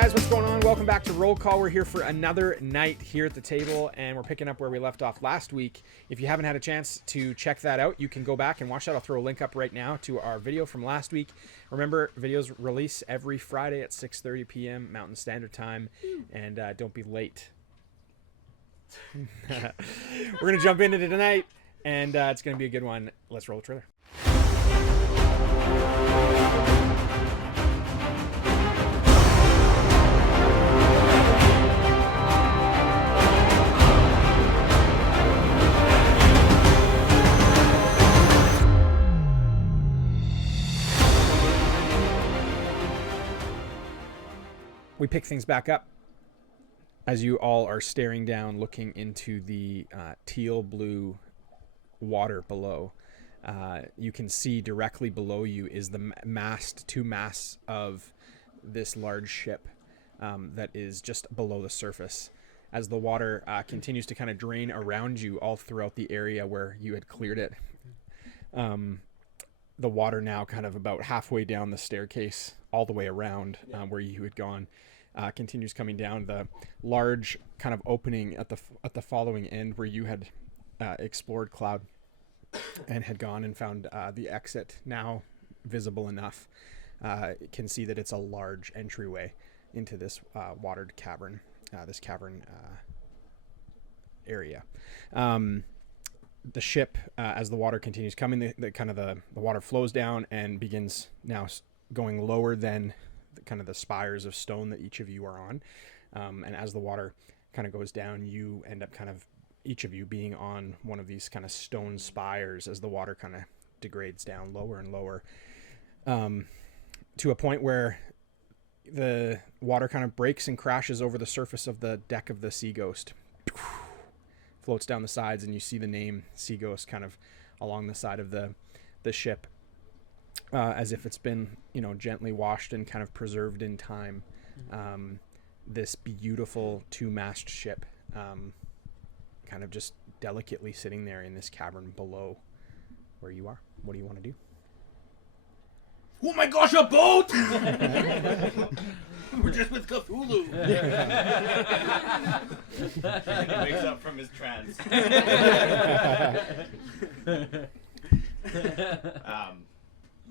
guys, what's going on? Welcome back to Roll Call. We're here for another night here at the table, and we're picking up where we left off last week. If you haven't had a chance to check that out, you can go back and watch that. I'll throw a link up right now to our video from last week. Remember, videos release every Friday at 6:30 p.m. Mountain Standard Time, and don't be late. We're going to jump into it tonight, and it's going to be a good one. Let's roll the trailer. We pick things back up as you all are staring down, looking into the teal blue water below. You can see directly below you is the two masts of this large ship that is just below the surface. As the water continues to kind of drain around you all throughout the area where you had cleared it, the water now kind of about halfway down the staircase all the way around where you had gone continues coming down. The large kind of opening at the following end where you had explored Cloud and had gone and found the exit now visible enough. Can see that it's a large entryway into this watered cavern, area. The ship, as the water continues coming, the water flows down and begins now going lower than the spires of stone that each of you are on. And as the water kind of goes down, you end up each of you being on one of these kind of stone spires as the water kind of degrades down lower and lower, to a point where the water kind of breaks and crashes over the surface of the deck of the Sea Ghost. Floats down the sides, and you see the name Sea Ghost kind of along the side of the ship, as if it's been, gently washed and kind of preserved in time. This beautiful two-mast ship, kind of just delicately sitting there in this cavern below where you are. What do you want to do? Oh my gosh, a boat! We're just with Cthulhu. He wakes up from his trance.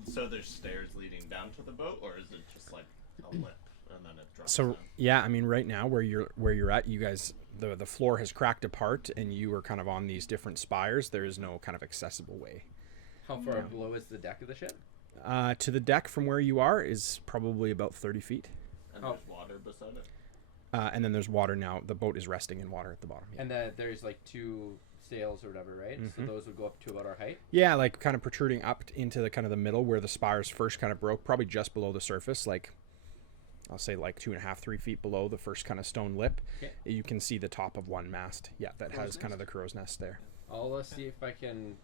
So there's stairs leading down to the boat, or is it just like a lip and then it drops down? Yeah, I mean, right now where you're at, you guys, the floor has cracked apart, and you are kind of on these different spires. There is no kind of accessible way. How far below is the deck of the ship? To the deck from where you are is probably about 30 feet. And there's water beside it? And then there's water now. The boat is resting in water at the bottom. Yeah. And there's like two sails or whatever, right? Mm-hmm. So those would go up to about our height? Yeah, like kind of protruding up into the kind of the middle where the spires first kind of broke, probably just below the surface, like I'll say like 2.5, 3 feet below the first kind of stone lip. Okay. You can see the top of one mast. Yeah, that has kind of the crow's nest there. I'll see if I can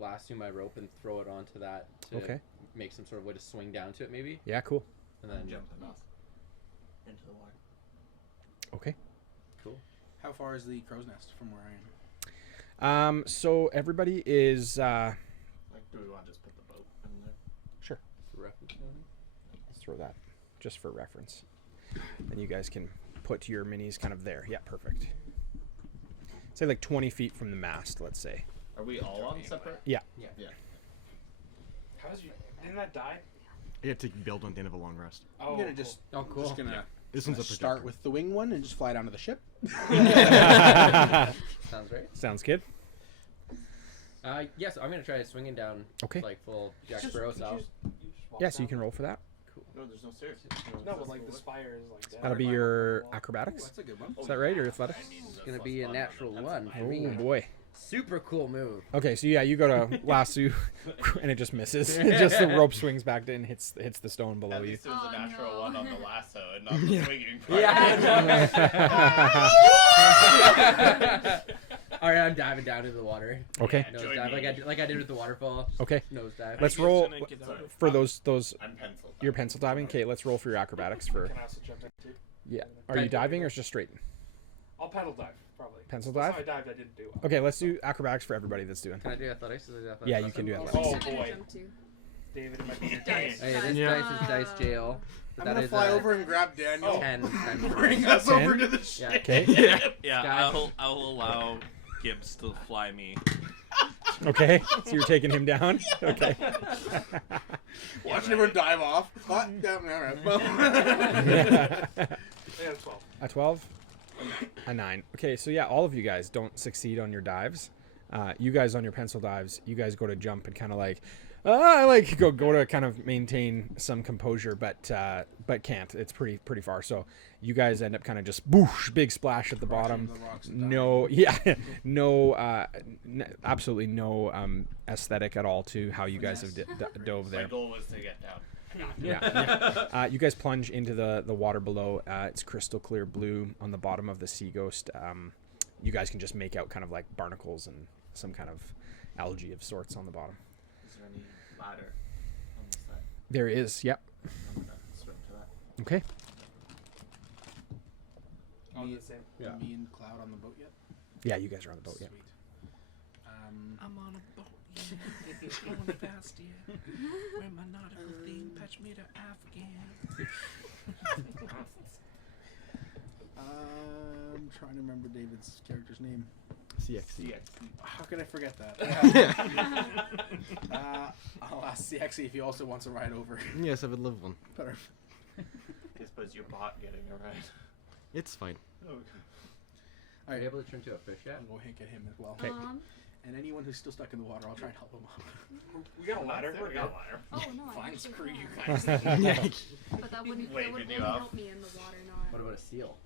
lasso my rope and throw it onto that to make some sort of way to swing down to it, maybe. Yeah, cool. And then jump the mast into the water. Okay. Cool. How far is the crow's nest from where I am? So everybody is. Do we want to just put the boat in there? Sure. For reference. Let's throw that just for reference, and you guys can put your minis kind of there. Yeah, perfect. Say like 20 feet from the mast, let's say. Are we all on separate? Yeah. Yeah. Didn't that die? You have to build one at the end of a long rest. I'm gonna just. Oh, cool. Just gonna. This one's a start with the wing one and just fly down to the ship. Sounds right. Sounds good. Yes, I'm gonna try swinging down. Okay. Like full Jack Sparrow style. Yeah, so you can roll for that. Cool. No, there's no stairs. No, but like the spire is like that. That'll be your acrobatics. That's a good one. Is that right, or athletics? It's gonna be a natural one. Oh boy. Super cool move. Okay, so yeah, you go to lasso, and it just misses. Just the rope swings back and hits the stone below At you. least it was a natural one on the lasso and not the swinging part. Yeah. All right, I'm diving down into the water. Okay. Nose dive like I did with the waterfall. Okay. Nose dive. Let's roll Sorry. for those. I'm pencil. You're pencil diving. Okay, let's roll for your acrobatics for. Can I also jump in too? Yeah. Are you diving or just straight? I'll pedal dive, probably. Pencil That's dive? how I dived, I didn't do well. Okay, let's do acrobatics for everybody that's doing. Can I do athletics? Is it athletics? Yeah, you can do athletics. Oh boy. David, it might be your dice. Hey, this Yeah. dice is dice jail. I'm That gonna is fly a over and grab Daniel. 10 for Bring me. us 10? over to the ship. Okay. Yeah, Guy. I'll allow Gibbs to fly me. Okay. So you're taking him down. Okay. Watching everyone dive off. Hot. Yeah, all right. Well, Yeah, 12. A 12? A 9. Okay, so yeah, all of you guys don't succeed on your dives. You guys on your pencil dives, you guys go to jump and kind of like, go to kind of maintain some composure, but can't. It's pretty far. So you guys end up kind of just boosh, big splash at the bottom. the rocks and No, yeah, no, absolutely no aesthetic at all to how you guys have dove My there. goal was to get down. Yeah. You guys plunge into the water below. It's crystal clear blue on the bottom of the Sea Ghost. You guys can just make out kind of like barnacles and some kind of algae of sorts on the bottom. Is there any ladder on this side? There is, yep. I'm gonna swim to that. Okay. On the same. Yeah. Me and Cloud on the boat yet? Yeah, you guys are on the boat, yeah. Sweet. I'm on a boat, yeah. Going fast, yeah. Where my nautical theme, patch me to Afghan. I'm trying to remember David's character's name. CXC. How could I forget that? I'll ask CXC if he also wants a ride over. Yes, I would love one. Perfect. I suppose your bot getting a ride. It's fine. Are you able to turn to a fish yet? I'll go hink at him as well. Okay. And anyone who's still stuck in the water, I'll try and help him up. We got a ladder. We're We good. got a ladder. Oh no, I Fine, actually screw you can. guys. But that wouldn't Waving only you off. help me in the water, not. What about a seal?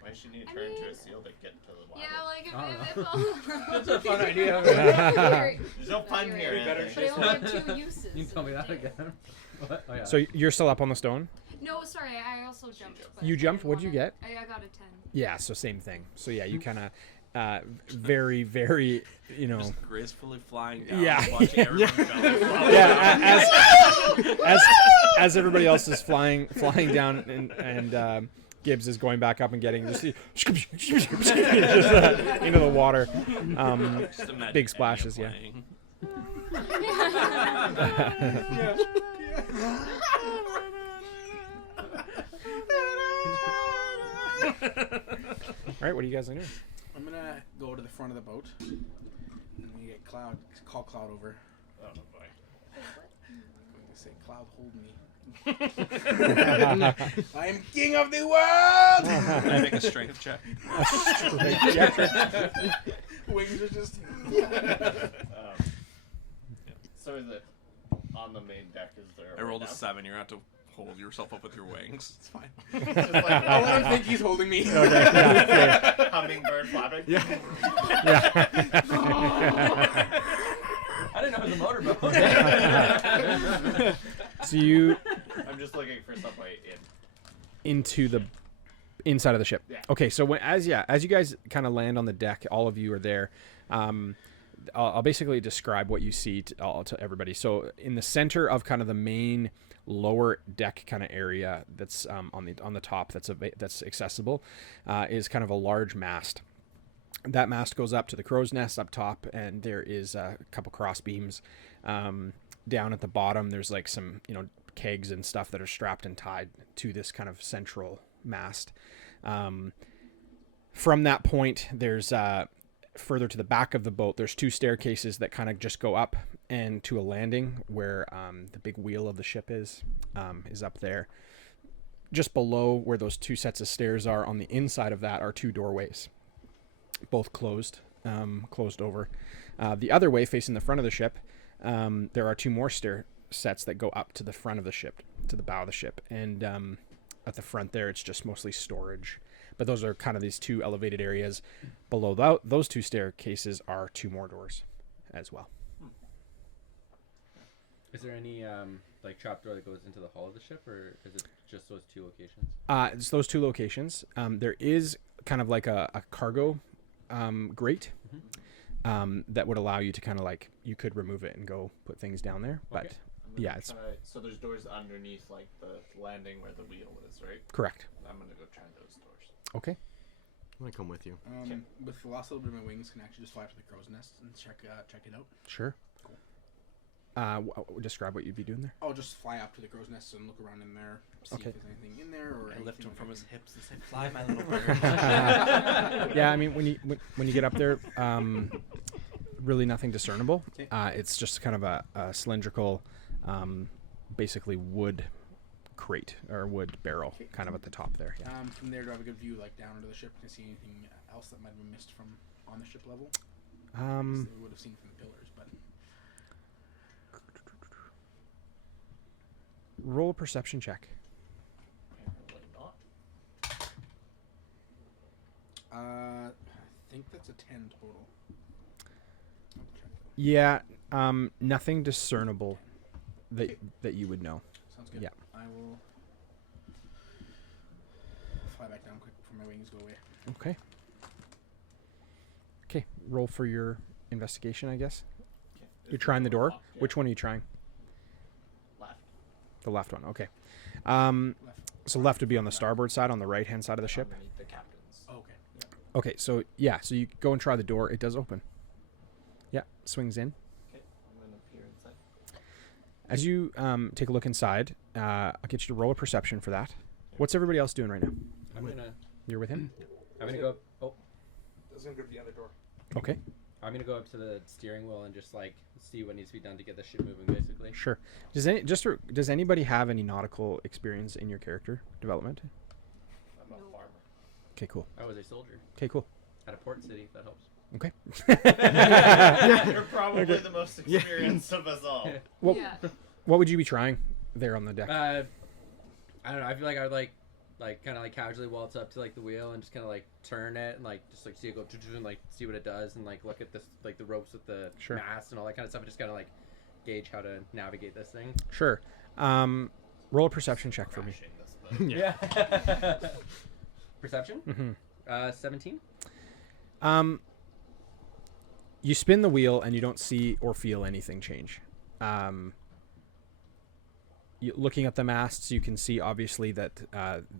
Why should you I turn to a mean- seal to get to the water? Yeah, like if, I if, don't if That's a fun idea. There's no fun you're here, right. Better Anthony. But I only have 2 uses. You can tell me in a that day. again. What? Oh, yeah. So you're still up on the stone? No, sorry, I also jumped. But You I jumped? didn't What'd you wanna- get? I got a 10. Yeah, so same thing. So yeah, you kind of very, very, you know. Just gracefully flying down, Yeah. watching everyone belly flop. Yeah, as everybody else is flying down and Gibbs is going back up and getting just, just into the water. Just imagine Big splashes, Enya yeah. playing. All right, what are you guys gonna do? I'm gonna go to the front of the boat. I'm gonna get Cloud, call Cloud over. Oh boy. I'm gonna say, Cloud, hold me. I am king of the world! Can I make a strength check? Wings are just. So is it on the main deck? Is there? I rolled a way down? 7. You're going to have to hold yourself up with your wings. It's fine. Just like I'll let him think he's holding me. hummingbird flapping. Yeah. I didn't know it was a motorboat. So you I'm just looking for some way in. into the inside of the ship. Yeah. Okay, so as you guys kind of land on the deck, all of you are there. I'll basically describe what you see to everybody. So in the center of kind of the main lower deck kind of area that's on the top that's accessible is kind of a large mast. That mast goes up to the crow's nest up top, and there is a couple cross beams. Down at the bottom, there's like some kegs and stuff that are strapped and tied to this kind of central mast. From that point, there's further to the back of the boat, there's 2 staircases that kind of just go up and to a landing where the big wheel of the ship is up there. Just below where those 2 sets of stairs are, on the inside of that are 2 doorways, both closed over. The other way, facing the front of the ship, there are 2 more stair sets that go up to the front of the ship, to the bow of the ship, and at the front there, it's just mostly storage. But those are kind of these 2 elevated areas. Below those 2 staircases are 2 more doors as well. Is there any like trapdoor that goes into the hull of the ship, or is it just those 2 locations? It's those 2 locations. There is kind of like a cargo grate that would allow you to kind of like, you could remove it and go put things down there. But Okay. I'm gonna yeah, it's so there's doors underneath like the landing where the wheel is, right? correct. I'm gonna go try those doors. Okay. I'm gonna come with you. With the last little bit of my wings, can I actually just fly up to the crow's nest and check it out. Sure. Describe what you'd be doing there. I'll just fly up to the crow's nest and look around in there, see Okay. if there's anything in there or I lift anything him from I his can- hips and say, "Fly, my little bird." Yeah, I mean, when you get up there, really nothing discernible. Okay. It's just kind of a cylindrical, basically wood crate or wood barrel, Okay. kind of at the top there. Yeah. From there, do I have a good view, like down into the ship, to see anything else that might have been missed from on the ship level? Obviously, we would have seen from the pillars, but Roll a perception check. Apparently not. I think that's a 10 total. I'll check that. Yeah, nothing discernible that you would know. Sounds good. Yeah. I will fly back down quick before my wings go away. Okay. Okay, roll for your investigation, I guess. Okay. You're trying the door. locked? Yeah. Which one are you trying? Left. The left one. Okay. Left. So left would be on the starboard side, on the right hand side of the ship. Underneath the captain's. Oh, okay. Yeah. Okay, so yeah, so you go and try the door. It does open. Yeah, swings in. Okay, I'm gonna peer inside. As you take a look inside, I'll get you to roll a perception for that. What's everybody else doing right now? I'm gonna You're with him? go. Oh, I was gonna go to the other door. Okay, I'm gonna go up to the steering wheel and just like see what needs to be done to get the ship moving, basically. sure. Does anybody have any nautical experience in your character development? I'm a farmer. Okay, cool. I was a soldier Okay, cool. at a port city. If that helps. Okay. You're probably the most experienced of us all. Well, Yeah. what would you be trying there on the deck? I don't know. I feel like I would like kind of like casually waltz up to like the wheel and just kind of like turn it and like just like see it go and like see what it does and like look at this like the ropes with the Sure. mast and all that kind of stuff and just kind of like gauge how to navigate this thing. Sure. Roll a perception check for me. Crashing this boat. Yeah. Perception. Mhm. 17. You spin the wheel and you don't see or feel anything change. Looking at the masts, you can see obviously that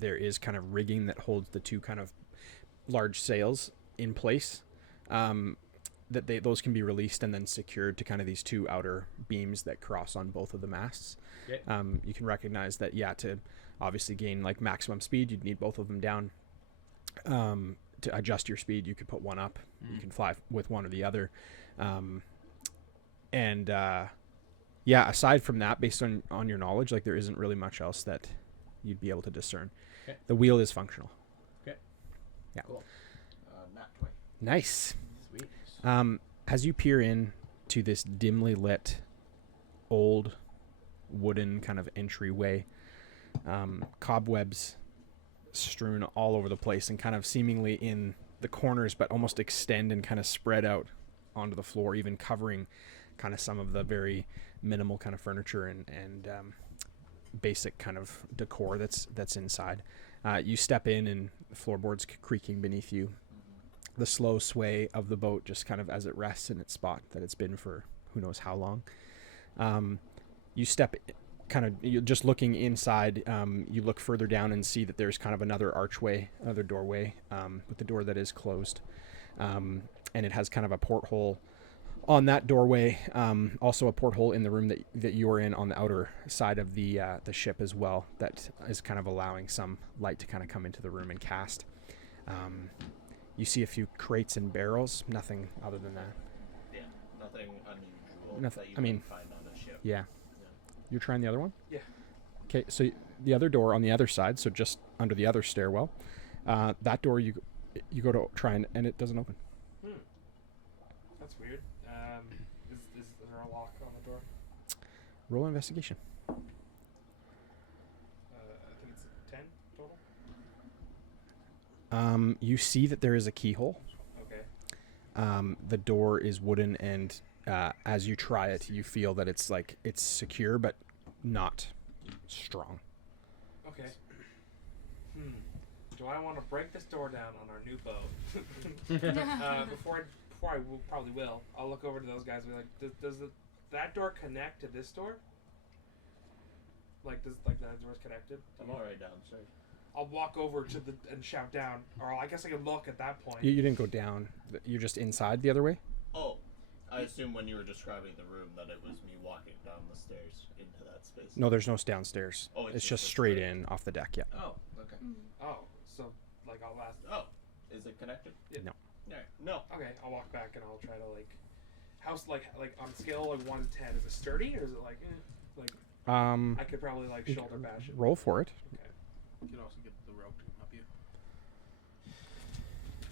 there is kind of rigging that holds the two kind of large sails in place. Those can be released and then secured to kind of these two outer beams that cross on both of the masts. Okay. You can recognize that, yeah, to obviously gain like maximum speed, you'd need both of them down. To adjust your speed, you could put one up. You can fly with one or the other. Yeah, aside from that, based on your knowledge, like there isn't really much else that you'd be able to discern. Okay. The wheel is functional. Okay. Yeah. Cool. Nat 20. Nice. Sweet. As you peer in to this dimly lit, old, wooden kind of entryway, cobwebs strewn all over the place and kind of seemingly in the corners, but almost extend and kind of spread out onto the floor, even covering kind of some of the very minimal kind of furniture and basic kind of decor that's inside. You step in and the floorboards creaking beneath you. The slow sway of the boat just kind of as it rests in its spot that it's been for who knows how long. You step kind of, you're just looking inside, you look further down and see that there's kind of another archway, another doorway, with the door that is closed. And it has kind of a porthole on that doorway, also a porthole in the room that you're in on the outer side of the ship as well, that is kind of allowing some light to kind of come into the room and cast. You see a few crates and barrels, nothing other than that. Yeah, nothing unusual Nothing- that you I mean, can find on a ship. Yeah. You're trying the other one? Yeah. Okay, so the other door on the other side, so just under the other stairwell, that door you go to try and it doesn't open. That's weird. Is there a lock on the door? Roll an investigation. I think it's a 10 total. You see that there is a keyhole. Okay. The door is wooden, and as you try it, you feel that it's secure but not strong. Okay. Do I want to break this door down on our new boat? Before I probably will, I'll look over to those guys and be like, does that door connect to this door? Does that door's connected? I'm already downstairs. I'll walk over to and shout down, or I guess I can look at that point. You didn't go down. You're just inside the other way? Oh, I assume when you were describing the room that it was me walking down the stairs into that space. No, there's no downstairs. Oh, it's just straight in off the deck. Yeah. Oh, okay. Oh, so like I'll last. Oh, is it connected? Yeah. No. Alright. No. Okay, I'll walk back and I'll try to like, house like on scale of 1 to 10, is it sturdy or is it like, like I could probably like shoulder bash it. Roll for it. Okay. You could also get the rope to help you.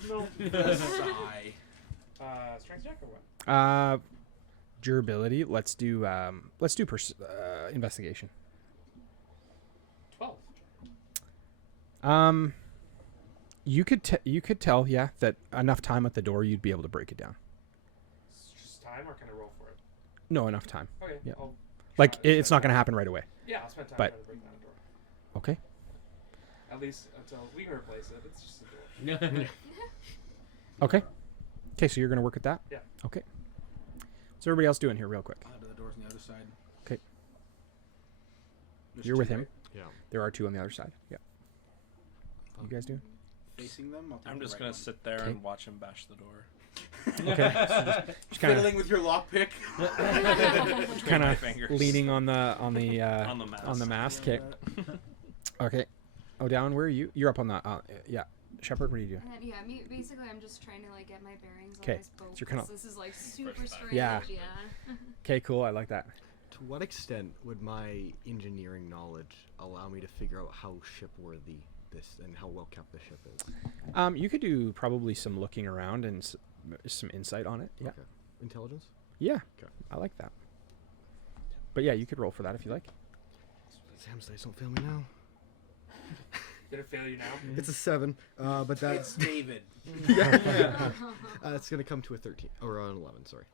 No. Sigh. Strength check or what? Durability. Let's do investigation. 12. You could tell, yeah, that enough time at the door you'd be able to break it down. It's just time, or can I roll for it? No, enough time. Okay. Yeah. I'll Like try to it's spend not going to time. happen right away. Yeah, I'll spend time but- trying to break down a door. Okay. At least until we can replace it. It's just a door. Okay. Okay, so you're going to work at that? Yeah. Okay. What's everybody else doing here real quick? The door's on the other side. Okay. There's You're with two, him. right? Yeah. There are 2 on the other side. Yeah. You guys doing? Facing them. I'll take I'm the just right gonna one. sit there Okay. and watch him bash the door. Okay. Just kind of Fiddling with your lockpick. Between my fingers. leaning on the On the mast. on the mast. Okay. Okay. Oh, down. Where are you? You're up on the. Yeah. Shepard, what are you doing? And then, yeah, basically I'm just trying to like get my bearings on 'Kay. this boat. So you're kinda- 'cause this is like super First time. strange. Yeah. Yeah. Okay. Cool. I like that. To what extent would my engineering knowledge allow me to figure out how shipworthy this and how well kept the ship is? You could do probably some looking around and some insight on it. Yeah. Okay. Intelligence? Yeah. Okay. I like that. But yeah, you could roll for that if you like. Sam's dice don't fail me now. Did it fail you now? It's a 7, but It's that's David. it's gonna come to a 13 or an 11. Sorry.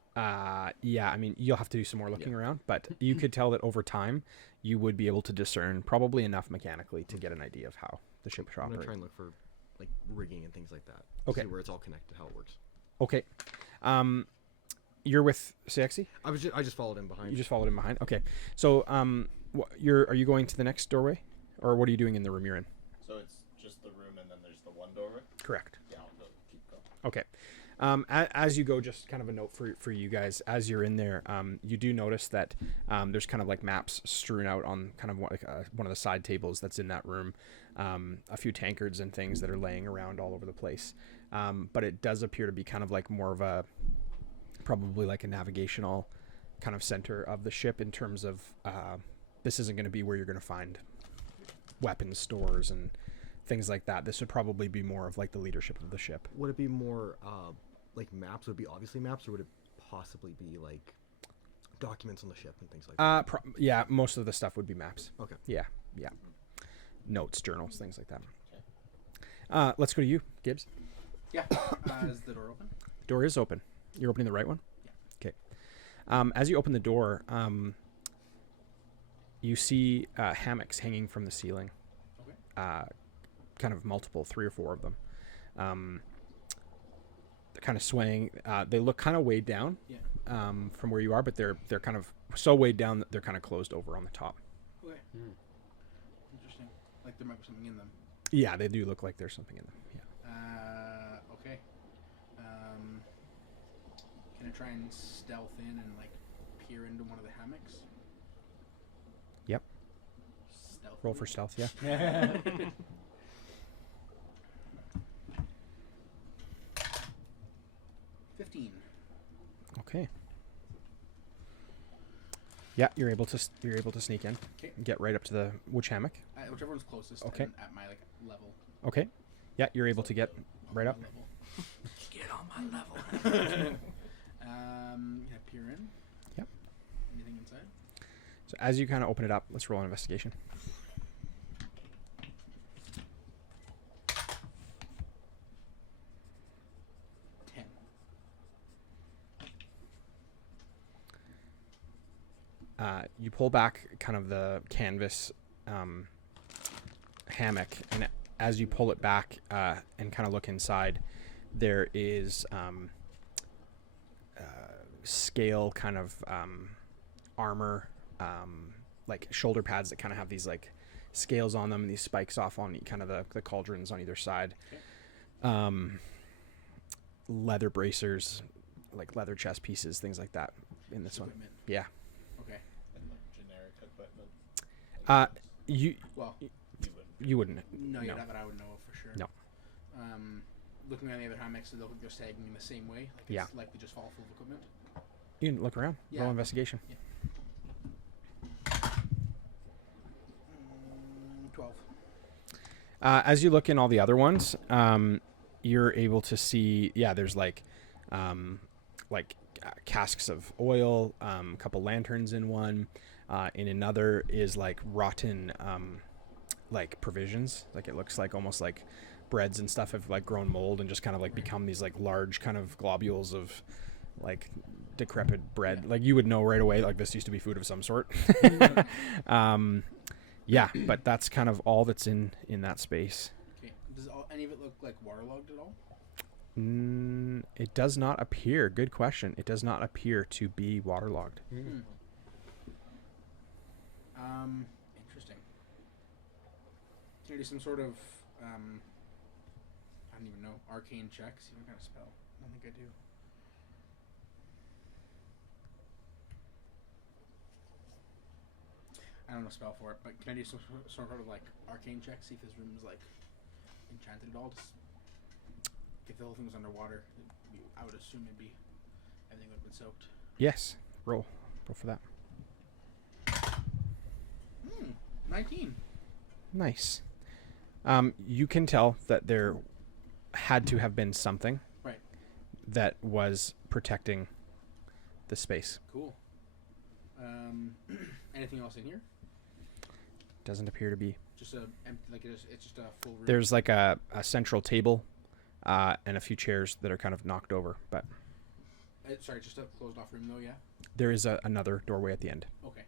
Yeah, I mean, you'll have to do some more looking around, but you could tell that over time, you would be able to discern probably enough mechanically to get an idea of how the ship should I'm gonna operate. try and look for like rigging and things like that. Okay. See where it's all connected, how it works. Okay. You're with Sexy? I just followed him behind. You just followed him behind? Okay. So, are you going to the next doorway? Or what are you doing in the room you're in? So it's just the room and then there's the one doorway? Correct. Yeah, I'll go. Keep going. Okay. As you go, just kind of a note for you guys, as you're in there, you do notice that there's kind of like maps strewn out on kind of one of the side tables that's in that room. A few tankards and things that are laying around all over the place. But it does appear to be kind of like more of a, probably like a navigational kind of center of the ship in terms of this isn't going to be where you're going to find weapons stores and things like that. This would probably be more of like the leadership of the ship. Would it be more like maps? Would it be obviously maps, or would it possibly be like documents on the ship and things like that? Yeah, most of the stuff would be maps. Okay. Yeah. Notes, journals, things like that. Let's go to you, Gibbs. Yeah. Is the door open? Door is open. You're opening the right one? Yeah. Okay. As you open the door, you see hammocks hanging from the ceiling. Okay. Kind of multiple, 3 or 4 of them. They're kind of swaying. They look kind of weighed down Yeah. from where you are, but they're kind of so weighed down that they're kind of closed over on the top. Okay. Interesting. Like there might be something in them. Yeah, they do look like there's something in them. Yeah. Okay. Can I try and stealth in and like peer into one of the hammocks? Yep. Stealth. Roll for stealth, yeah. 15. Okay. Yeah, you're able to sneak in. 'Kay. And get right up to the witch hammock. Whichever one's closest. Okay. And at my like level. Okay. Yeah, you're able to get right up. Level. Get on my level. Can I peer in? Yep. Anything inside? So as you kind of open it up, let's roll an investigation. You pull back kind of the canvas hammock, and as you pull it back and kind of look inside, there is scale kind of armor, like shoulder pads that kind of have these like scales on them, and these spikes off on kind of the cauldrons on either side. Leather bracers, like leather chest pieces, things like that in this one. Equipment. Yeah. Okay. And like generic equipment. You Well, you wouldn't. no, yeah, No. that I would know for sure. No. Looking at the other hammocks, they look like they're sagging in the same way. Like Yeah. It's like they just fall full of equipment. You can look around. Yeah. Roll investigation. 12. As you look in all the other ones, you're able to see. Yeah, there's like casks of oil, a couple lanterns in one. In another is like rotten, like provisions. Like it looks like almost like breads and stuff have like grown mold and just kind of like become these like large kind of globules of like decrepit bread. Like you would know right away, like this used to be food of some sort. Yeah, but that's kind of all that's in that space. Okay. Does any of it look like waterlogged at all? It does not appear. Good question. It does not appear to be waterlogged. Interesting. Can I do some sort of I don't even know, arcane check? See what kind of spell. I don't think I do. I don't know a spell for it, but can I do some sort of like arcane check? See if this room is like enchanted at all. Just if the whole thing was underwater, I would assume it'd be everything would have been soaked. Yes. Roll for that. 19. Nice. You can tell that there had to have been something Right. that was protecting the space. Cool. Anything else in here? Doesn't appear to be. Just a empty, like it's just a full room. There's like a central table and a few chairs that are kind of knocked over, but sorry, just a closed off room though. Yeah. there is another doorway at the end. Okay.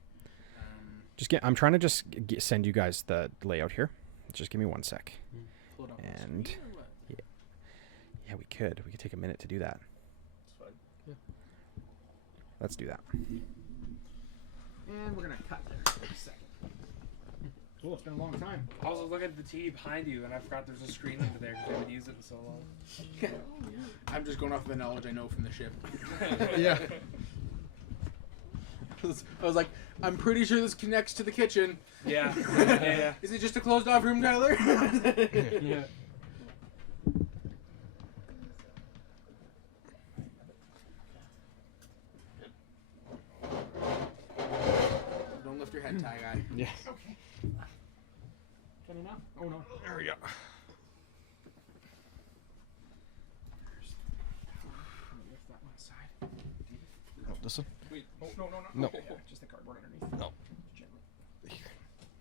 I'm trying to send you guys the layout here. Just give me 1 sec. Pull it up on the And screen or what? yeah, we could take a minute to do that. It's fine. Let's do that. And we're gonna cut there for a second. Cool, it's been a long time. I was looking at the TV behind you, and I forgot there's a screen over there because I haven't used it in so long. I'm just going off the knowledge I know from the ship. Yeah. I was like, I'm pretty sure this connects to the kitchen. Yeah. Yeah. Is it just a closed off room, Tyler? Yeah. Don't lift your head, Ty guy. Yeah. Okay. Can you now? Oh no. There we go. Lift that one side. Oh, this one? Wait. Oh, no. No. Okay, yeah, just the cardboard underneath. No. Gently.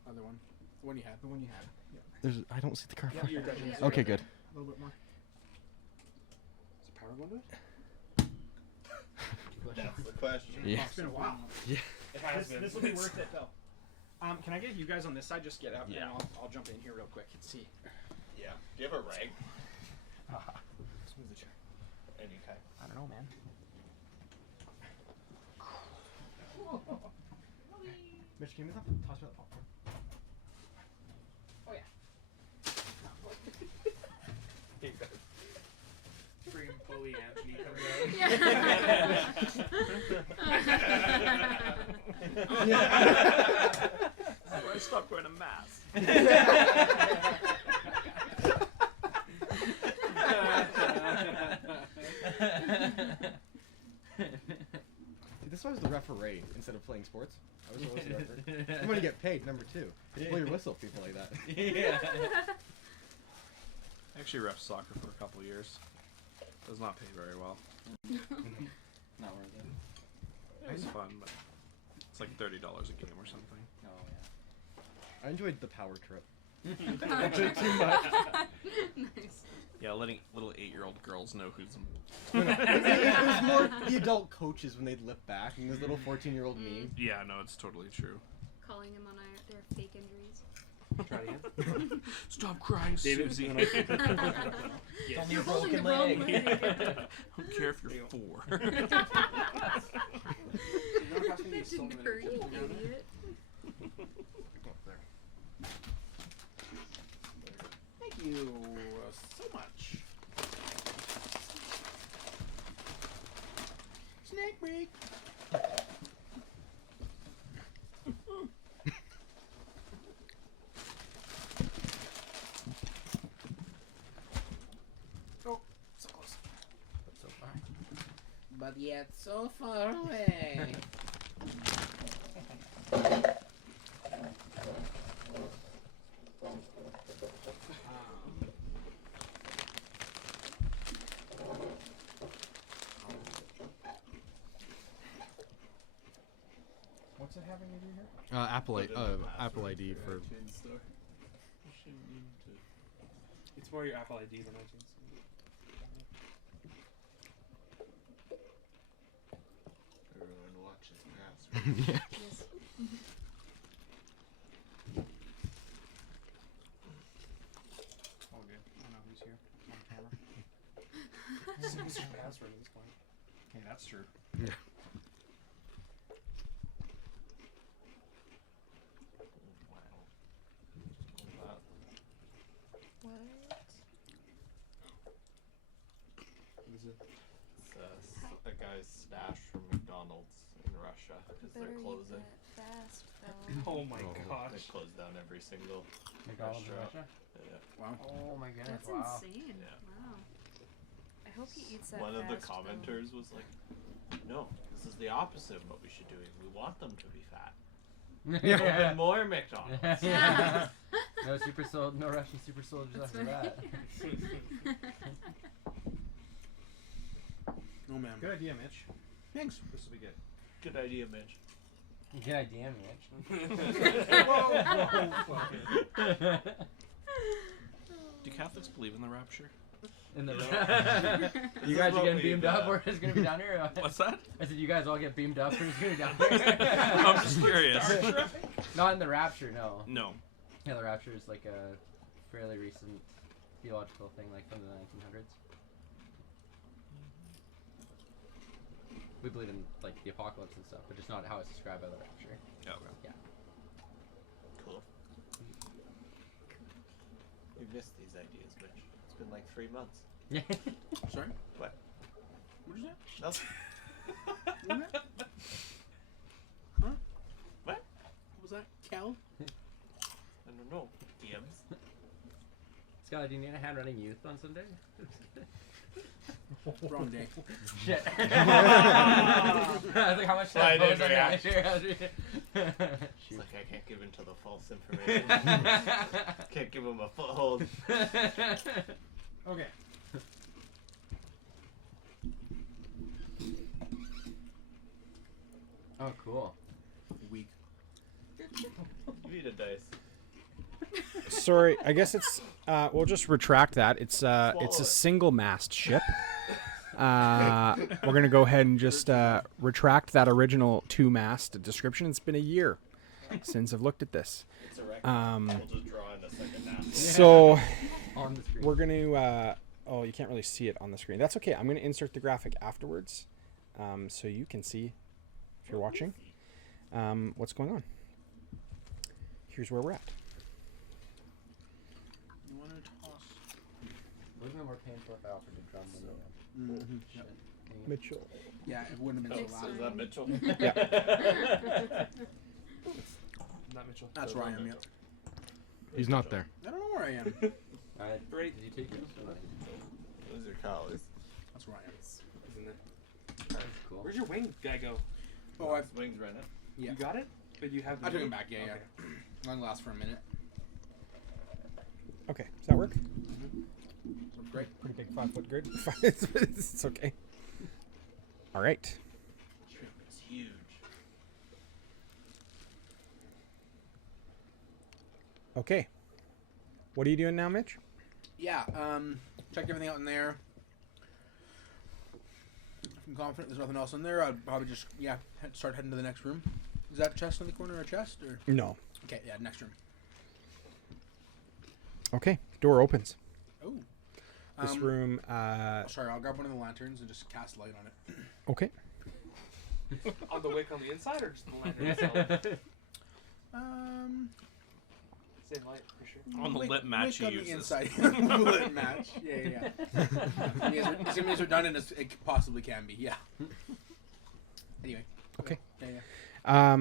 Other one. The one you had. The one you had. I don't see the car. You're good. Yeah. Okay, good. A little bit more. Is the power going to it? That's the question. Yeah. It's been a while. It has been. This will be worth it though. Can I get you guys on this side? Just get up Yeah. and I'll jump in here real quick and see. Yeah. Do you have a rag? Let's move the chair. Any kind. I don't know, man. Mitch, can you toss me that popcorn? Oh yeah. Freaking bully Anthony I stopped wearing a mask. See, this was the referee instead of playing sports. I was always the referee. I'm gonna get paid, number 2. Blow your whistle, people like that. Yeah. I actually ref soccer for a couple years. Does not pay very well. Not worth it. It was fun, but it's like $30 a game or something. Oh I enjoyed the power trip. Actually, too much. Nice. Yeah, letting little 8-year-old girls know who's It was more the adult coaches when they'd lip back and this little 14-year-old me. Yeah, no, it's totally true. Calling him on their fake injuries. Try it again. Stop crying, David, Susie. Yes. You're holding the wrong leg. I don't care if you're 4. That didn't hurt, you idiot. Thank you so much. but yet so far away. What's it having you do here? Apple ID for. It's more your Apple ID than iTunes. Everyone watches past. Yeah. Yes. Oh, good. I know who's here on camera. What's your password at this point? Hey, that's true. Yeah. What? What is it? It's a guy's stash from McDonald's in Russia because they're Better eat closing. that fast, though. Oh my They gosh. close down every single McDonald's in restaurant. Russia? Yeah. Wow. Oh my goodness! That's Wow. insane. Yeah. Wow. I hope he eats that One of the fast, though. commenters was like, "No, this is the opposite of what we should do. We want them to be fat. Open more McDonald's." Yeah. No no Russian super soldiers That's after that. Oh man. Good idea, Mitch. Thanks. This will be good. Good idea, Mitch. Good idea, Mitch. Do Catholics believe in the rapture? In the This you is guys are what getting we, beamed up, or it's gonna be down here? Or what? What's that? I said you guys all get beamed up, or it's gonna be down here? I'm just curious. Not in the rapture, no. No. Yeah, the rapture is like a fairly recent theological thing, like from the 1900s. We believe in like the apocalypse and stuff, but just not how it's described by the rapture. Yeah, okay. Cool. We missed these ideas, Mitch. It's been like 3 months. Yeah. Sorry? What? What is that? Nothing. What was that? Huh? What? What was that? Cal? I don't know. DMs. Scott, do you need a hand running youth on Sunday? Wrong day. Shit. I was like, how much I that didn't goes on react. It's It's like I can't give in to the false information. Can't give him a foothold. Okay. Oh, cool. Weak. You need a dice. Sorry, I guess it's. We'll just retract that. It's a it. single mast ship. We're gonna go ahead and just retract that original 2-mast description. It's been a year since I've looked at this. It's a record. Um, We'll just draw in a second now. So On the screen. we're gonna. Oh, you can't really see it on the screen. That's okay. I'm gonna insert the graphic afterwards, so you can see if you're watching what's going on. Here's where we're at. You want to toss? Wouldn't it be more painful if I offered to drum with Mm-hmm. shit? Mitchell. Yeah, it wouldn't have been Next so Is loud. that Mitchell? Not Mitchell. That's where I am, yeah. He's not there. I don't know where I am. Alright, Right. did you take yours? Or not? Those are collies. That's where I am. He's in there. That's cool. Where's your wing guy go? Oh, I Wings right now. Yeah. You got it? But you have. I took him back. Yeah, Okay. yeah. Only lasts for a minute. Okay, does that work? Looks great. Pretty big 5-foot grid. It's okay. All right. Shrimp is huge. Okay. What are you doing now, Mitch? Yeah. Checked everything out in there. If I'm confident there's nothing else in there, I'd probably just start heading to the next room. Is that chest in the corner? A chest or? No. Okay, yeah, next room. Okay. Door opens. Oh. This room. Sorry, I'll grab one of the lanterns and just cast light on it. Okay. On the wick on the inside or just the lantern itself? Same light for sure. On the lit match he on the uses. inside. Lit match. Yeah. As many as redundant as it possibly can be. Yeah. Anyway. Okay. Yeah.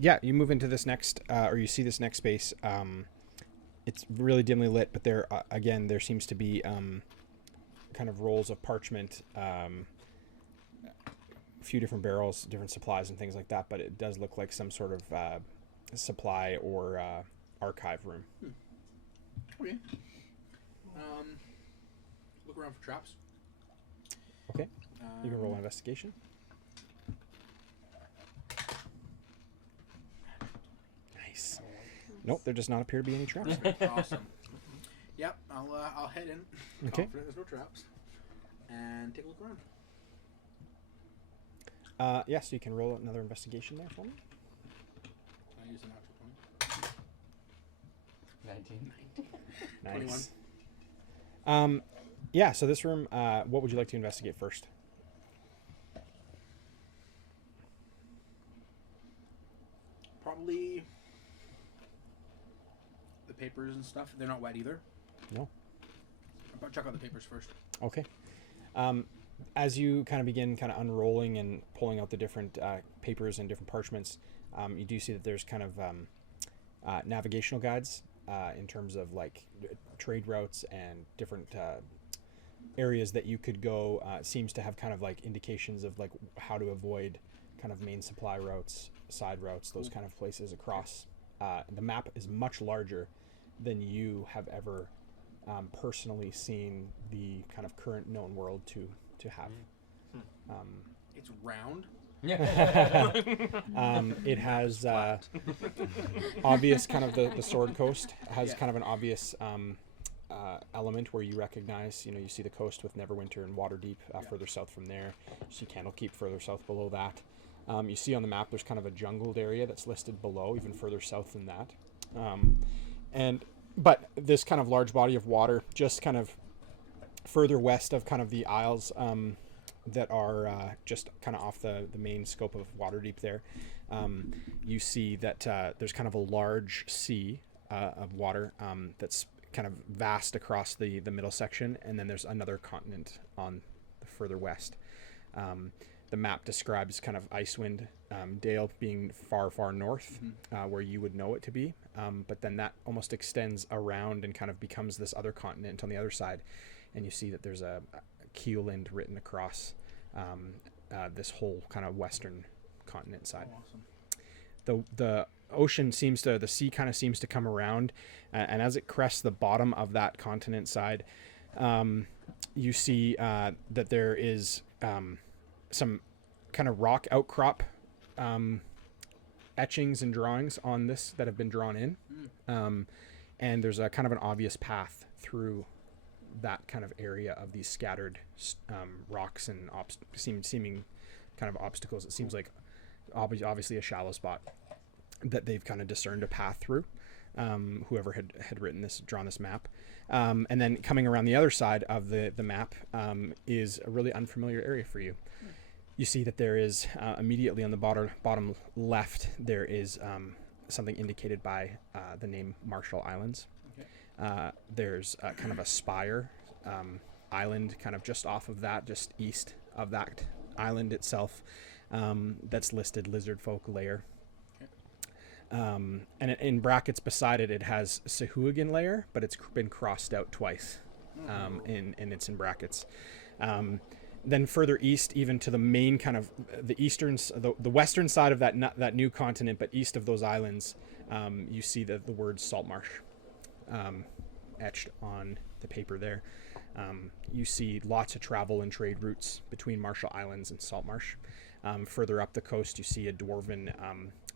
Yeah, you move into this next, or you see this next space. It's really dimly lit, but there, again, there seems to be kind of rolls of parchment few different barrels, different supplies and things like that, but it does look like some sort of supply or archive room. Okay. Look around for traps. Okay. You can roll an investigation. Nice. Nope, there does not appear to be any traps. Awesome. Yep, I'll head in. Okay. Confident there's no traps. And take a look around. Yeah, so you can roll another investigation there for me. I use an actual 19. Nice. Yeah, so this room, what would you like to investigate first? Probably the papers and stuff. They're not wet either. No. I'll check out the papers first. Okay. As you kind of begin kind of unrolling and pulling out the different papers and different parchments, you do see that there's kind of navigational guides in terms of like trade routes and different areas that you could go. It seems to have kind of like indications of like how to avoid kind of main supply routes, side routes, those kind of places across. The map is much larger than you have ever personally seen the kind of current known world to have. It's round. It has obvious kind of the Sword Coast has kind of an obvious element where you recognize, you know, you see the coast with Neverwinter and Waterdeep further south from there. You see Candlekeep further south below that. You see on the map there's kind of a jungled area that's listed below, even further south than that. But this kind of large body of water just kind of further west of kind of the isles that are just kind of off the main scope of Waterdeep there, you see that there's kind of a large sea of water that's kind of vast across the middle section, and then there's another continent on the further west. The map describes kind of Icewind Dale being far north, where you would know it to be, but then that almost extends around and kind of becomes this other continent on the other side, and you see that there's a Keeland written across this whole kind of western continent side. Oh, awesome. The ocean the sea kind of seems to come around, and as it crests the bottom of that continent side, you see that there is some kind of rock outcrop etchings and drawings on this that have been drawn in, and there's a kind of an obvious path through that kind of area of these scattered rocks and seeming kind of obstacles. It seems like obviously a shallow spot that they've kind of discerned a path through, whoever had drawn this map. And then coming around the other side of the map is a really unfamiliar area for you. You see that there is immediately on the bottom left, there is something indicated by the name Marshall Islands. Okay. There's kind of a spire island kind of just off of that, just east of that island itself, that's listed Lizard Folk Lair. And in brackets beside it, it has Sahuagin Lair, but it's been crossed out twice, and it's in brackets. Then further east, even to the main kind of the western side of that new continent, but east of those islands, you see the word Saltmarsh etched on the paper there. You see lots of travel and trade routes between Marshall Islands and Saltmarsh. Further up the coast, you see a dwarven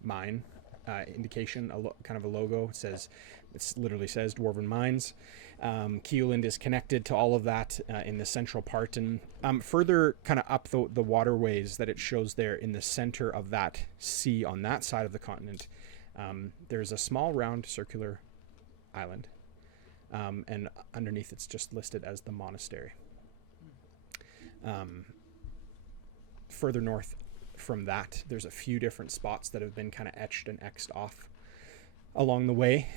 mine indication, kind of a logo. It literally says Dwarven Mines. Keeland is connected to all of that in the central part, and further kind of up the waterways that it shows there in the center of that sea on that side of the continent, there's a small round circular island, and underneath it's just listed as the monastery. Further north from that, there's a few different spots that have been kind of etched and X'd off along the way,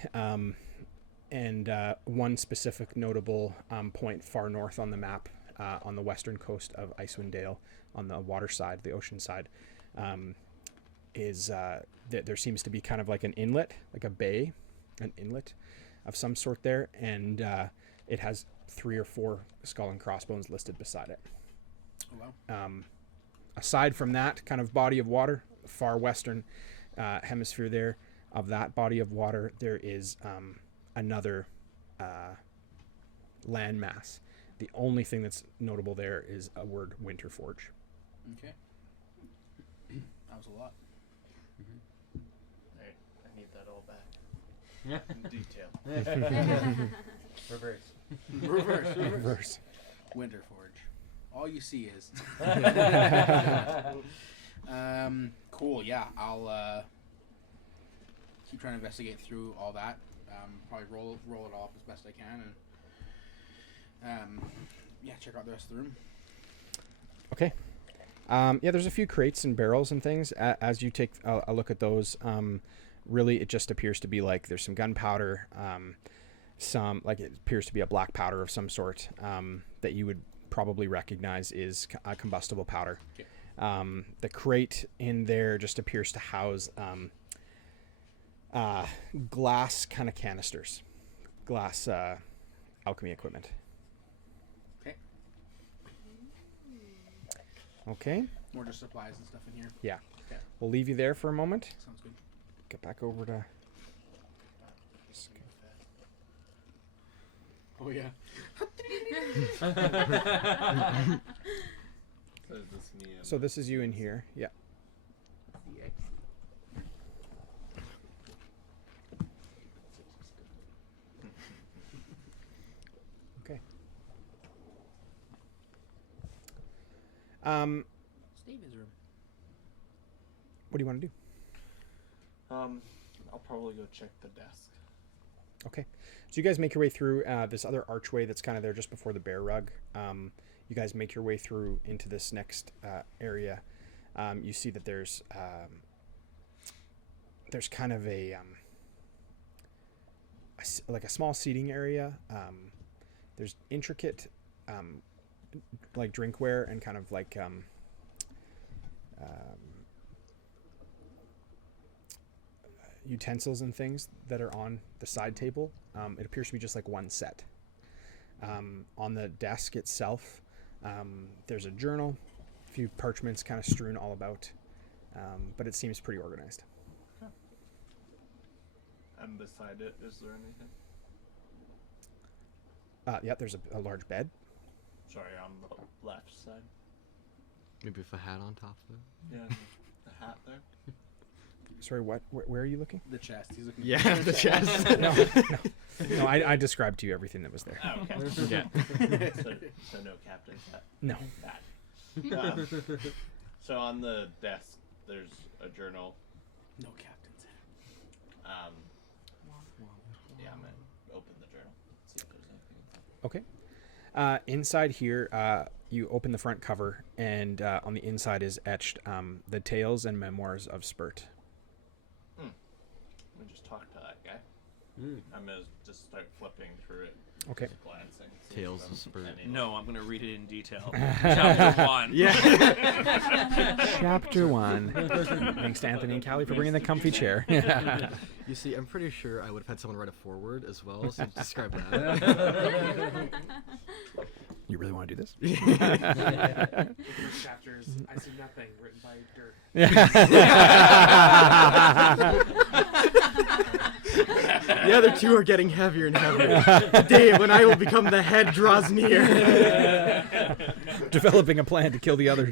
and one specific notable point far north on the map, on the western coast of Icewind Dale, on the water side, the ocean side, is that there seems to be kind of like an inlet, like a bay, an inlet of some sort there, and it has 3 or 4 skull and crossbones listed beside it. Oh, wow. aside from that kind of body of water, far western hemisphere there of that body of water, there is another landmass. The only thing that's notable there is a word Winterforge. Okay. That was a lot. I need that all back. In detail. Reverse. Winterforge. All you see is. Cool. Yeah, I'll keep trying to investigate through all that. Probably roll it off as best I can, and check out the rest of the room. Okay. There's a few crates and barrels and things. As you take a look at those, really it just appears to be like there's some gunpowder, some like it appears to be a black powder of some sort that you would probably recognize is a combustible powder. Okay. The crate in there just appears to house glass kind of canisters, glass alchemy equipment. Okay. More just supplies and stuff in here. Yeah. Okay. We'll leave you there for a moment. Sounds good. Get back over to... Oh yeah. So is this me? So this is you in here. Yeah. Okay. Stay in his room. What do you want to do? I'll probably go check the desk. Okay. So you guys make your way through this other archway that's kind of there just before the bear rug. You guys make your way through into this next area. You see that there's kind of a small seating area. There's intricate like drinkware and kind of like utensils and things that are on the side table. It appears to be just like one set. On the desk itself, there's a journal, a few parchments kind of strewn all about, but it seems pretty organized. Okay. And beside it, is there anything? There's a large bed. Sorry, on the left side. Maybe with a hat on top of it. Yeah, the hat there. Sorry, what? Where are you looking? The chest. He's looking. Yeah, the chest. No, I described to you everything that was there. Oh, okay. Yeah. So no captain's hat. No. Bad. So on the desk, there's a journal. No captain's hat. Yeah, I'm gonna open the journal. See if there's anything inside. Okay. Inside here, you open the front cover, and on the inside is etched the tales and memoirs of Spurt. Let me just talk to that guy. Mm. I'm gonna just start flipping through it. Okay. Just glancing. see Tales if of I'm Spurt. any- No, I'm gonna read it in detail. Chapter 1. Yeah. Chapter 1. Thanks to Anthony and Callie for bringing the comfy chair. You see, I'm pretty sure I would have had someone write a foreword as well, so describe that. You really want to do this? The first chapters, I see nothing, written by Dirt. The other two are getting heavier and heavier. The day when I will become the head draws near. Developing a plan to kill the other.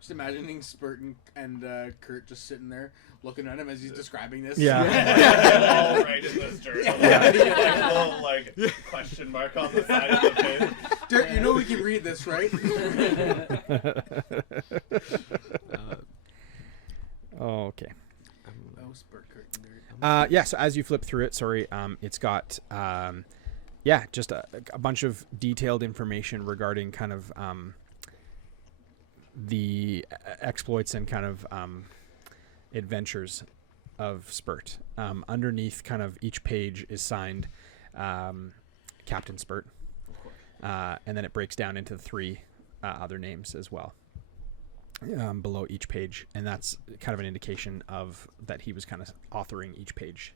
Just imagining Spurt and Kurt just sitting there looking at him as he's describing this. Yeah. All right in this journal. Like, little like question mark on the side of the page. Dirt, you know we can read this, right? Okay. Oh, Spurt, Kurt, and Dirt. Yeah, so as you flip through it, it's got, just a bunch of detailed information regarding kind of the exploits and kind of adventures of Spurt. Underneath kind of each page is signed Captain Spurt. And then it breaks down into 3 other names as well. Below each page, and that's kind of an indication of that he was kind of authoring each page.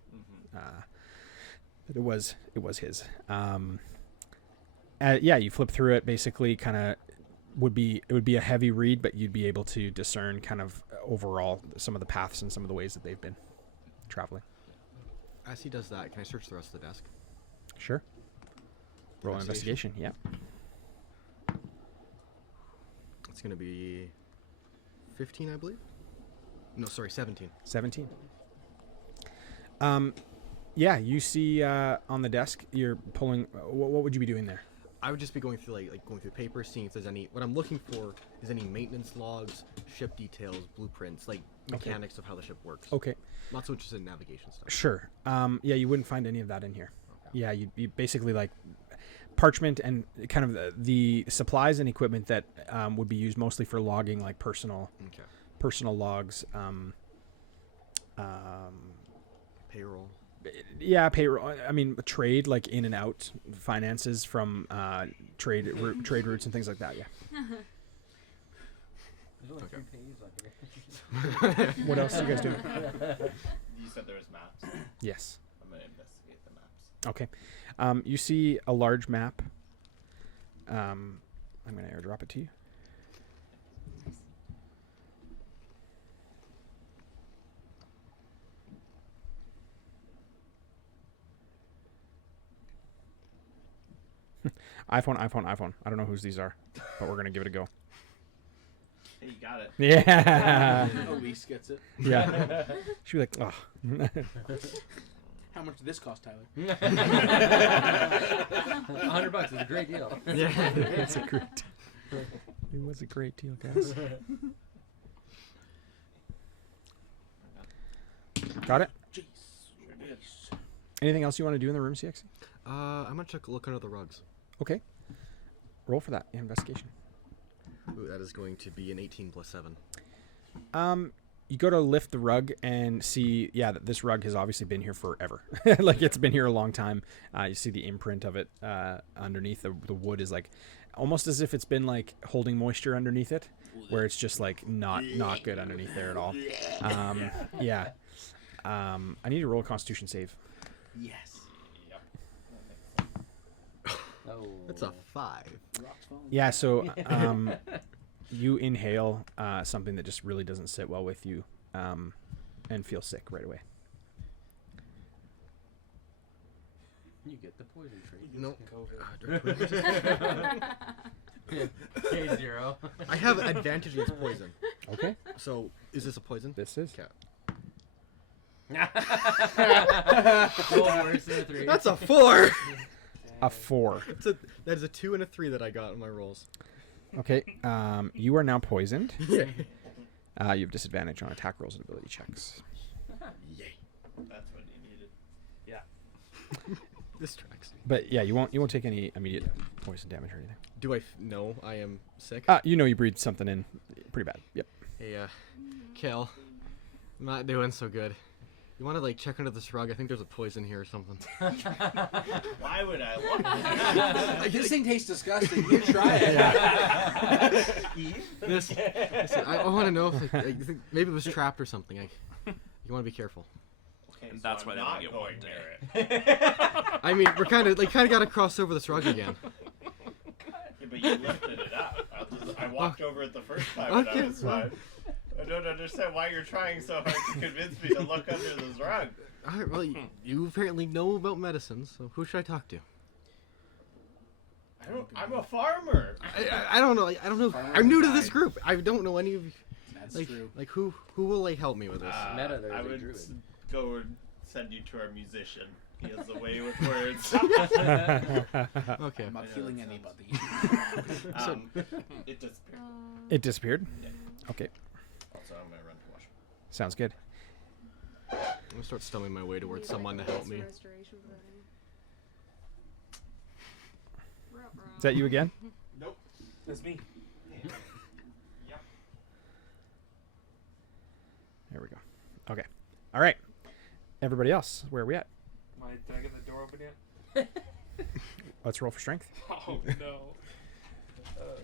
That it was his. You flip through it, basically kind of would be a heavy read, but you'd be able to discern kind of overall some of the paths and some of the ways that they've been traveling. As he does that, can I search the rest of the desk? Sure. Roll an investigation. Yeah. It's going to be 15, I believe. No, sorry, 17. 17. Yeah, you see on the desk, you're pulling. What would you be doing there? I would just be going through like going through papers, seeing if there's any. What I'm looking for is any maintenance logs, ship details, blueprints, like mechanics of how the ship works. Okay. Not so interested in navigation stuff. Sure. Yeah, you wouldn't find any of that in here. Okay. Yeah, you basically like parchment and kind of the supplies and equipment that would be used mostly for logging, like personal logs. Payroll. Yeah, payroll. I mean, trade, like in and out finances from trade routes and things like that. Yeah. What else are you guys doing? You said there was maps. Yes. I'm gonna investigate the maps. Okay. You see a large map. I'm gonna airdrop it to you. iPhone. I don't know whose these are, but we're gonna give it a go. Hey, you got it. Yeah. Elise gets it. Yeah. She'd be like, oh. How much did this cost, Tyler? $100 is a great deal. Yeah, it's a great deal. It was a great deal, guys. Got it? Jeez. Anything else you want to do in the room, CX? I'm gonna check a look under the rugs. Okay. Roll for that investigation. Ooh, that is going to be an 18 plus 7. You go to lift the rug and see, that this rug has obviously been here forever. Like it's been here a long time. You see the imprint of it underneath. The wood is like almost as if it's been like holding moisture underneath it, where it's just like not good underneath there at all. Yeah. I need to roll a Constitution save. Yes. Oh. That's a 5. Yeah, so you inhale something that just really doesn't sit well with you and feel sick right away. You get the poison tree. No. K0. I have advantage against poison. Okay. So, is this a poison? This is. Okay. Worse than a 3. That's a 4! A 4. That is a 2 and a 3 that I got in my rolls. Okay. You are now poisoned. Yeah. You have disadvantage on attack rolls and ability checks. Yay. That's what you needed. Yeah. This tracks. But yeah, you won't take any immediate poison damage or anything. Do I know I am sick? You know you breathed something in pretty bad. Yep. Hey, Kel. I'm not doing so good. You want to like check under this rug? I think there's a poison here or something. Why would I look? This thing tastes disgusting. You try it. I want to know if I think maybe it was trapped or something. You want to be careful. Okay, And so that's I'm why they not only get one going day. near it. I mean, we're kind of got to cross over this rug again. Yeah, but you lifted it up. I walked over it the first time and Okay, I was fine. I don't understand why you're trying so hard to convince me to look under this rug. All right, well, you apparently know about medicine, so who should I talk to? I'm a farmer. I don't know. I don't know. I'm new to this group. I don't know any of you. That's Like, true. like who will like help me with this? Meta, there's I a would druid. go and send you to our musician. He has a way with words. Okay. I'm not I know killing that anybody. It disappeared. It disappeared? Okay. Also, I'm gonna run to wash. Sounds good. I'm gonna start stumbling my way towards someone to help me. Is that you again? Nope. That's me. Yep. There we go. Okay. All right. Everybody else, where are we at? Did I get the door open yet? Let's roll for strength. Oh no.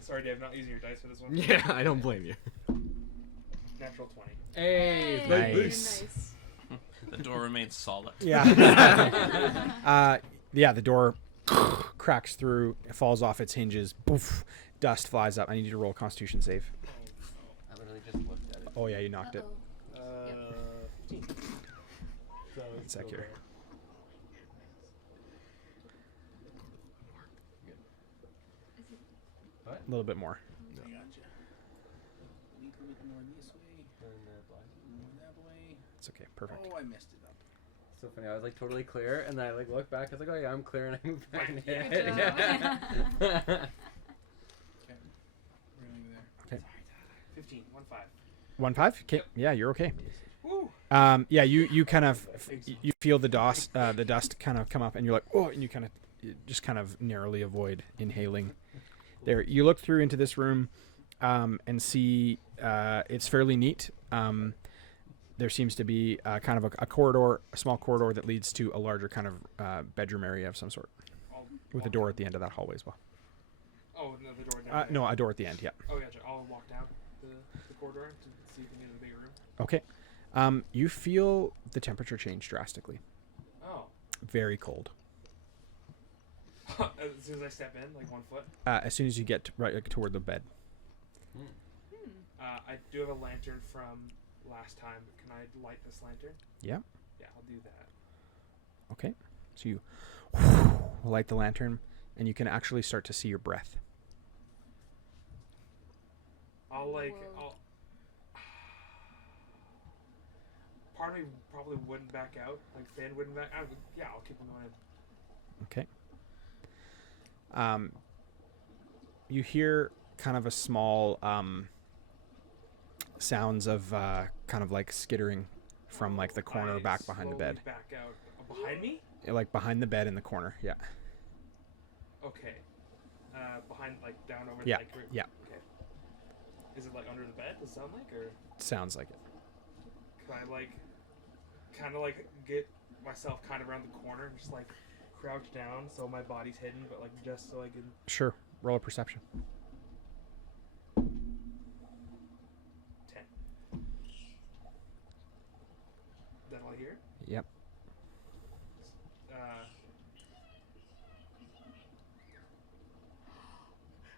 Sorry, Dave. Not using your dice for this one. Yeah, I don't blame you. Natural 20. Hey, Nice. The door remains solid. Yeah. The door cracks through, it falls off its hinges, poof, dust flies up. I need you to roll a Constitution save. I literally just looked at it. Oh yeah, you knocked it. Uh-oh. 15. So One it's sec still here. A little bit more. I gotcha. A little bit more this way. More that way. It's okay. Perfect. Oh, I messed it up. So funny. I was like totally clear, and then I like looked back. I was like, oh yeah, I'm clear, and I moved back. And hit Good it. job. Okay. We're going there. Okay. 15. 1-5. 1-5. Okay. Yeah, you're okay. Woo! Yeah, you kind of you feel the dust kind of come up, and you're like, oh, and you just kind of narrowly avoid inhaling. There, you look through into this room, and see it's fairly neat. There seems to be kind of a corridor, a small corridor that leads to a larger kind of bedroom area of some sort, I'll with a walk door down. at the end of that hallway as well. Oh, no, the door down. No, a door at the end. Yeah. Oh, gotcha. I'll walk down the corridor to see if we can get in the bigger room. Okay. You feel the temperature change drastically. Oh. Very cold. As soon as I step in, like 1 foot. As soon as you get right toward the bed. I do have a lantern from last time. Can I light this lantern? Yeah. Yeah, I'll do that. Okay. So you light the lantern, and you can actually start to see your breath. I'll like, Whoa. part of me probably wouldn't back out. Like Finn wouldn't back out. Yeah, I'll keep on going in. Okay. You hear kind of a small sounds of kind of like skittering from like the corner I back behind the slowly bed. Back out. Behind me? Like behind the bed in the corner. Yeah. Okay. Behind, like down over Yeah, the like room. yeah. Okay. Is it like under the bed? Does it sound like, or Sounds like it. can I like, kind of like get myself kind of around the corner and just like crouch down so my body's hidden, but like just so I can. Sure. Roll a perception. 10. That all I hear? Yep.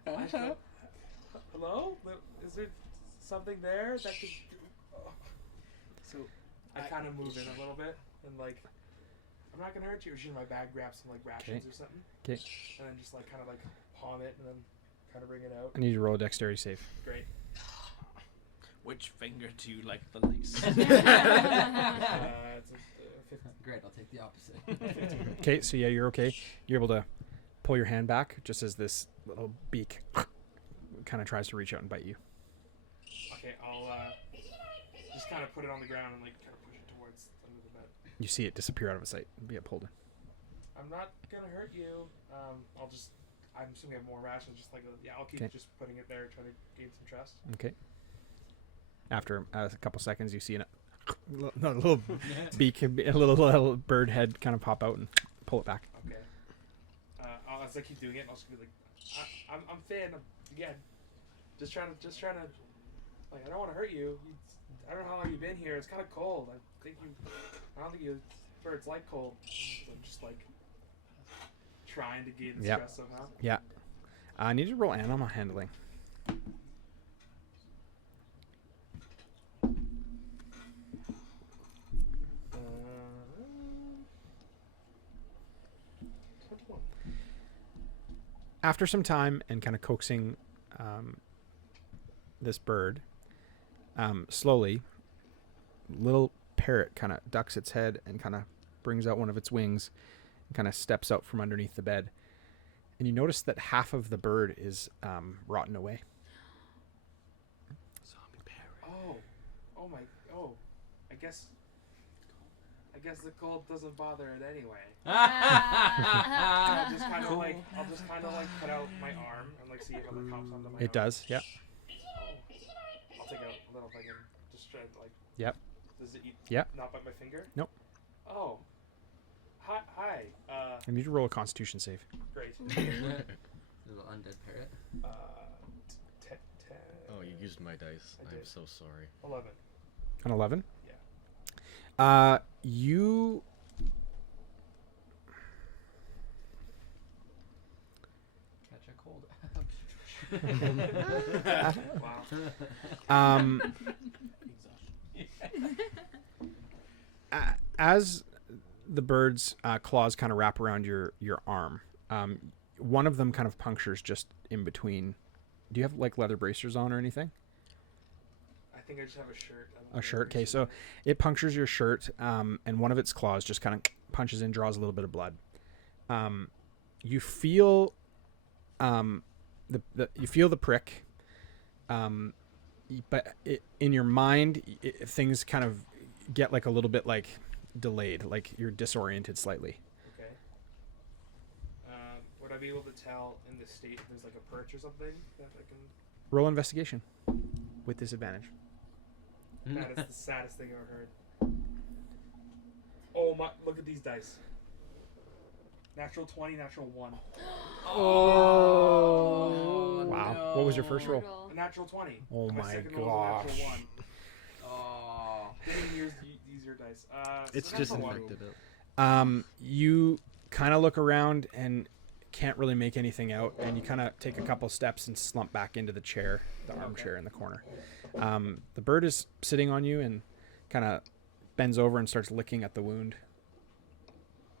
I go, hello? Is there something there that could? So I kind of move in a little bit and like, I'm not gonna hurt you. Or should my bag grab some like rations or something? 'Kay. And then just like kind of like palm it and then kind of bring it out. I need you to roll a dexterity save. Great. Which finger do you like the least? It's a 15. Great, I'll take the opposite. Okay, so yeah, you're okay. You're able to pull your hand back just as this little beak kind of tries to reach out and bite you. Okay, I'll just kind of put it on the ground and like kind of push it towards under the bed. You see it disappear out of sight and get pulled in. I'm not gonna hurt you. I'm assuming I have more rations. Just like I'll keep 'Kay. just putting it there, trying to gain some trust. Okay. After a couple seconds, you see a little beak, a little bird head kind of pop out and pull it back. Okay. As I keep doing it, I'll just be like, I'm Finn. Again, just trying to, like, I don't want to hurt you. I don't know how long you've been here. It's kind of cold. I don't think you birds like cold. So I'm just like trying to gain the Yep. stress somehow. Yeah. I need to roll animal handling. Uh, 21. After some time and kind of coaxing this bird, slowly, little parrot kind of ducks its head and kind of brings out one of its wings and kind of steps out from underneath the bed. And you notice that half of the bird is rotten away. Zombie parrot. Oh my. Oh, I guess the cold doesn't bother it anyway. I'll just kind of like cut out my arm and like see if it like hops onto my. It does, yeah. Oh. I'll take a little thing and just try to like. Yep. Does it eat? Yep. Not bite my finger? Nope. Oh. Hi. I need to roll a Constitution save. Great. Little undead parrot. 10. Oh, you used my dice. I I'm did. so sorry. 11. An 11? Yeah. You Catch a cold. Wow. As the bird's claws kind of wrap around your arm, one of them kind of punctures just in between. Do you have like leather bracers on or anything? I think I just have a shirt. A shirt. Okay, so it punctures your shirt, and one of its claws just kind of punches in, draws a little bit of blood. You feel you feel the prick, but in your mind, things kind of get like a little bit like delayed, like you're disoriented slightly. Okay. Would I be able to tell in this state if there's like a perch or something that I can? Roll investigation with disadvantage. That is the saddest thing I've ever heard. Oh my! Look at these dice. Natural 20, natural 1. Oh wow! no. What was your first roll? Brutal. A natural 20. Oh My my second roll was a gosh! natural 1. Oh. Use your dice. It's so just natural 1. infected. You kind of look around and can't really make anything out, and you kind of take a couple steps and slump back into the chair, the armchair in the corner. The bird is sitting on you and kind of bends over and starts licking at the wound.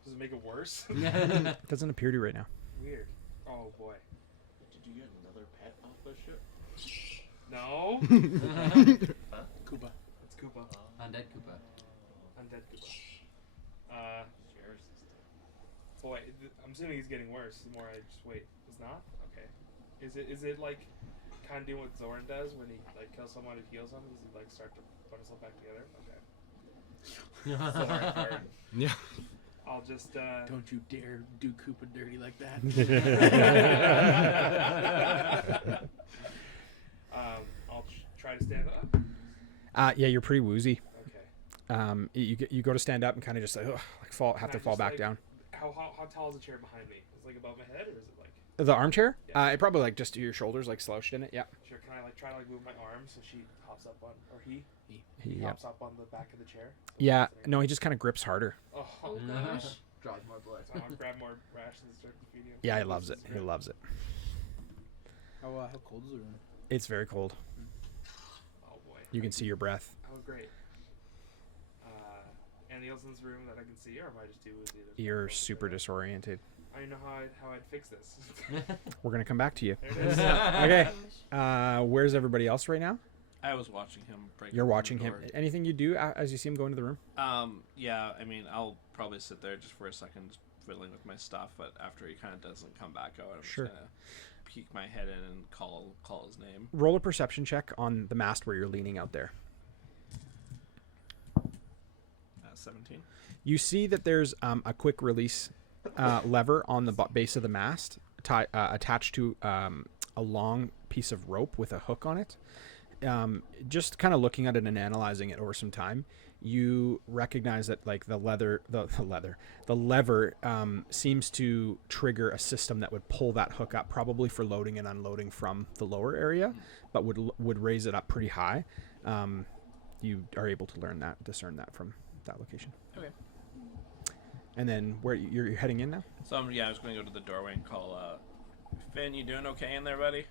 Does it make it worse? It doesn't appear to right now. Weird. Oh boy. Did you get another pet off the ship? No. Koopa. It's Koopa. Undead Koopa. Undead Koopa. Share system. Boy, I'm assuming he's getting worse the more I just wait. It's not? Okay. Is it like kind of doing what Zoran does when he like kills someone and heals them? Does he like start to put himself back together? Okay. Zoran card. Yeah. I'll just Don't you dare do Koopa dirty like that. I'll try to stand up. Yeah, you're pretty woozy. Okay. You go to stand up and kind of just like, ugh, like fall Can have I to fall just, back like, down. How tall is the chair behind me? Is it like above my head or is it like? The armchair? Yeah. It probably like just to your shoulders, like slouched in it. Yeah. Sure. Can I like try to like move my arm so she hops up on or he Yeah. hops up on the back of the chair? Yeah. No, he just kind of grips harder. Oh, Oh gosh. Draws more blood. so I'll grab more rations and start feeding him. Yeah, he loves it. He loves it. How cold is the room? It's very cold. Oh boy. You can see your breath. Oh great. Anything else in this room that I can see, or am I just too woozy? You're super disoriented. I don't know how I'd fix this. We're gonna come back to you. There it is. Okay. Gosh. Where's everybody else right now? I was watching him break. You're open the watching him. door. Anything you do as you see him go into the room? Yeah. I mean, I'll probably sit there just for a second, just fiddling with my stuff. But after he kind of doesn't come back out, I'm Sure. just gonna peek my head in and call his name. Roll a perception check on the mast where you're leaning out there. 17. You see that there's a quick release lever on the base of the mast attached to a long piece of rope with a hook on it. Just kind of looking at it and analyzing it over some time, you recognize that like the lever seems to trigger a system that would pull that hook up, probably for loading and unloading from the lower area, but would raise it up pretty high. You are able to discern that from that location. Okay. And then where you're heading in now? So I was going to go to the doorway and call. Finn, you doing okay in there, buddy?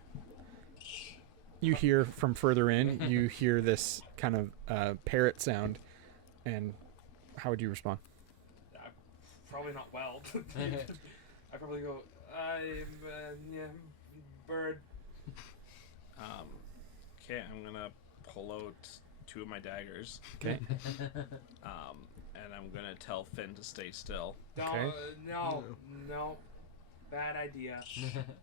You hear from further in. You hear this kind of parrot sound, and how would you respond? Probably not well. I probably go, yeah, bird. Okay, I'm gonna pull out 2 of my daggers. Okay. And I'm gonna tell Finn to stay still. No, Okay. no, bad idea.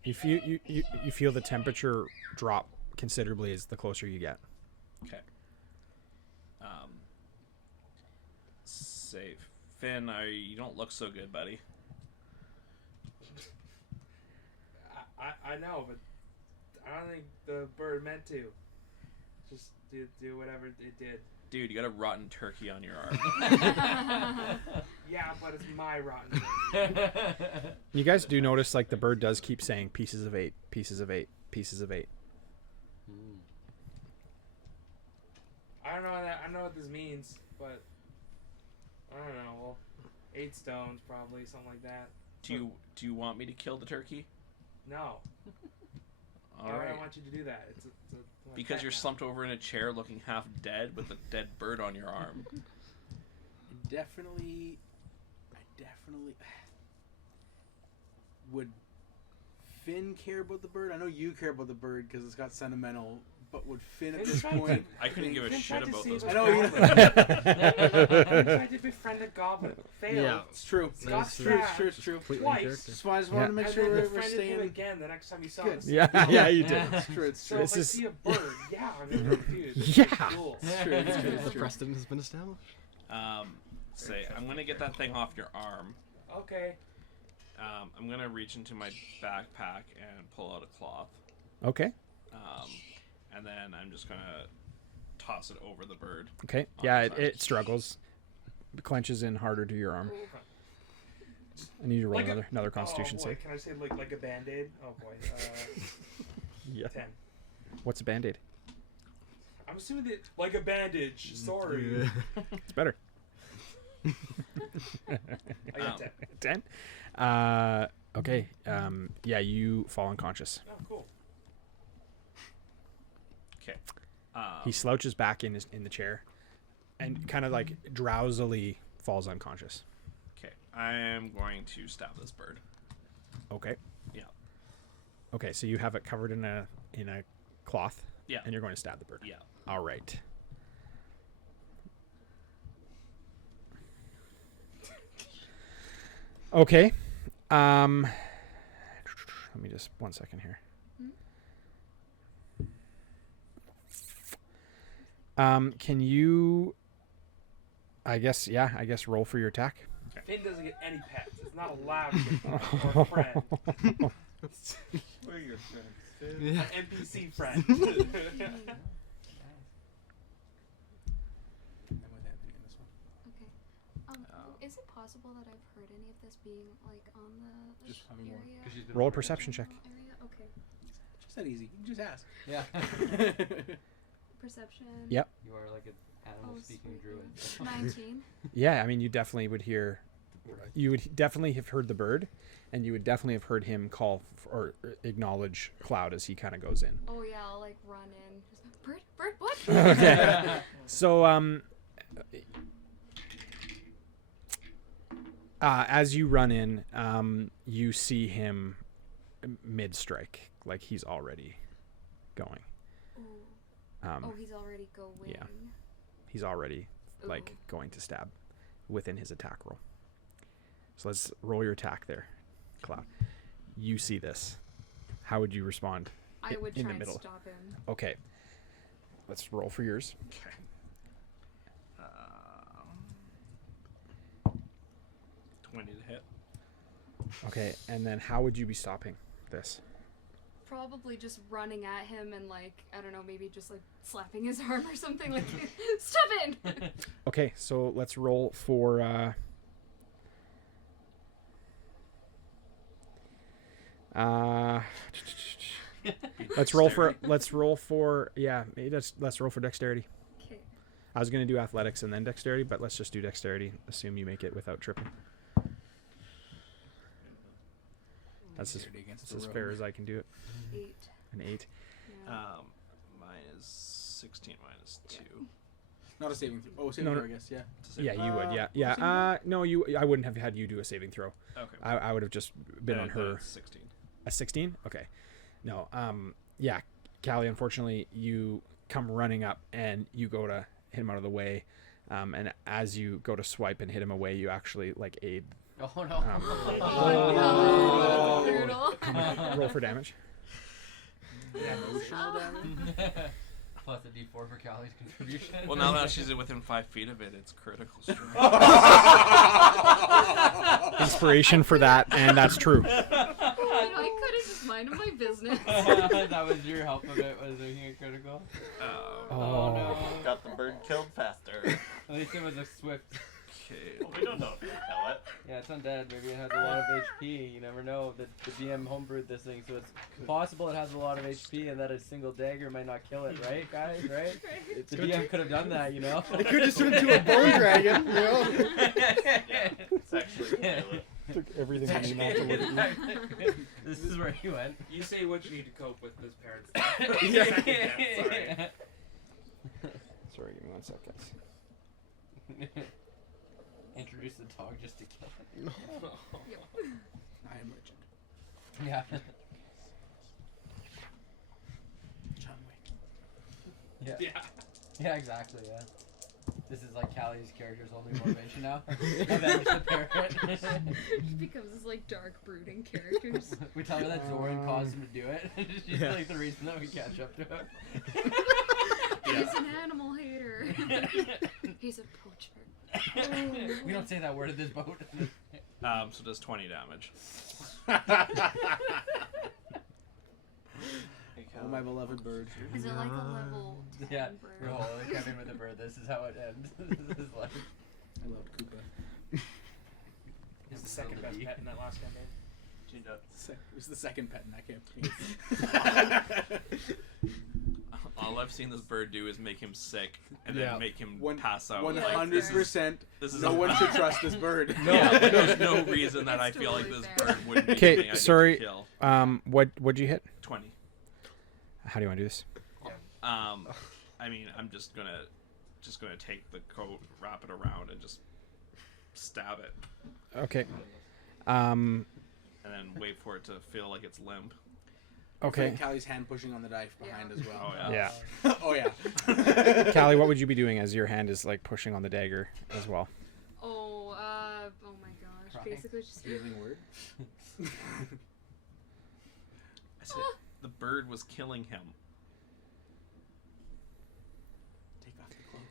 You feel the temperature drop considerably as the closer you get. Okay. Say, Finn, you don't look so good, buddy. I know, but I don't think the bird meant to. Just do whatever it did. Dude, you got a rotten turkey on your arm. Yeah, but it's my rotten. You guys do notice like the bird does keep saying pieces of 8, pieces of 8, pieces of 8. I don't know I know what this means, but I don't know. Well, 8 stones probably, something like that. Do you want me to kill the turkey? No. All Why do I right. want you to do that? It's a Because pet you're now. slumped over in a chair looking half dead with a dead bird on your arm. I definitely would Finn care about the bird? I know you care about the bird because it's got sentimental, but would Finn at Finn's this trying to- point? I couldn't give a Finn shit tried to about save those. us I know, you Finn tried to befriend a goblin. Failed. Yeah. It's true. Got It's true. It's trapped true. It's true. Completely in Twice. character. Just wanted to make And sure then we're befriended him staying. again the next time you saw Good. us. Yeah, you did. It's true. It's So true. if This I is- see a bird, yeah, I'm gonna be confused. Yeah. Cool. It's true. It's true. It's The true. precedent has been established. Say, I'm gonna get that thing off your arm. Okay. I'm gonna reach into my backpack and pull out a cloth. Okay. And then I'm just gonna toss it over the bird. Okay. On Yeah, the it struggles. It clenches in harder to your arm. I need you to roll Like a- another Constitution oh boy, save. Can I say like a band-aid? Oh boy. Yeah. 10. What's a band-aid? I'm assuming that like a bandage. Sorry. It's better. I got 10. 10. Okay. Yeah, you fall unconscious. Oh, cool. Okay. He slouches back in the chair, and kind of like drowsily falls unconscious. Okay. I am going to stab this bird. Okay. Yeah. Okay, so you have it covered in a cloth. Yeah. And you're going to stab the bird. Yeah. All right. Okay. Let me just 1 second here. Can you? I guess roll for your attack. Finn doesn't get any pets. It's not allowed to or a friend. We're your friends. Yeah. An NPC friend. I'm with Anthony on this one. Okay. Is it possible that I've heard any of this being like on the Just having more- area? 'Cause she's been Roll a working. perception check. Area? Okay. Just that easy. You can just ask. Yeah. Perception. Yep. You are like an animal speaking sweet. druid. 19. Yeah, I mean, you definitely would hear. You would definitely have heard the bird, and you would definitely have heard him call or acknowledge Cloud as he kind of goes in. Oh yeah, I'll like run in. Just, bird, what? Okay. So as you run in, you see him mid-strike, like he's already going. Ooh. Um, Oh, he's already going. yeah. He's already like Ooh. going to stab within his attack roll. So let's roll your attack there, Cloud. You see this. How would you respond? I would in try the middle. and stop him. Okay. Let's roll for yours. Okay. 20 to hit. Okay, and then how would you be stopping this? Probably just running at him and like I don't know, maybe just like slapping his arm or something. Like, stop it! Okay, so let's roll for let's roll for yeah, maybe let's roll for dexterity. Okay. I was gonna do athletics and then dexterity, but let's just do dexterity. Assume you make it without tripping. That's as, Dexterity against that's the as fair rogue. as I can do it. 8. An 8. Yeah. Mine is 16 minus 2. Not a saving throw. Oh, saving No, throw, I guess. Yeah. It's a Yeah, saving you would. what Yeah, was it? yeah. No, I wouldn't have had you do a saving throw. throw. Okay. I would have just been on her. 16. A 16? Okay. No. Yeah, Callie, unfortunately, you come running up and you go to hit him out of the way. And as you go to swipe and hit him away, you actually like aid. Oh no. Oh, that's brutal. Roll for damage. Yeah, emotional damage. Plus a D4 for Callie's contribution. Well, now that she's within 5 feet of it, it's critical strike. Inspiration for that, and that's true. I could have just minded my business. That was your help of it, was making it critical. Oh. no. Got the bird killed faster. At least it was a swift. Okay. Well, we don't know if you kill it. Yeah, it's undead. Maybe it has a lot of HP. You never know. The DM homebrewed this thing, so it's possible it has a lot of HP and that a single dagger might not kill it, right, guys? Right? The DM could have done that, you know? It could just turn into a bone dragon, you know? It's actually kill it. Took everything in me not to look at you. This is where he went. You say what you need to cope with this parent stuff. Second death, sorry. Sorry, give me 1 sec, guys. Introduce the dog just to kill it. I am Richard. Yeah. John Wick. Yeah. Yeah. Yeah, exactly, yeah. This is like Callie's character's only motivation now. Avenge the parent. She becomes this like dark brooding characters. We tell her that Zoran caused him to do it. She's like the reason that we catch up to him. He's an animal hater. He's a poacher. We don't say that word at this boat. So does 20 damage. Oh, my beloved bird. Is it like a level 10 Yeah, bird? we're holding Kevin with a bird. This is how it ends. This is like. I loved Koopa. He's the second best pet in that last campaign. It was the second pet in that campaign. All I've seen this bird do is make him sick and Yeah. then make him One- pass out. 100%. This is No a- one should trust this bird. No, there's no reason that I It's feel like totally this fair. bird wouldn't be Okay, something I need sorry. to kill. What'd you hit? 20. How do you want to do this? I mean, I'm just gonna take the coat, wrap it around, and just stab it, Okay. and then wait for it to feel like it's limp. Okay. Callie's hand pushing on the knife behind as well. Oh yeah. Yeah. Oh yeah. Callie, what would you be doing as your hand is like pushing on the dagger as well? Oh my gosh. Right. Basically just Healing word. I said the bird was killing him. Take off the cloak.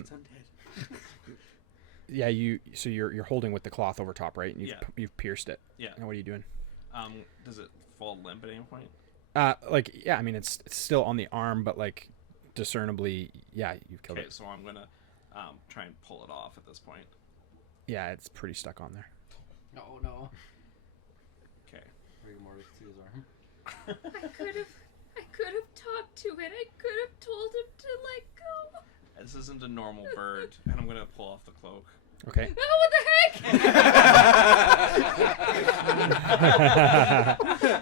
It's undead. Yeah, so you're holding with the cloth over top, right? And you've pierced it. Yeah. And what are you doing? Does it fall limp at any point? Like yeah, I mean it's still on the arm, but like discernibly, yeah, you've killed Okay, it. so I'm gonna try and pull it off at this point. Yeah, it's pretty stuck on there. Oh no. Okay. Rigor mortis to his arm. I could have talked to it. I could have told him to let go. This isn't a normal bird, and I'm gonna pull off the cloak. Okay. Oh, what the heck?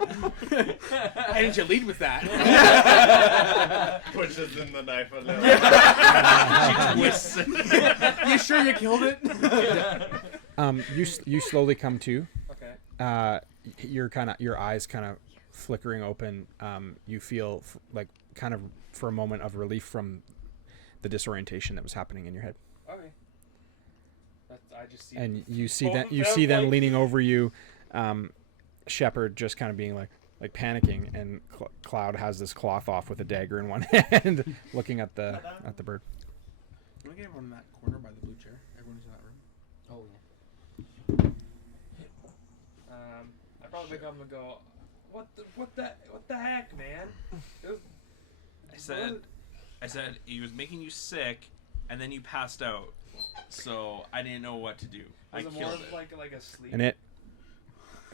Why didn't you lead with that? Pushes in the knife a little. Twists it. You sure you killed it? You slowly come to. Okay. Your eyes kind of flickering open. You feel like kind of for a moment of relief from the disorientation that was happening in your head. Okay. I just see. And you see both that of you them, see them like- leaning over you. Shepard just kind of being like panicking, and Cloud has this cloth off with a dagger in one hand, looking at the bird. Can we get everyone in that corner by the blue chair? Everyone's in that room. Oh yeah. I probably come and go. What the heck, man? It was, I said he was making you sick, and then you passed out. So I didn't know what to do. I was it killed more it. like a sleep? And it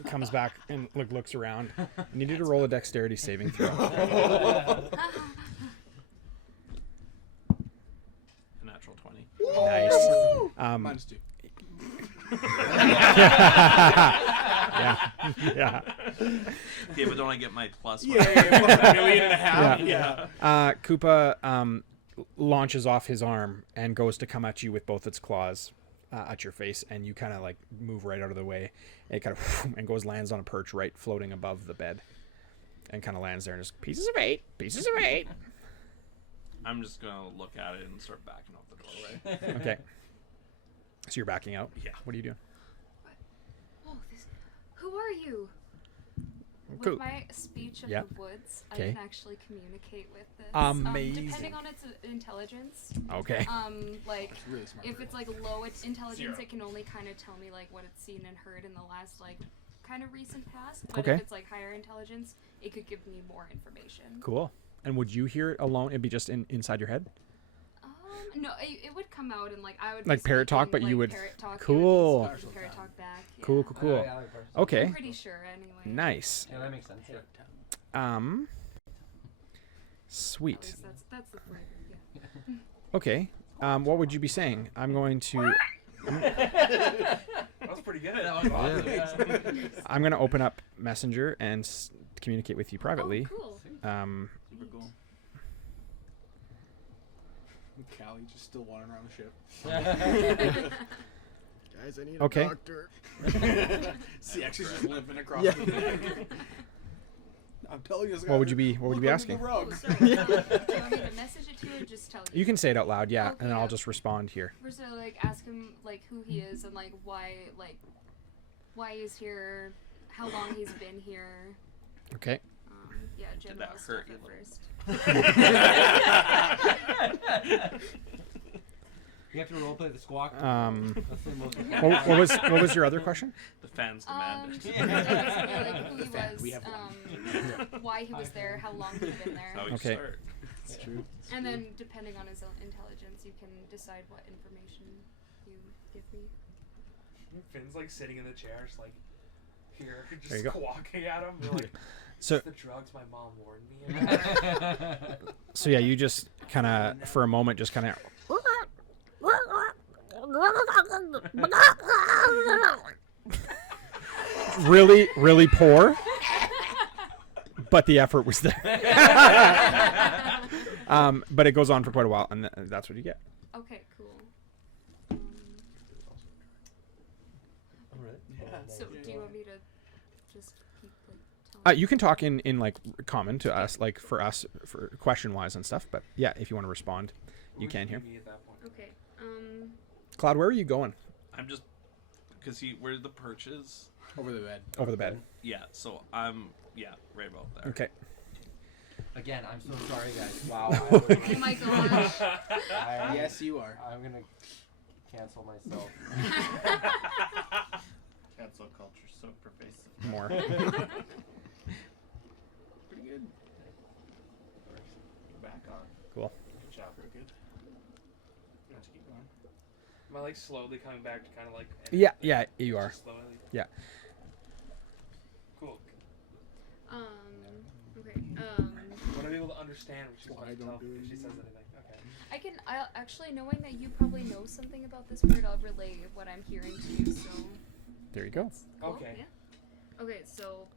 comes back and looks around. You needed to roll a dexterity saving throw. A natural 20. Nice. Mine's 2. Yeah. Yeah, but don't I get my plus one? $1.5 million. Yeah. Koopa launches off his arm and goes to come at you with both its claws at your face, and you kind of like move right out of the way. It kind of and lands on a perch right floating above the bed, and kind of lands there and just pieces of eight. I'm just gonna look at it and start backing off the doorway. Okay. So you're backing out. Yeah. What are you doing? Oh, who are you? Cool. With my speech of Yep. the woods, I Okay. can actually communicate with this. Amazing. Depending on its intelligence. Okay. Like That's really smart. if it's like low intelligence, 0. it can only kind of tell me like what it's seen and heard in the last like kind of recent past. But Okay. if it's like higher intelligence, it could give me more information. Cool. And would you hear it alone? It'd be just inside your head. No, it would come out and like I would Like be parrot talk, speaking, but you like, would- parrot talk, Cool. Yeah, I'd be speaking parrot talk back. Yeah. Cool. Oh, yeah, I like person. Okay. I'm pretty sure anyway. Nice. Yeah, that makes sense. Yeah. Sweet. At least that's the flavor. Yeah. Okay. What would you be saying? I'm going to That was pretty good. That was awesome. I'm gonna open up Messenger and communicate with you privately. Oh, cool. Super cool. Callie just still wandering around the ship. Guys, I need Okay. a doctor. See, actually just limping across Yeah. the deck. I'm telling you, this What would you be asking? Oh, sorry. Do you want me to message it to you or just tell you? You can say it out loud, yeah, Okay, and then I'll yeah. just respond here. First, like ask him like who he is and like why he's here, how long he's been here. Okay. Yeah, general that stuff hurt you at a first. You have to roleplay the squawk. That's the most What was your other question? The fans demand it. Just basically, like who he fan, we was, have one. why he was there, how long he'd been there. How you Okay. start. It's true. And then, depending on his own intelligence, you can decide what information you give me. Finn's like sitting in the chair, just like here, There you just go. squawking at him. You're like, So the drugs my mom warned me about. so yeah, you just kind of for a moment just kind of really really poor, but the effort was there. But it goes on for quite a while, and that's what you get. Okay, cool. So, do you want me to just keep like telling? You can talk in like common to us, like for us for question wise and stuff. But yeah, if you want to respond, you can here. Me at that point. Okay. Cloud, where are you going? I'm just because where the perch is. Over the bed. Over the bed. Yeah, so I'm right about there. Okay. Again, I'm so sorry, guys. Wow. Oh my gosh. Yes, you are. I'm gonna cancel myself. Cancel culture so pervasive. More. Pretty good. You're back on. Cool. Good job. Very good. Let's keep going. Am I like slowly coming back to kind of like? Yeah, you are. Just slowly. Yeah. Cool. Okay. Want to be able to understand what she's Why going to don't tell do if she it. says anything. Okay. I'll actually, knowing that you probably know something about this bird, I'll relay what I'm hearing to you. So. There you go. Cool, Okay. Yeah. Okay, so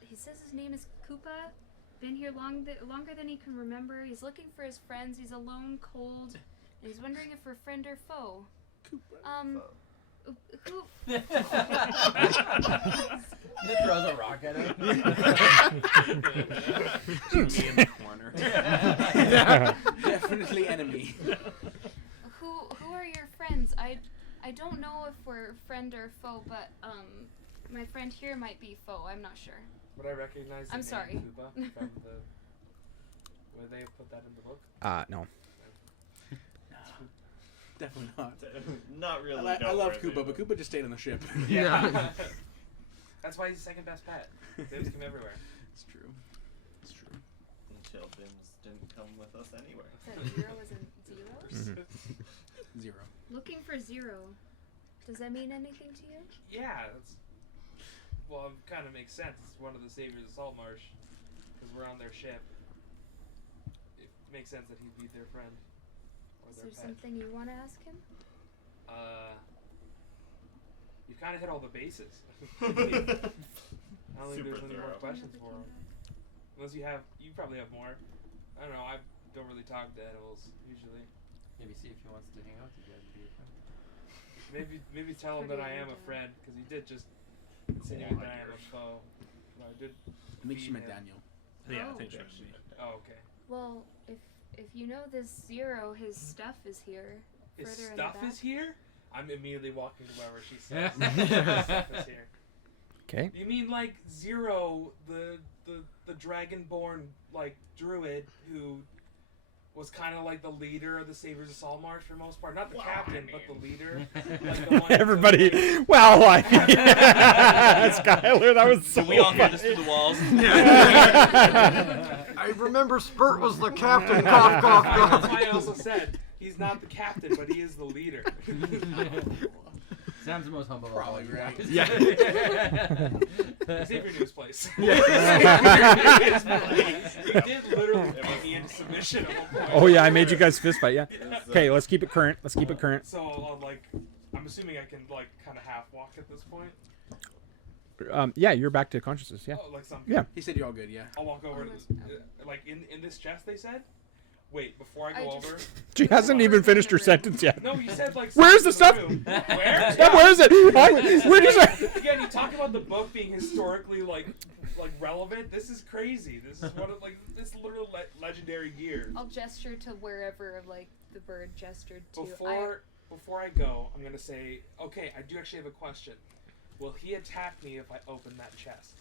he says his name is Koopa. Been here longer than he can remember. He's looking for his friends. He's alone, cold, and he's wondering if we're friend or foe. Who? It throws a rock at him. Me in the corner. Definitely enemy. Who are your friends? I don't know if we're friend or foe, but my friend here might be foe. I'm not sure. Would I recognize? The I'm name sorry. Kuba from the. Would they put that in the book? No. Definitely not. Not really. I love noteworthy, Koopa, but Koopa just stayed on the ship. Yeah. That's why he's the second best pet. They just come everywhere. It's true. It's true. Until Bims didn't come with us anywhere. That zero isn't zero? Zero. Looking for zero. Does that mean anything to you? Yeah, that's. Well, it kind of makes sense. It's one of the saviors of Saltmarsh, because we're on their ship. It makes sense that he'd be their friend or Is their there pet. something you want to ask him? You've kind of hit all the bases. I don't think Super there's any more thorough. questions for him. Unless you probably have more. I don't know. I don't really talk to animals usually. Maybe see if he wants to hang out with you guys. Be your friend. Maybe tell him that I am a friend, because he did just insinuate that I am a foe. No, I did. I think she meant Daniel. Yeah, I Oh. think she should be. Oh, okay. Well, if you know this zero, his stuff is here. His Further in the stuff back. is here? I'm immediately walking to wherever she says his stuff is here. Okay. You mean like Zero, the dragonborn like druid who was kind of like the leader of the Saviors of Saltmarsh for the most part? Not the captain, but the leader. Like the one Everybody. Wow. Skylar, that was so. So we all get this through the walls. I remember Spurt was the captain. Cough, cough, That's cough. why I also said he's not the captain, but he is the leader. Sam's the most humble. of all Probably you right. guys. Yeah. Xavier knew his place. Yeah. He did literally put me into submission at one point. Oh yeah, I made you guys fist fight. Yeah. Okay, let's keep it current. So I'm I'm assuming I can like kind of half walk at this point. Yeah, you're back to consciousness. Yeah. Oh, like something. Yeah. He said you're all good. Yeah. I'll walk over Oh, to this, that's- like in this chest. They said. Wait, before I I go just- over. She hasn't even finished her sentence yet. No, you said like. Where's the something in stuff? room. Where? Steph, where is it? Where did you say? Again, you talk about the book being historically like relevant. This is crazy. This is one of like this literal legendary gear. I'll gesture to wherever like the bird gestured to. Before I go, I'm gonna say, okay, I do actually have a question. Will he attack me if I open that chest?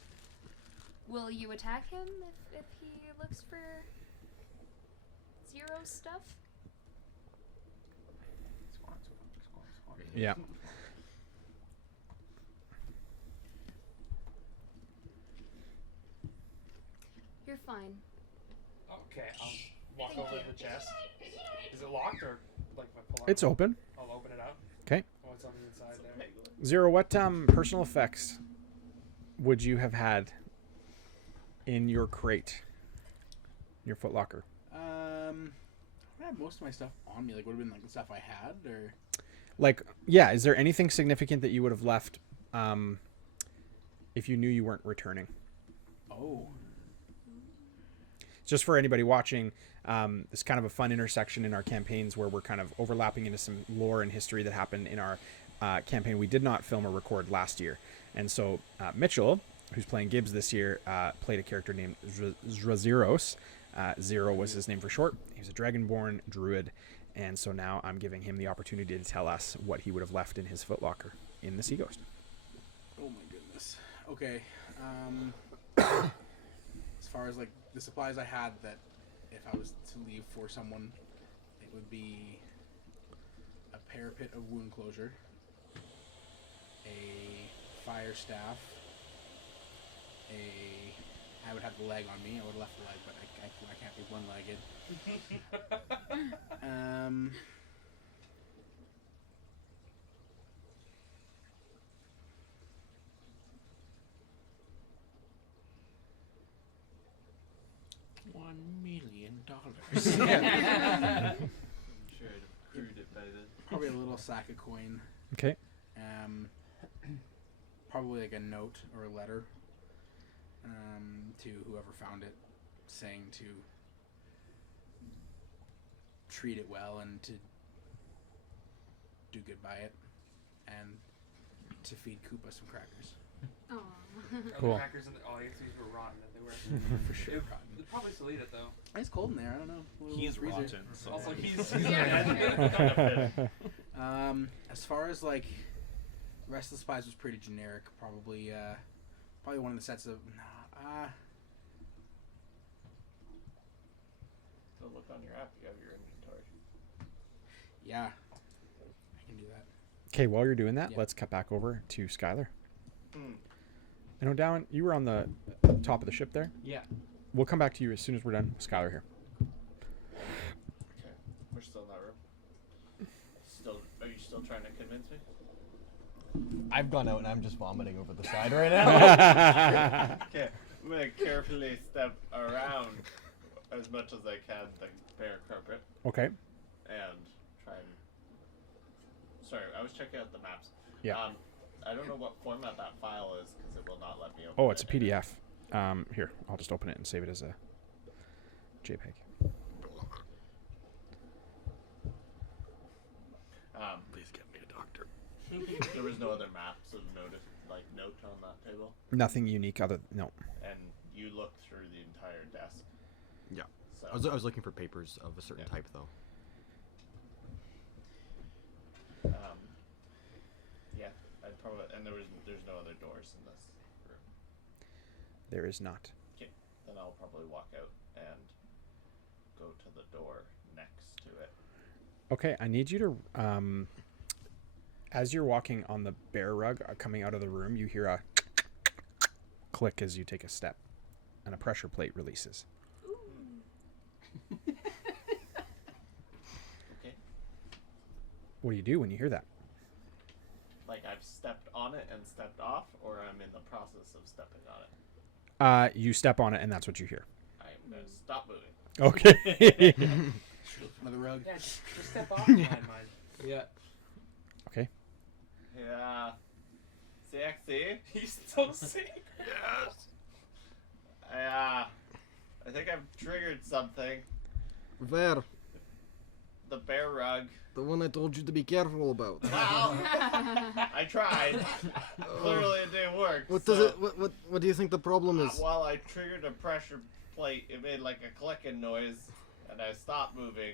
Will you attack him if he looks for Zero stuff? Yeah. You're fine. Okay, I'll walk over to the chest. Is it locked or like if I pull out? It's open. I'll open it up. 'Kay. What's on the inside there? Zero, what personal effects would you have had in your crate, your footlocker? I had most of my stuff on me. Like, would have been like the stuff I had, or Like, yeah, is there anything significant that you would have left if you knew you weren't returning? oh, Just for anybody watching, it's kind of a fun intersection in our campaigns where we're kind of overlapping into some lore and history that happened in our campaign we did not film or record last year. And so Mitchell, who's playing Gibbs this year, played a character named Zraziros. Zero was his name for short. He was a dragonborn druid. And so now I'm giving him the opportunity to tell us what he would have left in his footlocker in the Sea Ghost. oh my goodness. Okay. As far as like the supplies I had, that if I was to leave for someone, it would be a parapet of wound closure, a fire staff, I would have the leg on me. I would have left the leg, but I can't be one-legged. $1 million. Yeah. I'm sure I'd have accrued it by then. Probably a little sack of coin. Okay. Probably like a note or a letter to whoever found it, saying to treat it well and to do good by it, and to feed Koopa some crackers. Aww. Are Cool. The crackers in the, oh, I guess these were rotten. That they were. For sure. They'd probably still eat it though. It's cold in there. I don't know. A little He's freezer. rotten. So. Also, he's As far as like the rest of the supplies was pretty generic. Probably one of the sets of So look on your app. You have your inventory. yeah, I can do that. Okay, while you're doing that, Yeah. let's cut back over to Skylar. Hmm. I know, Dowan, you were on the top of the ship there. Yeah. We'll come back to you as soon as we're done. Skylar here. Okay, we're still in that room. Are you still trying to convince me? I've gone out and I'm just vomiting over the side right now. Okay, I'm gonna carefully step around as much as I can the bare carpet Okay. and try and. Sorry, I was checking out the maps. Yeah. I don't know what format that file is because it will not let me open. Oh, it's a it. PDF. Here, I'll just open it and save it as a JPEG. Please get me a doctor. There was no other maps of note on that table, Nothing unique other no. and you looked through the entire desk. Yeah. So I was looking for papers of a certain type though. yeah, I'd probably there's no other doors in this room. There is not. Okay, then I'll probably walk out and go to the door next to it. Okay, I need you to as you're walking on the bear rug coming out of the room, you hear a click as you take a step and a pressure plate releases. Okay, What do you do when you hear that? like I've stepped on it and stepped off, or I'm in the process of stepping on it. You step on it and that's what you hear. I'm gonna stop moving. Okay. Another rug. Yeah, just step off my mind. Yeah. Yeah. CXC? He's still sick. Yes. I think I've triggered something. Where? The bear rug. The one I told you to be careful about. Well, I tried. Clearly it didn't work. What so, does it? What do you think the problem is? Well, I triggered a pressure plate. It made like a clicking noise, and I stopped moving.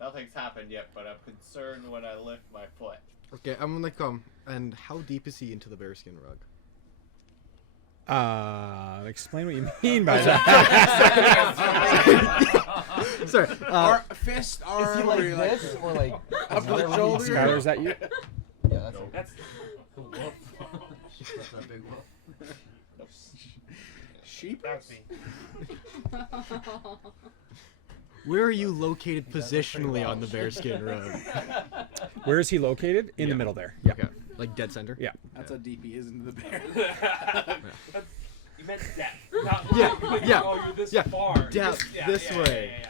Nothing's happened yet, but I'm concerned when I lift my foot. Okay, I'm gonna come. And how deep is he into the bearskin rug? Explain what you mean by that. Sorry. Or fist, Is arm, he like or this or like up to the shoulder? Skylar, is that you? Yeah, That's That's a big wolf. sheep? that's me. Where are you located positionally on the bearskin rug? Where is he located? In the middle there. Yeah. Okay, like dead center. Yeah. That's how deep he is into the bear. You meant depth. Not Yeah, like, yeah, oh, you're this yeah. far. Depth, this way. Yeah.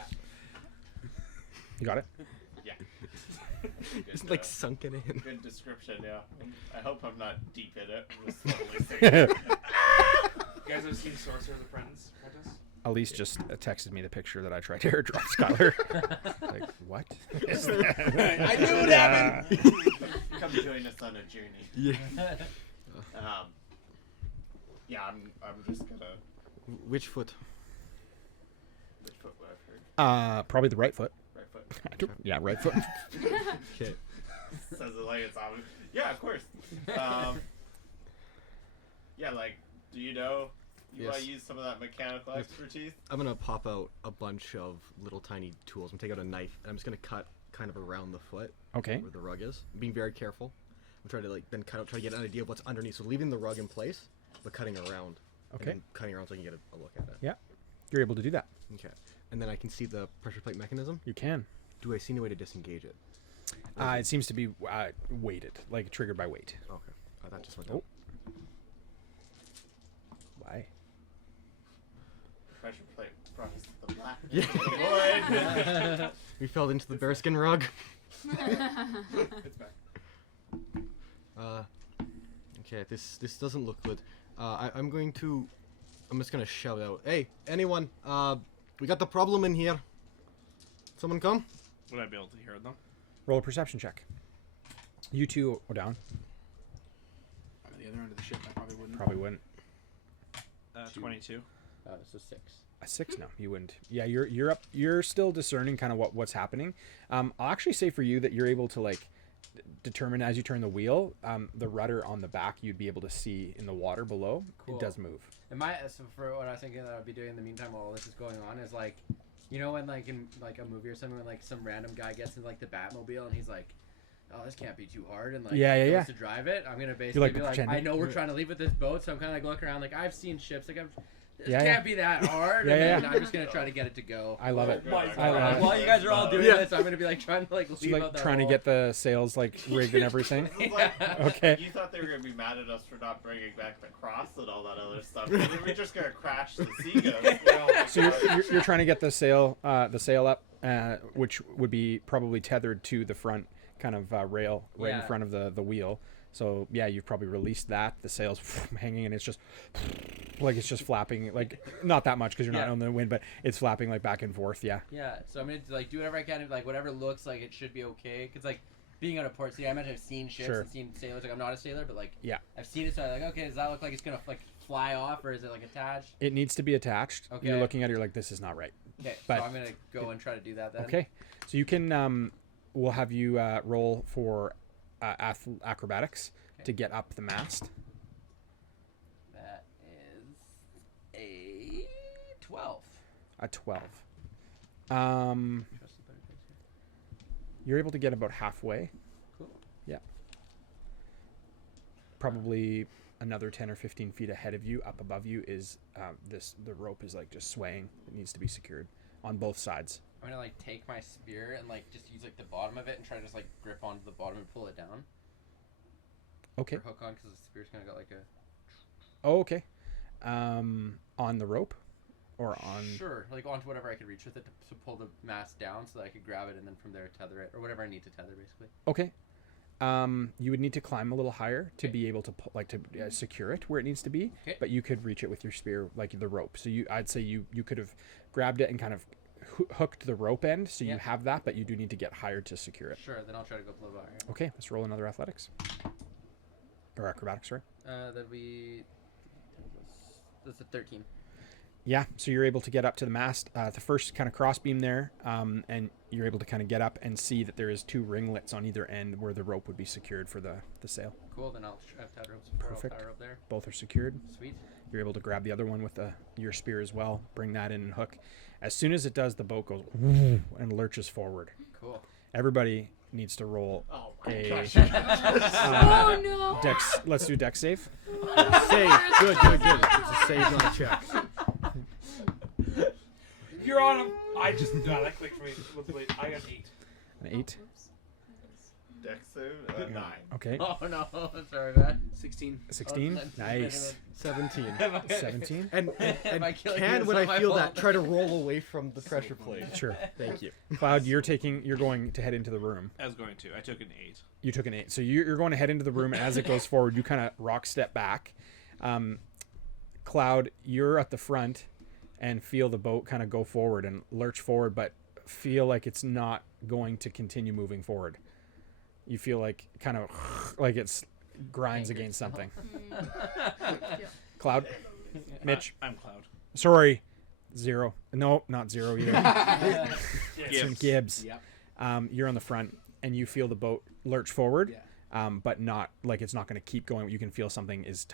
You got it? Yeah. It's Good, like sunken in. good description, yeah. I hope I'm not deep in it. I'm just slowly saying it. You guys have seen Sorcerer Apprentice? Elise just texted me the picture that I tried to airdrop Skylar. Like, what? is that? I knew it happened! Come join us on a journey. Yeah. Yeah, I'm just gonna. Which foot? Which foot would I've heard? Probably the right foot. Right foot. Yeah, right foot. Okay. Says it like it's obvious. Yeah, of course. Yeah, like, do you know? You want Yes. to use some of that mechanical expertise? I'm gonna pop out a bunch of little tiny tools. I'm gonna take out a knife and I'm just gonna cut kind of around the foot Okay. where the rug is. I'm being very careful. I'm trying to like then cut out, try to get an idea of what's underneath. So leaving the rug in place, but cutting around. Okay. And then cutting around so I can get a look at it. Yeah. You're able to do that. Okay. And then I can see the pressure plate mechanism. You can. Do I see any way to disengage it? It seems to be weighted, like triggered by weight. Okay. That just went Oh. out. Why? Pressure plate brought us to the black. Yeah. Void. We fell into the bearskin rug. It's back. Okay, this doesn't look good. I'm just gonna shout out, hey, anyone, we got the problem in here. Someone come? Would I be able to hear them? Roll a perception check. You two are down. On the other end of the ship, I probably wouldn't. Probably wouldn't. 22. So 6. A 6? No, you wouldn't. Yeah, you're up. You're still discerning kind of what's happening. I'll actually say for you that you're able to like determine as you turn the wheel, the rudder on the back you'd be able to see in the water below. Cool. It does move. So for what I was thinking that I'd be doing in the meantime while all this is going on is like, you know, when like in like a movie or something, when like some random guy gets into like the Batmobile and he's like, oh, this can't be too hard, and like goes to drive it. I'm gonna basically be like, pretending. I know we're trying to leave with this boat, so I'm kind of like looking around like I've seen ships, like this Yeah, can't be that hard, and then I'm just gonna try to get it to go. I love it. Oh my I love God. it. While you guys are all doing this, I'm gonna be like trying to like So leave like out that trying to whole- get the sails like rigged and everything. This is like, Okay. You thought they were gonna be mad at us for not bringing back the cross and all that other stuff. We're just gonna crash the Seagulls. So you're trying to get the sail up, which would be probably tethered to the front kind of rail right in Yeah. front of the wheel. So yeah, you've probably released that. The sail's hanging and it's just like it's just flapping, like not that much because you're not Yeah. on the wind, but it's flapping like back and forth. Yeah. Yeah, so I'm gonna like do whatever I can, like whatever looks like it should be okay, cause like being on a port city, I might have seen ships Sure. and seen sailors. Like I'm not a sailor, but like Yeah. I've seen it. So I'm like, okay, does that look like it's gonna like fly off, or is it like attached? It needs to be attached. Okay. You're looking at it, you're like, this is not right. Okay, But- so I'm gonna go and try to do that then. Okay. So you can we'll have you roll for acrobatics to get up the mast. That is a 12. A 12. Trust the better face here. You're able to get about halfway. Cool. Yeah. Probably another 10 or 15 feet ahead of you, up above you, is the rope is like just swaying. It needs to be secured on both sides. I'm gonna like take my spear and like just use like the bottom of it and try to just like grip onto the bottom and pull it down. Okay. Or hook on, because the spear's kind of got like a. Oh, okay. On the rope, or on. Sure, like onto whatever I could reach with it to pull the mast down so that I could grab it and then from there tether it or whatever I need to tether basically. Okay. You would need to climb a little higher to Okay. be able to secure it where it needs to be. Okay. But you could reach it with your spear, like the rope. So I'd say you could have grabbed it and kind of hooked the rope end, so you Yeah. have that, but you do need to get higher to secure it. Sure, then I'll try to go a little bit higher. Okay, let's roll another athletics or acrobatics, sorry. That'd be. That's a 13. Yeah, so you're able to get up to the mast, the first kind of crossbeam there, and you're able to kind of get up and see that there is 2 ringlets on either end where the rope would be secured for the sail. Cool, then I'll have tied ropes before Perfect. I'll tie her up there. Both are secured. Sweet. You're able to grab the other one with your spear as well, bring that in and hook. As soon as it does, the boat goes and lurches forward. Cool. Everybody needs to roll Oh my a gosh. Oh no! dex. Let's do dex save. Save. Good. It's a save, not a check. You're on him. I just that clicked for me. Wait, I got 8. An 8. Dex save, 9. Okay. Oh no, sorry, man. 16. 16. Oh, Nice. 17. 17. And Am I killing can, you? when It's I not feel my that, fault. try to roll away from the pressure plate. Sure. Thank you. Cloud, you're going to head into the room. I was going to. I took an 8. You took an 8. So you're going to head into the room, and as it goes forward, you kind of rock step back. Cloud, you're at the front and feel the boat kind of go forward and lurch forward, but feel like it's not going to continue moving forward. You feel like kind of like it's grinds against something. Cloud, Mitch, I'm Cloud. sorry, 0. No, not 0 either. Gibbs. Gibbs. Yep. You're on the front, and you feel the boat lurch forward, Yeah. but not like it's not going to keep going. You can feel something is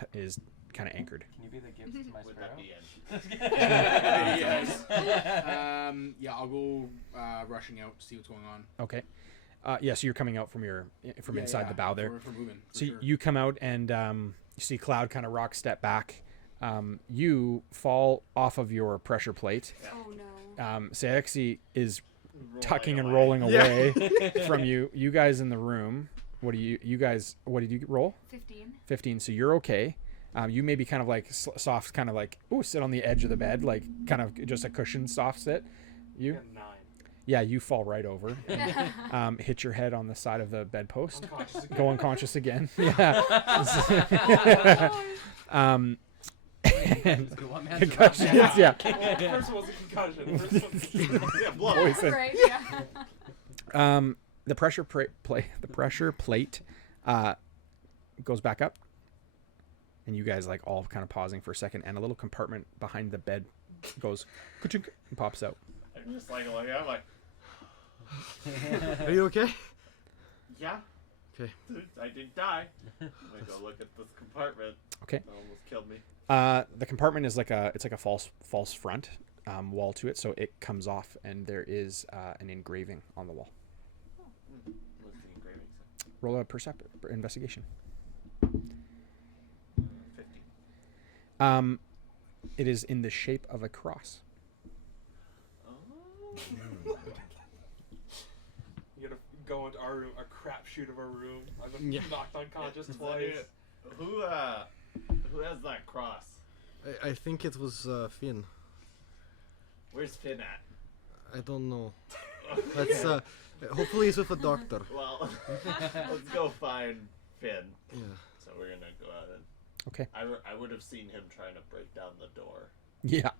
kind of anchored. Can you be the Gibbs to my Would Sparrow? that be it? Yes. Yeah, I'll go rushing out to see what's going on. Okay. Yeah, so you're coming out from inside the bow there. We're moving. For So sure. you come out and you see Cloud kind of rock step back. You fall off of your pressure plate. Oh no! Saexi is tucking and Rolling rolling away from you. You guys in the room. What did you roll? 15. 15. So you're okay. You maybe kind of like soft, kind of like sit on the edge of the bed, like kind of just a cushion soft sit. I You, got 9. yeah, you fall right over, hit your head on the side of the bedpost, Unconscious again. go unconscious again. Yeah. And One man concussions, survived. yeah. First one was a concussion. First one Yeah, blow. Poison. Right? Yeah. The pressure plate goes back up, and you guys like all kind of pausing for a second, and a little compartment behind the bed goes ka-chink, and pops out. I'm just like, I'm like, Are you okay? yeah. Okay. I didn't die. I'm gonna go look at this compartment. Okay. That almost killed me. The compartment is like a false front wall to it, so it comes off, and there is an engraving on the wall. What's the engraving say? Roll a investigation. 50. It is in the shape of a cross. Oh. You gotta go into our room, a crapshoot of a room. I've been Yeah. knocked unconscious Is that twice. it? Who has that cross? I think it was Finn. Where's Finn at? I don't know. Let's hopefully he's with a doctor. Well, let's go find Finn. Yeah. So we're gonna go out and. Okay. I would have seen him trying to break down the door. Yeah.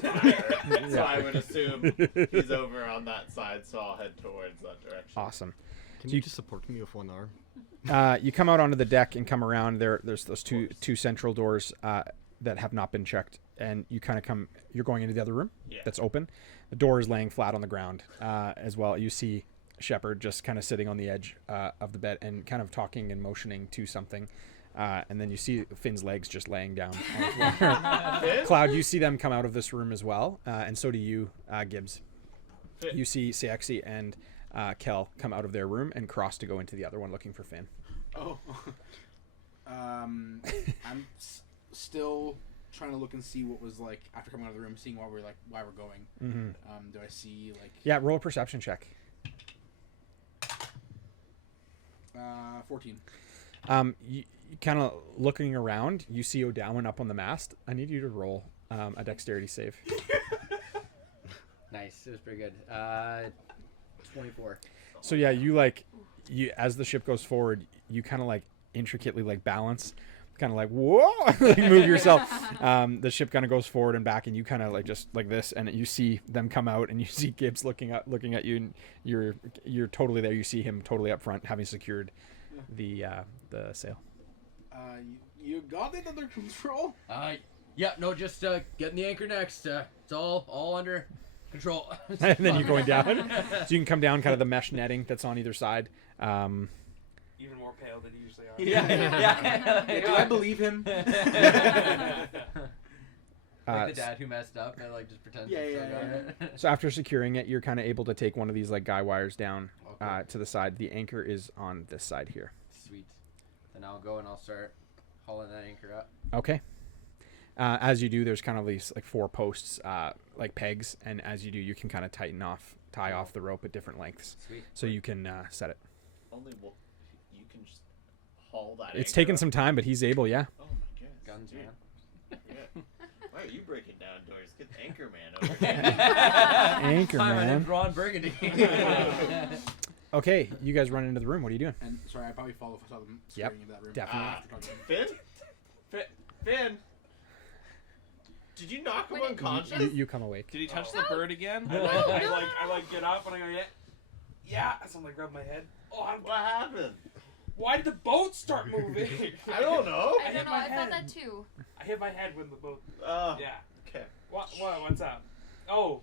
So I would assume he's over on that side, so I'll head towards that direction. Awesome. Can So you you- just support me with one arm? You come out onto the deck and come around. There's those two central doors that have not been checked, and you kind of come. You're going into the other room Yeah. that's open. The door is laying flat on the ground as well. You see Shepard just kind of sitting on the edge of the bed and kind of talking and motioning to something. And then you see Finn's legs just laying down on the floor. Finn? Cloud, you see them come out of this room as well, and so do you, Gibbs. Finn. You see Saexi and Kel come out of their room and cross to go into the other one looking for Finn. Oh. I'm still trying to look and see what was like after coming out of the room, seeing why we're going. Mm-hmm. Do I see like? Yeah, roll a perception check. 14. You kind of looking around, you see O'Dowan up on the mast. I need you to roll a dexterity save. Nice. It was pretty good. 24. So yeah, you like you as the ship goes forward, you kind of like intricately like balance, kind of like whoa, like move yourself. The ship kind of goes forward and back, and you kind of like just like this, and you see them come out, and you see Gibbs looking at you, and you're totally there. You see him totally up front, having secured the sail. You got it under control? Yeah, no, just getting the anchor next. It's all under control. And then you're going down, so you can come down kind of the mesh netting that's on either side. Even more pale than you usually are. Yeah. Do I believe him? Like the dad who messed up and like just pretends. Yeah. So after securing it, you're kind of able to take one of these like guy wires down to the side. The anchor is on this side here. Sweet. Then I'll go and I'll start hauling that anchor up. Okay. As you do, there's kind of these like 4 posts, like pegs, and as you do, you can kind of tie off the rope at different lengths. Sweet. So you can set it. Only you can just haul that. It's anchor taken up. some time, but he's able. Yeah. Oh my goodness. Guns, dude. man. Yeah. Why are you breaking down doors? Get the anchor man over here. Anchor Hi, my man. name's Ron Burgundy. Okay, you guys run into the room. What are you doing? And sorry, I probably follow if I saw them Yep, scurrying into that room. definitely. After talking to them. Finn. Did you knock him What did- unconscious? You come awake. Did he touch the bird again? I get up and I go, yeah. So I'm like, grab my head. What happened? Why did the boat start moving? I don't know. I don't know. my I thought head. that too. I hit my head when the boat. Oh. Yeah. Okay. What's up? Oh.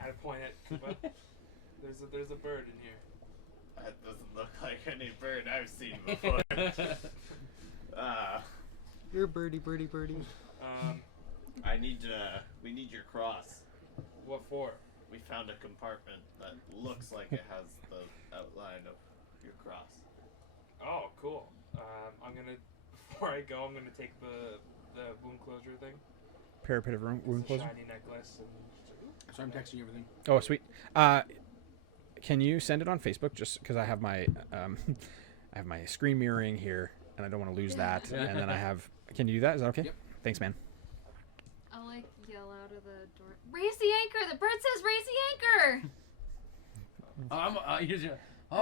I point at Koopa. There's a bird in here. That doesn't look like any bird I've seen before. You're birdie. We need your cross. What for? We found a compartment that looks like it has the outline of your cross. Oh, cool. Before I go, I'm gonna take the wound closure thing. Parapet of wound It's a closure. shiny necklace. And So I'm texting you everything. Oh, sweet. Can you send it on Facebook? Just because I have my I have my screen mirroring here, and I don't want to lose that. And then I have. Can you do that? Is that okay? Yep. Thanks, man. I'll like yell out of the door. Raise the anchor! The bird says raise the anchor! I'm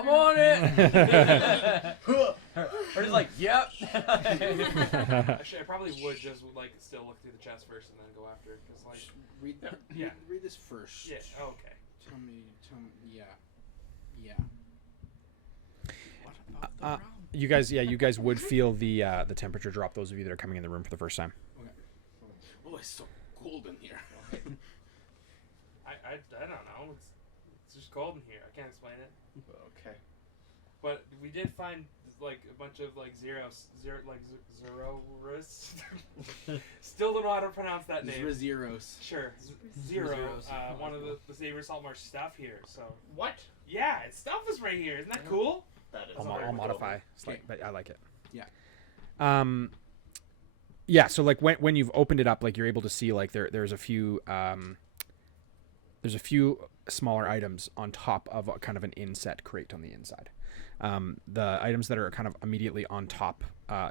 on it. Or just like, yep. Actually, I probably would just like still look through the chest first and then go after it, because like. Read Yeah. Read this first. Yeah. Okay. Tell me. Yeah. What about the You guys would feel the temperature drop. Those of you that are coming in the room for the first time. Okay. Oh, it's so cold in here. I don't know. It's just cold in here. I can't explain it. Okay. But we did find like a bunch of like Zeros. Still don't know how to pronounce that name. Zeros. Sure, Zero. Zeros. One of the Saber Saltmarsh stuff here. So What? yeah, its stuff is right here. Isn't that cool? That is. I'll very cool. modify slightly, but I like it. Yeah. Yeah. So like when you've opened it up, like you're able to see like there's a few smaller items on top of a kind of an inset crate on the inside. The items that are kind of immediately on top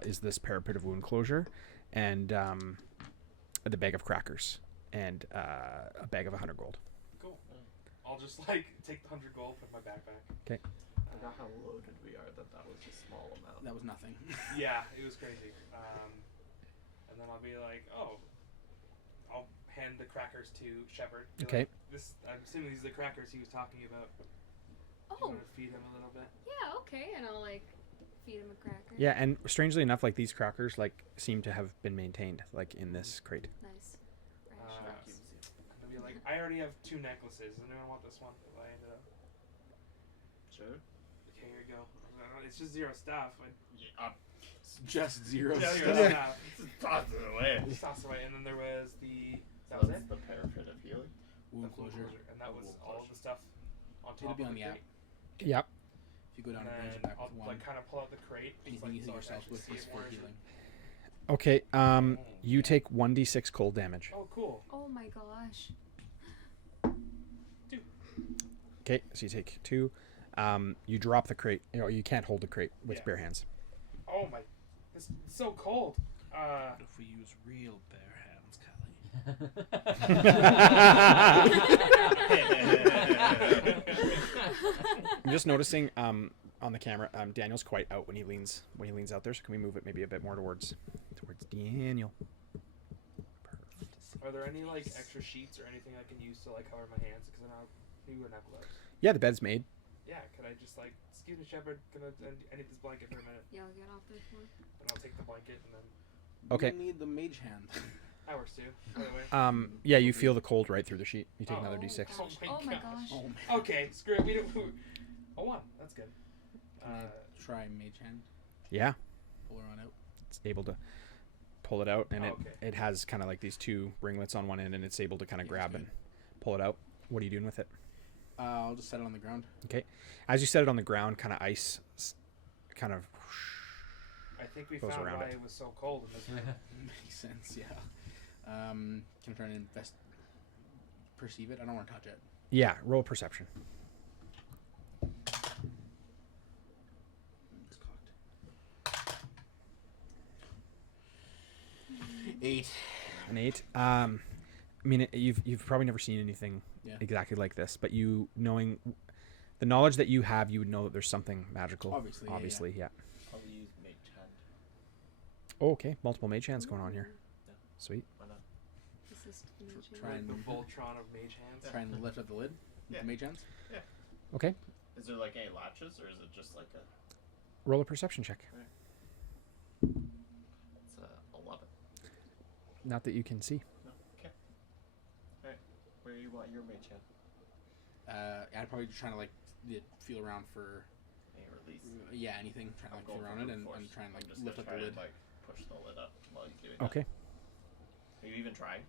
is this parapet of wound closure, and the bag of crackers, and a bag of 100 gold. Cool. I'll just like take the 100 gold, put in my backpack. Okay. I forgot how loaded we are. That was a small amount. That was nothing. Yeah, it was crazy. And then I'll be like, oh, I'll hand the crackers to Shepard. Be Okay. Like, I'm assuming these are the crackers he was talking about. Do you Oh, want to feed him a little bit? yeah, okay. And I'll like feed him a cracker. Yeah, and strangely enough, like these crackers like seem to have been maintained like in this crate. Nice. Uh, Rations. And I'll be like, I already have 2 necklaces. Does anyone want this one? If I ended up. Sure. Okay, here you go. It's just zero stuff. It's just zero Yeah, stuff. zero stuff. Just toss it away. Just toss it away. And then there was that So was that's it? the parapet of healing. Wound The wound closure. And that was Wound all of closure. the stuff on It'll top be of on the the app. crate. Yep. If you go down And to then Branch back I'll with one, like kind of pull out the crate. you It's can like, use it so I can yourself actually with see this it for more. healing. Okay. You take 1d6 cold damage. Oh, cool. Oh my gosh. Okay, so you take 2. You drop the crate. You can't hold the crate with Yeah. bare hands. Oh my, it's so cold. What if we use real bare hands, Kelly? I'm just noticing on on the camera. Daniel's quite out when he leans out there. So can we move it maybe a bit more towards Daniel? Are there any like extra sheets or anything I can use to like cover my hands? Because we wouldn't have gloves. Yeah, the bed's made. Yeah, could I just like, excuse me, Shepard, I need this blanket for a minute, Yeah, I'll get off there for. and I'll take the blanket and then Okay. You need the mage hand. that works too. By the way. Yeah, you feel the cold right through the sheet. You take another Oh, d6. gosh. Oh my gosh. Oh man. Okay, screw it. We don't. A 1. That's good. Can I try mage hand? Yeah, Pull her on out. it's able to pull it out, and Oh, okay. it has kind of like these 2 ringlets on one end, and it's able to kind of Yeah, grab that's and pull it out. What are you doing with it? I'll just set it on the ground. Okay. As you set it on the ground, kind of ice, kind of. I think we Goes found around why it. it was so cold in this room. Makes sense, yeah. Can I try and perceive it? I don't want to touch it. Yeah, roll perception. It's cocked. 8. An 8. I mean, you've probably never seen anything Yeah. exactly like this, but knowing the knowledge that you have, you would know that there's something magical. Obviously, yeah. I'll use mage hand. Oh, okay. Multiple mage hands going on here. Sweet. Why not? This is Try Like and the Voltron of mage hands. try and lift up the lid. With Yeah. the mage hands. Okay. Is there like any latches, or is it just like a? Roll a perception check. It's 11. Not that you can see. No. Okay. All right. Where you want your mage hand? I'd probably just trying to like feel around for Any release. anything. Trying to I'm like feel going around for it brute and force. try and like I'm just lift gonna up the try lid. to, like, push the lid up while you're doing Okay. that. Are you even trying?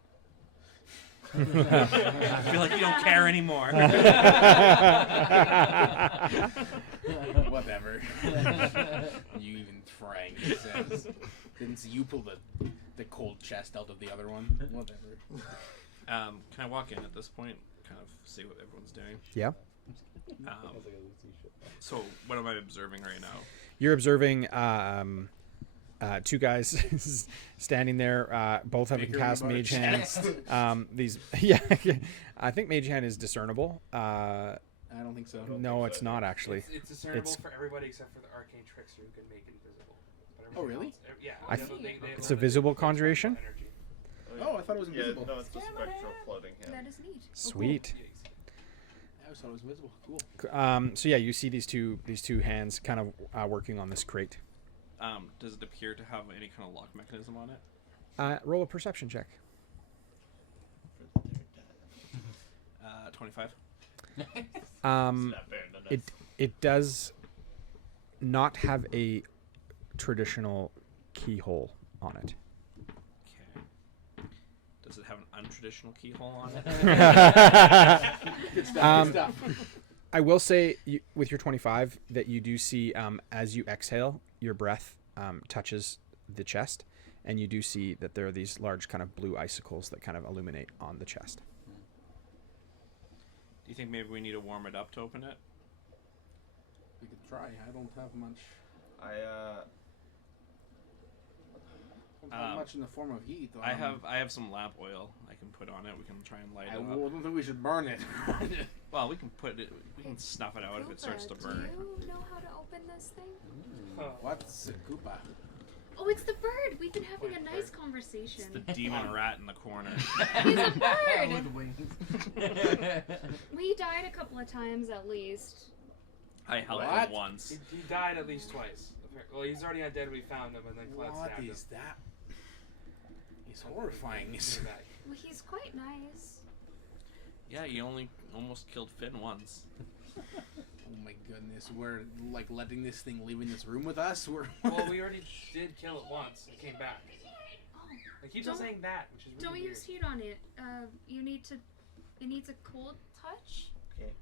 I feel like you don't care anymore. Whatever. You even trying? He says. Didn't see you pull the cold chest out of the other one. Whatever. Can I walk in at this point? Kind of see what everyone's doing. Yeah. So what am I observing right now? You're observing 2 guys standing there, both having Bickering cast about a mage hands. chest. Yeah, I think mage hand is discernible. I don't think so. No, it's not actually. It's discernible It's- for everybody except for the arcane trickster who can make it invisible. But Oh, everything really? else- yeah. I they th- have they have It's a limited visible spectral conjuration? energy. Oh, I thought it was invisible. Yeah, no, it's just spectral floating hand. That is neat. Sweet. I always thought it was invisible. Cool. So yeah, you see these two hands kind of working on this crate. Does it appear to have any kind of lock mechanism on it? Roll a perception check. 25. Snap bear in the nuts. It does not have a traditional keyhole on it. Okay. Does it have an untraditional keyhole on it? Good stuff. Um, Good stuff. I will say with your 25 that you do see as you exhale, your breath touches the chest, and you do see that there are these large kind of blue icicles that kind of illuminate on the chest. Do you think maybe we need to warm it up to open it? We could try. I don't have much. I Don't have much in the form of heat. Though. I have some lamp oil I can put on it. We can try and light I it up. don't think we should burn it. Well, we can put it. We can snuff it out if it starts to Koopa, burn. Do you know how to open this thing? What's a Koopa? Oh, it's the bird. We've been having a nice conversation. It's the demon rat in the corner. He's a bird. With wings. We died a couple of times at least. I helped What? him once. He died at least twice. Well, he's already undead. We found him, and then Cloud What stabbed him. is that? He's horrifying. He's back. Well, he's quite nice. Yeah, you only almost killed Finn once. Oh my goodness, we're like letting this thing live in this room with us. We're Well, we already did kill it once. It came back. Oh, It keeps on Don't- saying that, which is really don't weird. use heat on it. You need to. It needs a cold touch. okay.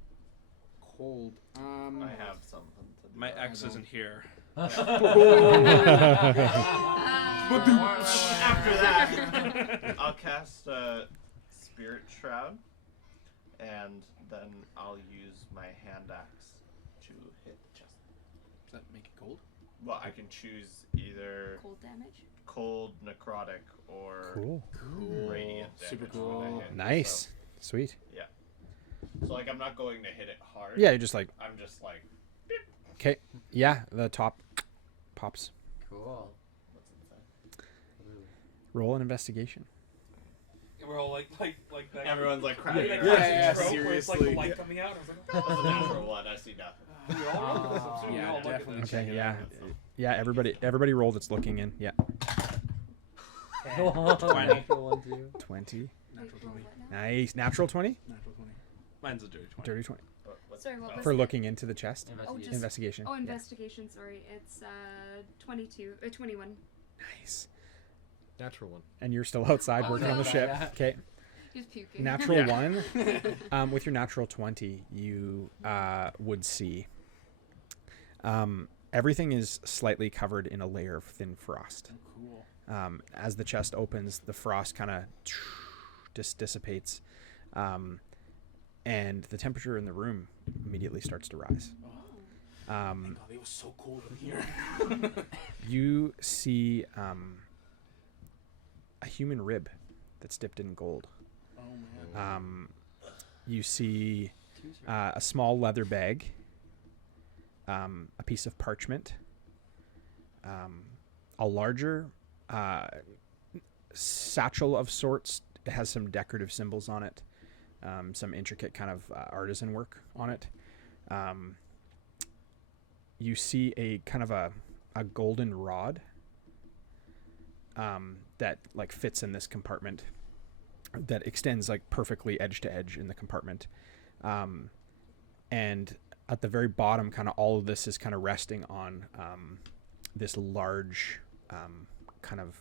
cold. I have something to do. My that. ex isn't here. After that, I'll cast Spirit Shroud, and then I'll use my hand axe to hit the chest. Does that make it cold? Well, I can choose either Cold damage. cold, necrotic, or Cool. radiant damage. Super when I cool. hit. Nice. Sweet. So like, I'm not going to hit it hard. Yeah, you're just like, I'm just like. Okay. Yeah, the top pops. Cool. What's inside? Roll an investigation. And we're all like that. Everyone's like Like cracking that their classic yeah, trope where it's like the seriously. light coming out. I was like, That's a natural one. I see nothing. we all look at this. I'm assuming we Yeah, all look at definitely. this. Okay. Yeah. Yeah. Everybody roll that's looking in. Yeah. 20. 20. Natural 20. Nice. Natural 20. Natural 20. Mine's a dirty 20. Dirty 20. What's Sorry, what was For it? looking into the chest. Investigation. Investigation. Oh, Yeah. investigation. Sorry, it's 22 or 21. Nice. Natural one. And you're still outside Oh, working on the no. ship. Yeah. Okay. He's puking. Natural 1. With your natural 20, you would see everything is slightly covered in a layer of thin frost. Cool. As the chest opens, the frost kind of dissipates, and the temperature in the room immediately starts to rise. Thank God, it was so cold in here. You see a human rib that's dipped in gold. Oh man. You see a small leather bag, a piece of parchment, a larger satchel of sorts. It has some decorative symbols on it, some intricate kind of artisan work on it. You see a kind of a golden rod that like fits in this compartment, that extends like perfectly edge to edge in the compartment. And at the very bottom, kind of all of this is kind of resting on this large kind of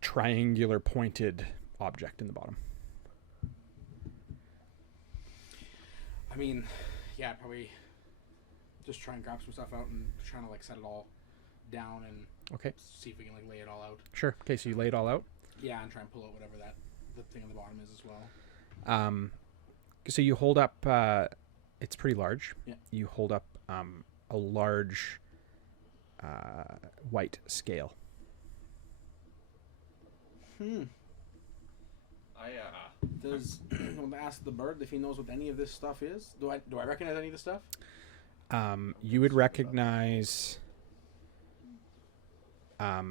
triangular pointed object in the bottom. I mean, yeah, probably just try and grab some stuff out and trying to like set it all down and Okay, see if we can like lay it all out. sure. Okay, so you lay it all out. Yeah, and try and pull out whatever the thing on the bottom is as well. So you hold up, it's pretty large. Yeah. You hold up a large white scale. Does I want to ask the bird if he knows what any of this stuff is? Do I recognize any of this stuff? You would recognize. I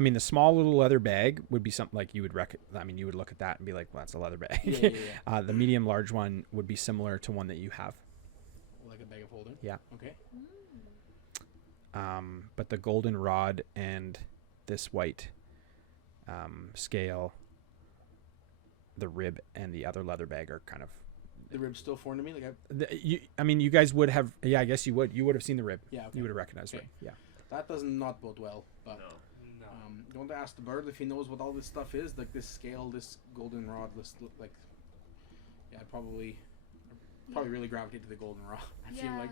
mean, the small little leather bag would be something like you would you would look at that and be like, "Well, that's a leather bag." Yeah. The medium large one would be similar to one that you have. Like a bag of holding. Yeah. Okay. But the golden rod and this white scale, the rib and the other leather bag are kind of. The rib's still foreign to me. Like you guys would have. Yeah, I guess you would. You would have seen the rib. Yeah. Okay. You would have recognized Okay. it. Yeah. That does not bode well. But No. No. I want to ask the bird if he knows what all this stuff is, like this scale, this golden rod, this like. Yeah, I'd probably really gravitate to the golden rod. I feel like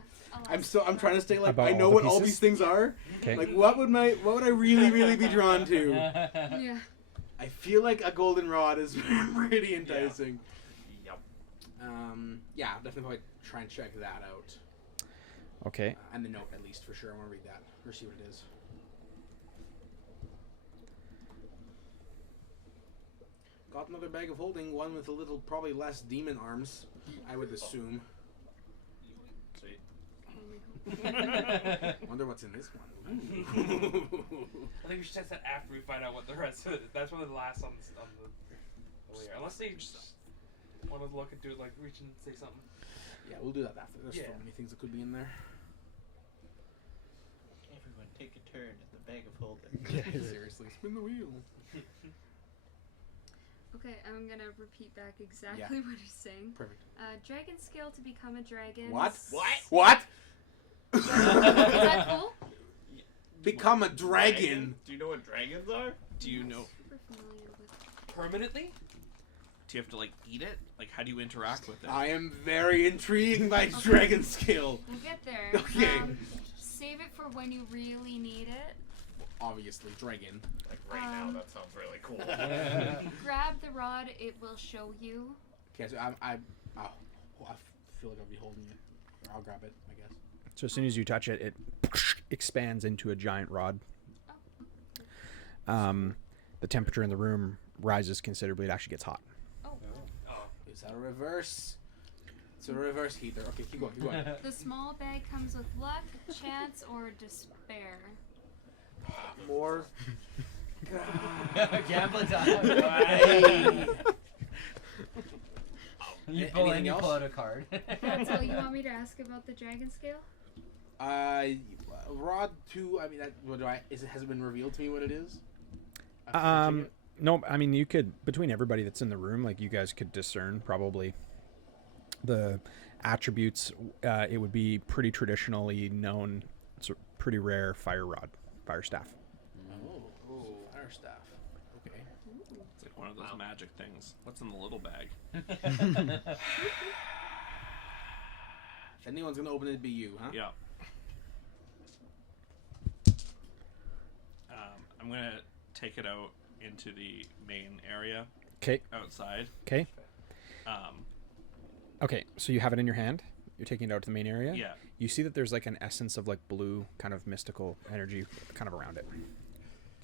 I'm trying to stay like About I all know the what all pieces? these things are. Okay. Like what would I really be drawn to? Yeah. I feel like a golden rod is pretty enticing. Yep. Yeah, definitely probably try and check that out. Okay. And the note at least for sure. I want to read that or see what it is. Got another bag of holding, one with a little, probably less demon arms, I would assume. Sweet. Wonder what's in this one. I think we should test that after we find out what the rest of it is. That's one of the last on the layer. Unless they just want to look and do it, like reach and say something. Yeah, we'll do that after. There's Yeah. so many things that could be in there. Everyone take a turn at the bag of holding. Seriously, spin the wheel. Okay, I'm gonna repeat back exactly what he's saying. Perfect. Dragon scale to become a dragon. What? What? What? Is that cool? Become a dragon. Do you know what dragons are? Do you know? Super familiar with. Permanently? Do you have to like eat it? Like, how do you interact with it? I am very intrigued by dragon skill. We'll get there. Okay. Save it for when you really need it. Obviously, dragon. Like right now, that sounds really cool. Grab the rod. It will show you. Okay, so I feel like I'll be holding it. Or I'll grab it, I guess. So as soon as you touch it, it expands into a giant rod. The temperature in the room rises considerably. It actually gets hot. Oh. Oh. Is that a reverse? So reverse heater. Okay, keep going. Keep going. The small bag comes with luck, chance, or despair. More. Gambling time. You pull in, Anything you else? pull out a card. That's all you want me to ask about the dragon scale? Rod 2. I mean, what do I? Has it been revealed to me what it is? No, I mean, you could, between everybody that's in the room, like, you guys could discern probably the attributes. It would be pretty traditionally known. It's a pretty rare fire rod, fire staff. Oh, fire staff. Okay. It's like one of those magic things. What's in the little bag? If anyone's gonna open it, it'd be you, huh? Yeah. I'm gonna take it out into the main area. Okay. Outside. Okay. Okay, so you have it in your hand. You're taking it out to the main area. Yeah. You see that there's like an essence of like blue kind of mystical energy kind of around it.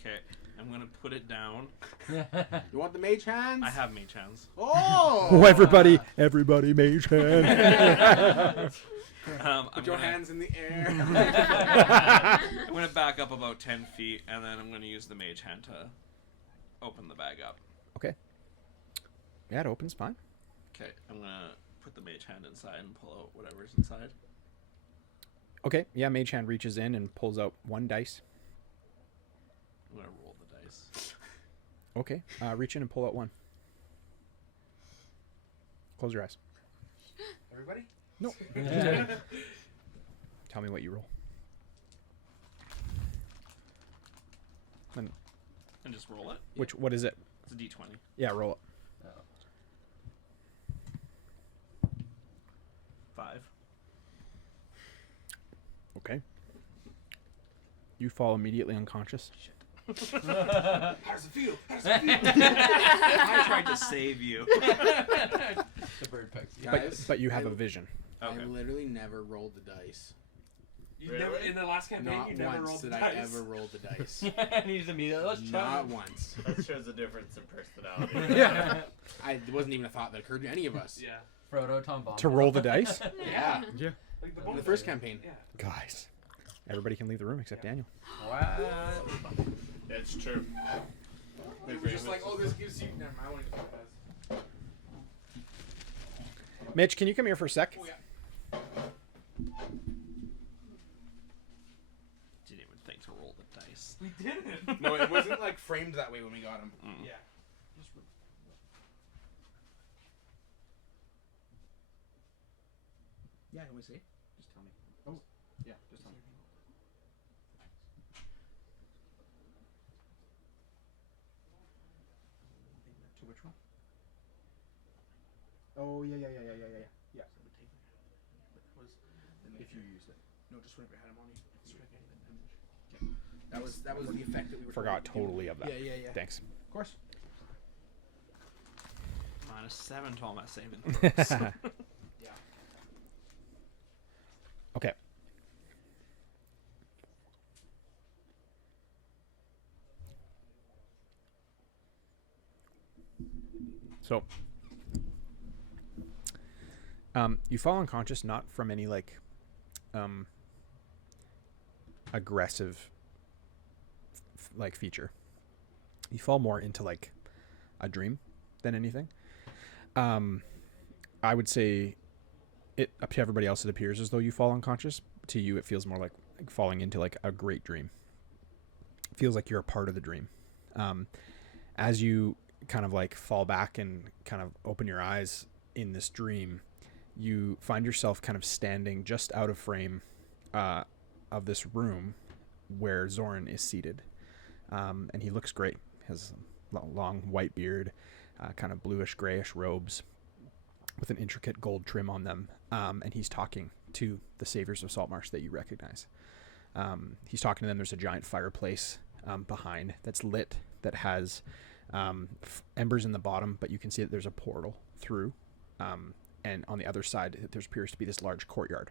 Okay. I'm gonna put it down. You want the mage hands? I have mage hands. Oh! Oh, everybody mage hand. Put your hands in the air. I'm gonna back up about 10 feet, and then I'm gonna use the mage hand to open the bag up. Okay. Yeah, it opens fine. Okay, I'm gonna put the mage hand inside and pull out whatever's inside. Okay, yeah, mage hand reaches in and pulls out one dice. I'm gonna roll the dice. Okay, reach in and pull out one. Close your eyes. Everybody? No. Tell me what you roll. And And just roll it. what is it? It's a d20. Yeah, roll it. 5. Okay. You fall immediately unconscious. How does it feel? How does it feel? I tried to save you. The bird pecks you. Guys, But you have a vision. Okay. I literally never rolled the dice. You Really? never, in the last campaign, Not you never once rolled did the I dice. ever roll the dice. And he's immediately, let's try. Not once. That shows a difference in personality. It wasn't even a thought that occurred to any of us. Yeah. Frodo, Tom Bombadil. To roll the dice? Yeah. Yeah. Like the, In both the of first them. campaign. Yeah. Guys. Everybody can leave the room except Daniel. What? It's true. We were just like, oh, this gives you. Never mind, I won't even talk about this. Mitch, can you come here for a sec? Oh, yeah. Didn't even think to roll the dice. We didn't. No, it wasn't like framed that way when we got him. Yeah. Yeah, can we see? Just tell me. Oh, yeah, just tell me. To which one? Oh, yeah. Yeah. If you used it. No, just whenever you had him on you. Okay. That was the effect that we were Forgot trying to totally of that. Yeah. Thanks. Of course. -7 to all my saving. Yeah. Okay. So, you fall unconscious not from any like aggressive like feature. You fall more into like a dream than anything. I would say it up to everybody else. It appears as though you fall unconscious. To you, it feels more like falling into like a great dream. It feels like you're a part of the dream. As you kind of like fall back and kind of open your eyes in this dream, you find yourself kind of standing just out of frame of this room where Zoran is seated. And he looks great. He has a long white beard, kind of bluish grayish robes with an intricate gold trim on them. And he's talking to the Saviors of Saltmarsh that you recognize. He's talking to them. There's a giant fireplace behind that's lit, that has embers in the bottom, but you can see that there's a portal through. And on the other side, there appears to be this large courtyard.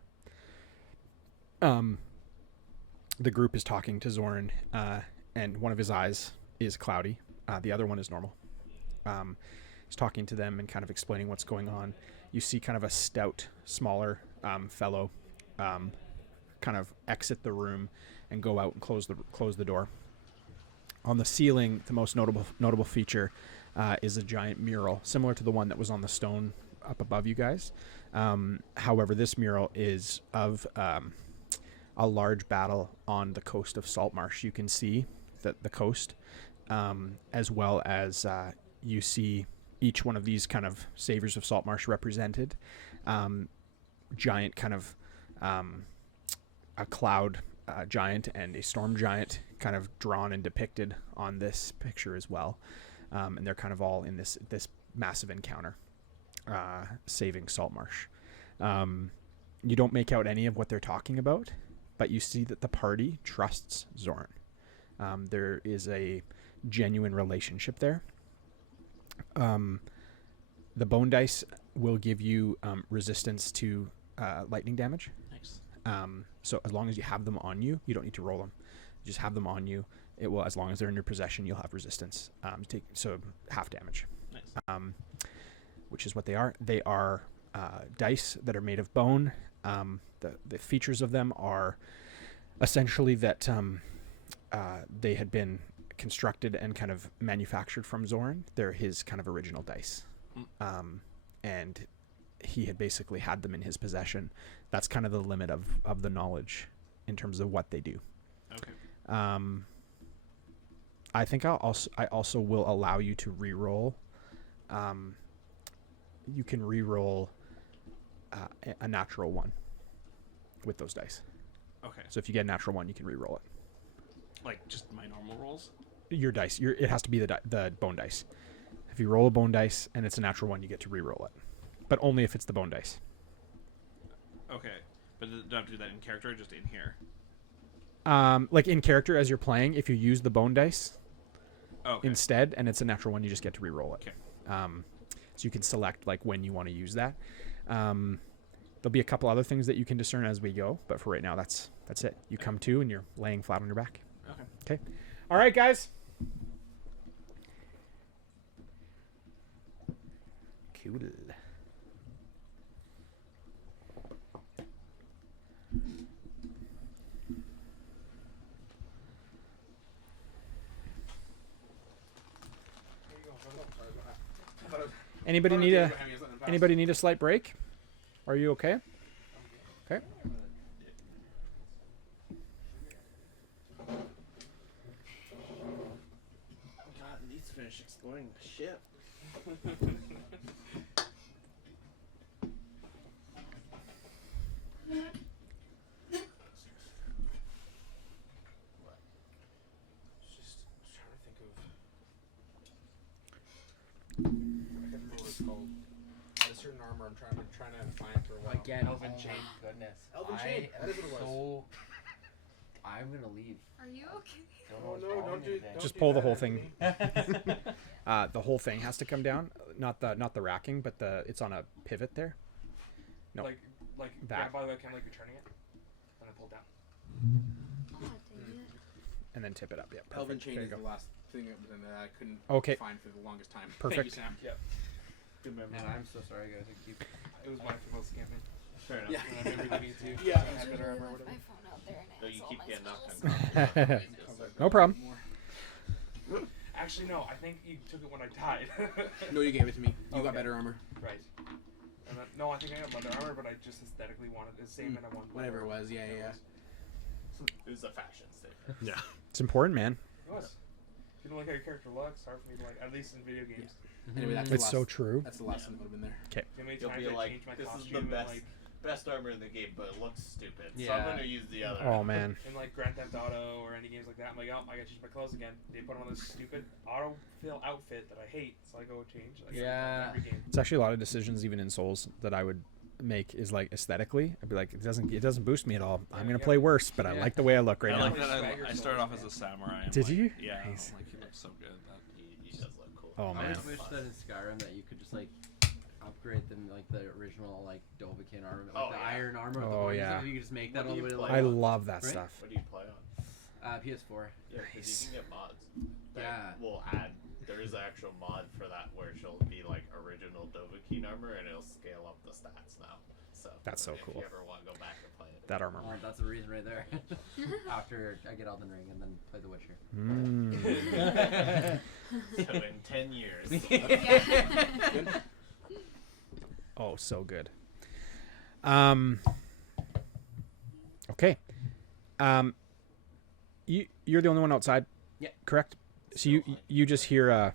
The group is talking to Zoran, and one of his eyes is cloudy. The other one is normal. He's talking to them and kind of explaining what's going on. You see kind of a stout, smaller fellow kind of exit the room and go out and close the door. On the ceiling, the most notable feature is a giant mural, similar to the one that was on the stone up above you guys. However, this mural is of a large battle on the coast of Saltmarsh. You can see the coast, as well as you see each one of these kind of saviors of Saltmarsh represented. Giant kind of a cloud giant and a storm giant kind of drawn and depicted on this picture as well. And they're kind of all in this massive encounter, saving Saltmarsh. You don't make out any of what they're talking about, but you see that the party trusts Zorn. There is a genuine relationship there. The bone dice will give you resistance to lightning damage. Nice. So as long as you have them on you, you don't need to roll them. You just have them on you. It will, as long as they're in your possession, you'll have resistance. So half damage. Nice. Which is what they are. They are dice that are made of bone. The features of them are essentially that they had been constructed and kind of manufactured from Zorn. They're his kind of original dice. And he had basically had them in his possession. That's kind of the limit of the knowledge in terms of what they do. Okay. I think I also will allow you to re-roll. You can re-roll a natural one with those dice. Okay. So if you get a natural one, you can re-roll it. Like just my normal rolls? Your dice. It has to be the bone dice. If you roll a bone dice and it's a natural one, you get to re-roll it. But only if it's the bone dice. Okay. But do I have to do that in character or just in here? Like in character as you're playing, if you use the bone dice Okay. instead and it's a natural one, you just get to re-roll it. Okay. So you can select like when you want to use that. There'll be a couple other things that you can discern as we go, but for right now, that's it. You come to and you're laying flat on your back. Okay. All right, guys. Cool. Anybody need a slight break? Are you okay? Okay. God, it needs to finish exploring the ship. Just trying to think of. I can't remember what it's called. I had a certain armor I'm trying to find for a while. Again, Elven oh chain. my goodness. Elven chain. That is what it was. I'm gonna leave. Are you okay? Don't know Oh what's no! wrong Don't do. with anything. Don't Just do pull the that, whole thing. Anthony. The whole thing has to come down, not the racking, but it's on a pivot there. No. Like That. yeah, by the way, kind of like you're turning it, and then pull down. Oh, dang it. And then tip it up. Yeah. Perfect. Elven chain There is you the go. last thing that I couldn't Okay. find for the longest time. Perfect. Thank you, Sam. Yep. Good memory. Man, I'm so sorry, guys. I keep. It was mine for most camping. Fair enough. Yeah. And I remember giving it to you. Yeah. So I had better armor or Left whatever. my phone out there and I No, had you all keep my getting knocked spells. No problem. Actually, no. I think you took it when I died. No, you gave it to me. You got Okay. better armor. Right. And then, no, I think I got leather armor, but I just aesthetically wanted the same, and I wanted Whatever it leather. was. Yeah, yeah. It was a fashion statement. Yeah. It's important, man. It was. If you don't like how your character looks, hard for me to like, at least in video games. Anyway, that's It's the so last, true. That's the last one that would have been there. How many You'll times be I like, changed my this is costume the and, best, like, best armor in the game, but it looks stupid. So Yeah. I'm gonna use the other. Oh man. in like Grand Theft Auto or any games like that, I'm like, oh, I gotta change my clothes again. They put on this stupid autofill outfit that I hate, so I go change. Like, Yeah. Every game. It's actually a lot of decisions, even in Souls, that I would make is like aesthetically. I'd be like, it doesn't boost me at all. I'm gonna Yeah. play worse, but I Yeah. like the way I look right I now. like that. Swagger I started off swords, as a samurai. I'm Did like, you? Yeah. Nice. I'm like, he looks so good. He does look cool. Oh I man. just wish that in Skyrim that you could just like upgrade them like the original like Dovahkiin armor, like Oh, the yeah. iron armor. With Oh, the horns and yeah. stuff. You could just make that What all do the way you to play like. I love that Right? stuff. What do you play on? PS4. Yeah, because you can get mods that Yeah. will add there is an actual mod for that where she'll be like original Dovahkiin armor and it'll scale up the stats now. So That's so if cool. you ever want to go back and play it. That armor. That's the reason right there. After I get Elden Ring and then play The Witcher. So in 10 years. Oh, so good. Okay. You're the only one outside. Yeah. Correct. So you just hear a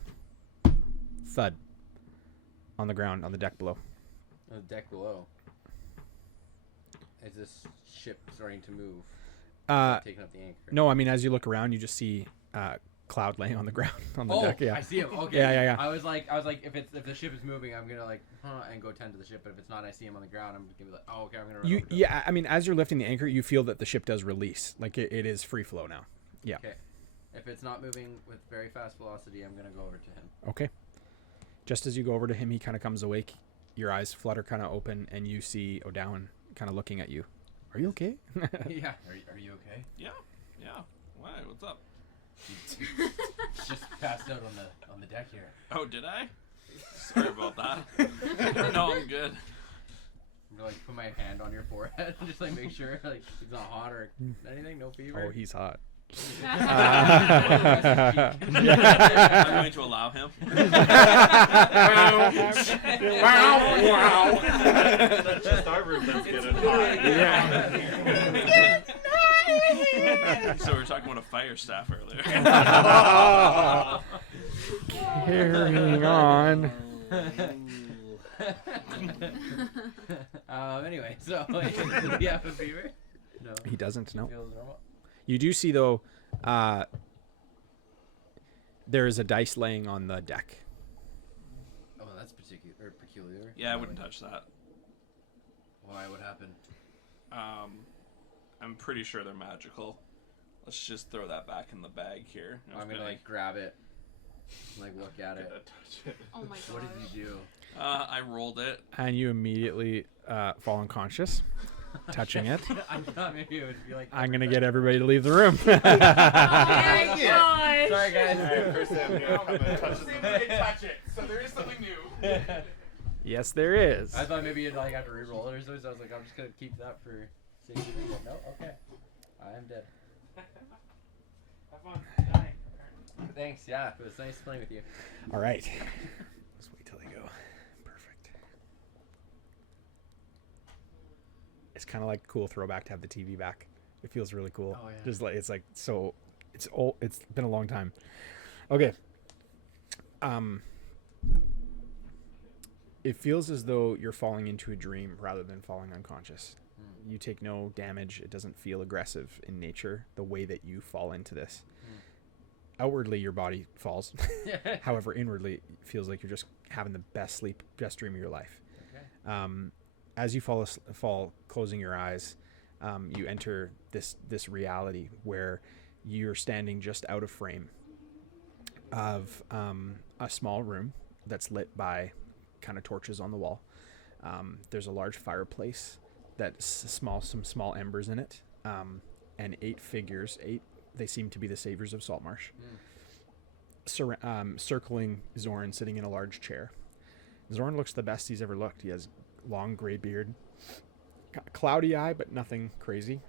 thud on the ground on the deck below. On the deck below. Is this ship starting to move? Taking up the anchor. No, I mean as you look around, you just see Cloud laying on the ground on the deck. Yeah. I see him. Okay. Yeah. I was like, if the ship is moving, I'm gonna like, and go tend to the ship. But if it's not, I see him on the ground. I'm gonna be like, oh, okay, I'm gonna run over to him. Yeah. I mean, as you're lifting the anchor, you feel that the ship does release. Like it is free flow now. Yeah. Okay. If it's not moving with very fast velocity, I'm gonna go over to him. Okay. Just as you go over to him, he kind of comes awake. Your eyes flutter kind of open, and you see O'Dowan kind of looking at you. Are you okay? Yeah. Are you okay? Yeah. Why? What's up? Just passed out on the deck here. Oh, did I? Sorry about that. No, I'm good. I'm gonna like put my hand on your forehead and just like make sure like it's not hot or anything. No fever. Oh, he's hot. I'm going to allow him. Wow. That's just our room that's getting hot. Yeah. So we were talking about a fire staff earlier. Carrying on. Anyway, so does he have a fever? No. He doesn't. No. Feels normal. You do see though. There is a dice laying on the deck. Oh, that's peculiar. Yeah, I wouldn't touch that. Why? What happened? I'm pretty sure they're magical. Let's just throw that back in the bag here. I'm gonna like grab it, and, like look at it. Oh my god. What did you do? I rolled it. And you immediately fall unconscious, touching it. I thought maybe it would be like. I'm gonna get everybody to leave the room. Oh my gosh. Sorry, guys. First time you come and touch See if we can touch it. So there is something new. Yes, there is. I thought maybe you'd like have to re-roll it or something. So I was like, I'm just gonna keep that for safety. But no, okay. I am dead. Have fun. Dying. Thanks. Yeah, it was nice playing with you. All right. Let's wait till they go. Perfect. It's kind of like a cool throwback to have the TV back. It feels really cool. Oh, yeah. Just like it's like so. It's old. It's been a long time. Okay. It feels as though you're falling into a dream rather than falling unconscious. You take no damage. It doesn't feel aggressive in nature the way that you fall into this. Outwardly, your body falls. However, inwardly, it feels like you're just having the best sleep, best dream of your life. Okay. As you fall, closing your eyes, you enter this reality where you're standing just out of frame of a small room that's lit by kind of torches on the wall. There's a large fireplace that's some small embers in it, and 8 figures. They seem to be the saviors of Saltmarsh. Circling Zorn, sitting in a large chair. Zorn looks the best he's ever looked. He has long gray beard, cloudy eye, but nothing crazy.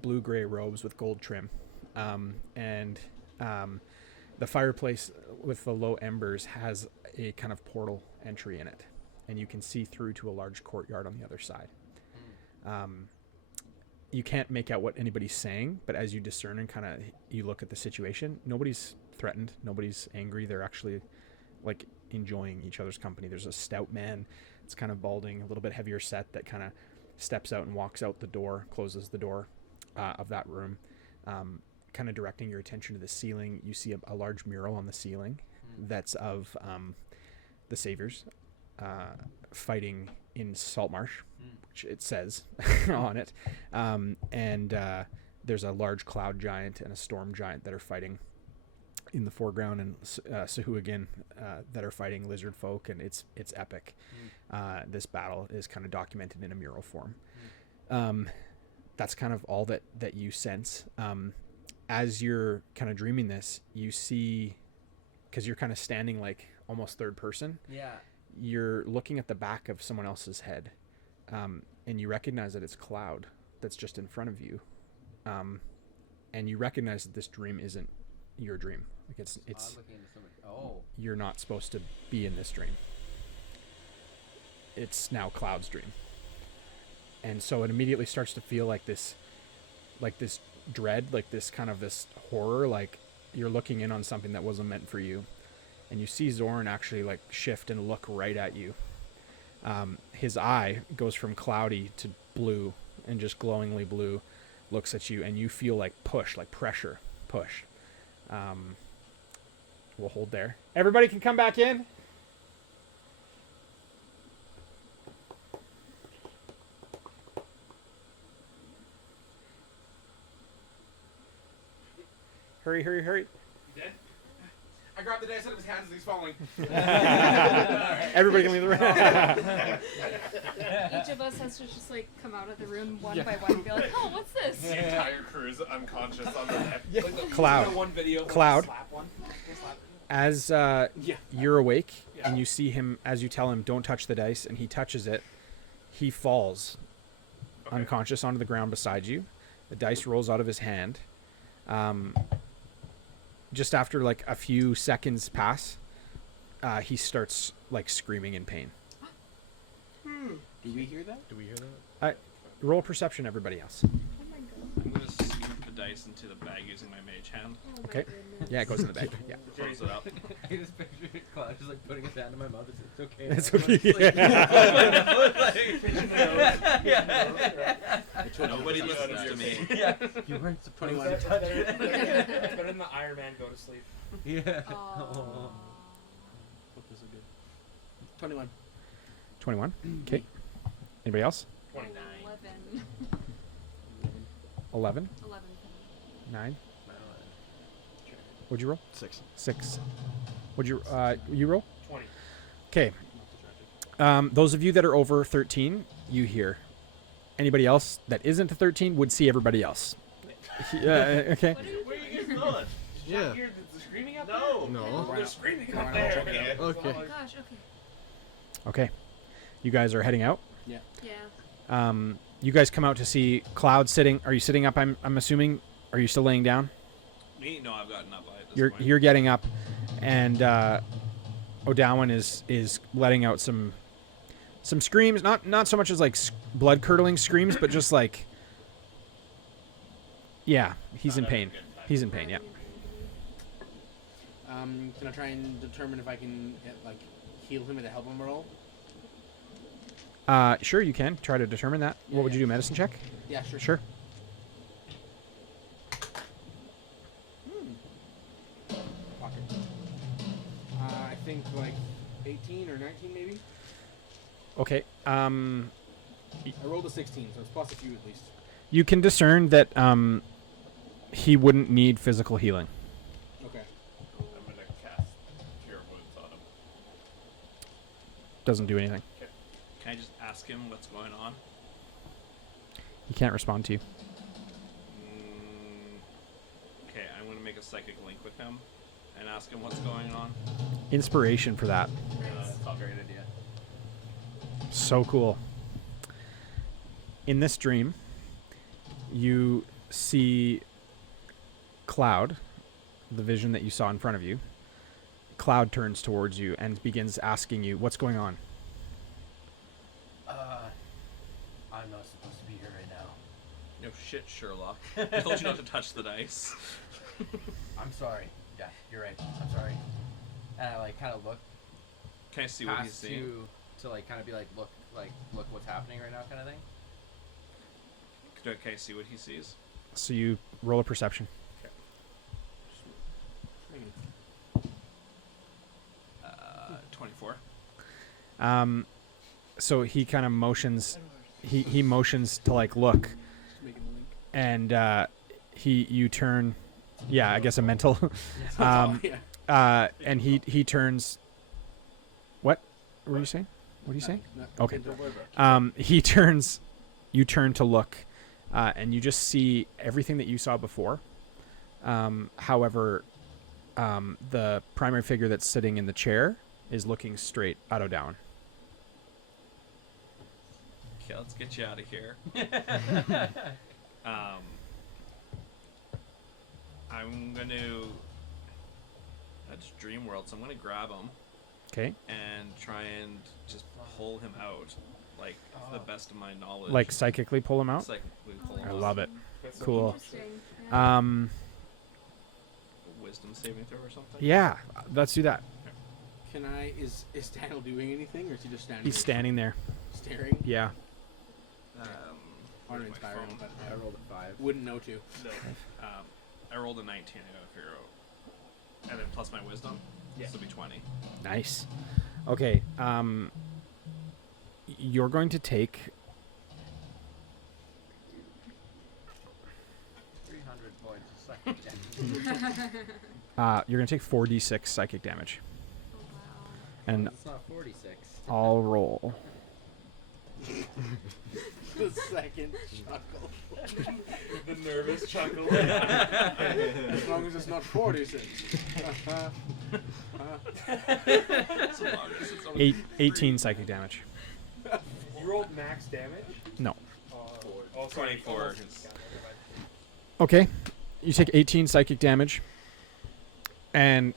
Blue-gray robes with gold trim, and the fireplace with the low embers has a kind of portal entry in it, and you can see through to a large courtyard on the other side. You can't make out what anybody's saying, but as you discern and kind of you look at the situation, nobody's threatened, nobody's angry. They're actually like enjoying each other's company. There's a stout man, it's kind of balding, a little bit heavier set, that kind of steps out and walks out the door, closes the door of that room, kind of directing your attention to the ceiling. You see a large mural on the ceiling that's of the saviors fighting in Saltmarsh, which it says on it, and there's a large cloud giant and a storm giant that are fighting in the foreground, and Sahuagin that are fighting lizard folk, and it's epic. This battle is kind of documented in a mural form. That's kind of all that you sense. As you're kind of dreaming this, you see because you're kind of standing like almost third person. Yeah. You're looking at the back of someone else's head, and you recognize that it's Cloud that's just in front of you, and you recognize that this dream isn't your dream. Like it's looking into somebody. Oh. You're not supposed to be in this dream. It's now Cloud's dream, and so it immediately starts to feel like this dread, like this kind of this horror, like you're looking in on something that wasn't meant for you. And you see Zorn actually like shift and look right at you. His eye goes from cloudy to blue, and just glowingly blue, looks at you, and you feel like push, like pressure, push. We'll hold there. Everybody can come back in. Hurry, hurry, hurry. You dead? I grabbed the dice out of his hands and he's falling. Everybody can leave the room. Each of us has to just like come out of the room one by one and be like, oh, what's this? The entire crew's unconscious on the deck. Cloud. One video, Cloud. Slap one. Slap. As you're awake and you see him, as you tell him, don't touch the dice, and he touches it, he falls unconscious onto the ground beside you. The dice rolls out of his hand. Just after like a few seconds pass, he starts like screaming in pain. Do we hear that? Roll perception, everybody else. Oh my god. I'm gonna scoop the dice into the bag using my mage hand. Oh my Okay. goodness. Yeah, it goes in the bag. Yeah. Close it up. I just picture Cloud just like putting his hand in my mouth. It's okay. It's okay. Nobody listens to me. Yeah. You weren't supposed to touch it. But in the Iron Man go to sleep. Yeah. Aw. 21. 21. Okay. Anybody else? 29. 11. 11. 9. What'd you roll? 6. 6. What'd you roll? 20. Okay. Those of you that are over 13, you hear. Anybody else that isn't a 13 would see everybody else. Okay. What are you Where are doing? you guys going? Did you not Yeah. hear the screaming up No. No. there? They're screaming No, up no, there. okay. Oh Okay. my gosh, okay. Okay. You guys are heading out. Yeah. You guys come out to see Cloud sitting. Are you sitting up? I'm assuming. Are you still laying down? Me? No, I've gotten up by it. This point. You're getting up, and O'Dowan is letting out some screams. Not so much as like blood curdling screams, but just like, yeah, he's in pain. He's in pain. Yeah. Can I try and determine if I can heal him and help him roll? Sure, you can try to determine that. Yeah, What would yeah. you do? Medicine check? Yeah, sure. Sure. Fuck it. I think like 18 or 19 maybe. Okay. I rolled a 16, so it's plus a few at least. You can discern that he wouldn't need physical healing. Okay. I'm gonna cast Cure Wounds on him. Doesn't do anything. Can I just ask him what's going on? He can't respond to you. Okay, I'm gonna make a psychic link with him and ask him what's going on. Inspiration for that. Nice. That's a great idea. So cool. In this dream, you see Cloud, the vision that you saw in front of you. Cloud turns towards you and begins asking you, what's going on? I'm not supposed to be here right now. No shit, Sherlock. I told you not to touch the dice. I'm sorry. Yeah, you're right. I'm sorry. And I like kind of look Can I see what he's past seeing? to like kind of be like look what's happening right now kind of thing. Can I see what he sees? So you roll a perception. 24. So he kind of motions. He motions to like look, Just making a link. and you turn. Yeah, I guess a mental. Yeah. And he turns. What were you saying? What are you saying? Okay. Don't worry about it. He turns. You turn to look, and you just see everything that you saw before. However, the primary figure that's sitting in the chair is looking straight at O'Dowan. Okay, let's get you out of here. I'm gonna. That's Dream World, so I'm gonna grab him. Okay. And try and just pull him out, like to the best of my knowledge. Like psychically pull him out. Psychically pull him I out. love it. That's Cool. Interesting. Yeah. Wisdom saving throw or something. Yeah, let's do that. Can I? Is Daniel doing anything, or is he just standing? He's there standing there. staring. Yeah. Hard to Where's my inspire him, phone? but I rolled a 5. wouldn't know to. No. I rolled a 19. I gotta figure out. And then plus my wisdom. Yeah. This will be 20. Nice. Okay. You're going to take 300 points of psychic damage. you're going to take 4d6 psychic damage. Oh, wow. And It's not 46. I'll roll. The second chuckle. The nervous chuckle. As long as it's not 46. So long as it's only 18 psychic damage. You rolled max damage? No. Oh, sorry. 24. Almost. Yeah, never mind. Okay. You take 18 psychic damage. And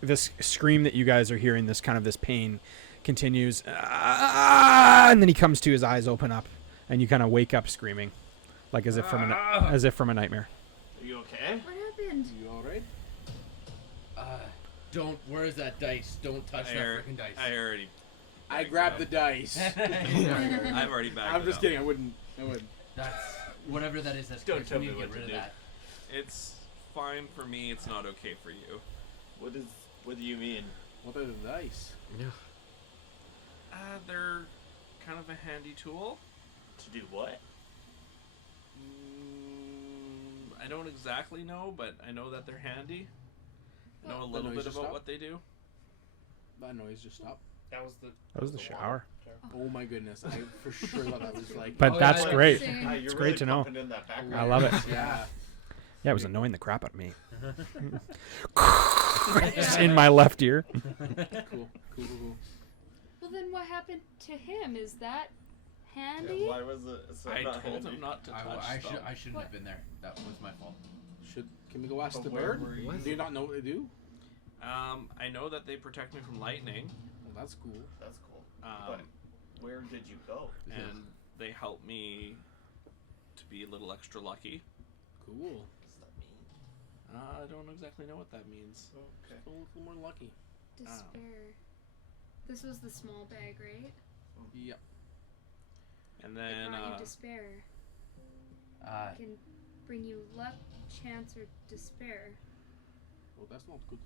this scream that you guys are hearing, this pain continues. And then he comes to, his eyes open up, and you kind of wake up screaming, like as if from a nightmare. Are you okay? What happened? You alright? Don't. Where is that dice? Don't touch that freaking dice. I already. I bagged grabbed the it dice. I've already bagged I'm it just up. kidding. I wouldn't. That's whatever that is. That's Don't cursed. tell We me need to what get to rid do. of that. It's fine for me. It's not okay for you. What do you mean? What are the dice? Yeah. They're kind of a handy tool. To do what? I don't exactly know, but I know that they're handy. I know a The little noise bit just about stopped? what they do. That noise just stopped. That was the shower. Oh my goodness! I for sure thought that was like. But Oh, that's yeah, great. Same. You're It's really great to know. pumping in that background. I love it. Yeah. Yeah, it was annoying the crap out of me. Just in my left ear. Cool. Well, then what happened to him? Is that Yeah, handy? why was it? So I not told handy? him not to touch I them. shouldn't What? have been there. That was my fault. Can we go ask But the where bird? were you? Do you not know what they do? I know that they protect me from lightning, Well, that's cool. That's cool. But where did you go? and they help me to be a little extra lucky. Cool. What does that mean? I don't exactly know what that means. Okay. A little more lucky. Despair. This was the small bag, right? Yep. And It then brought you despair. It can bring you luck, chance, or despair. Well, that's not good.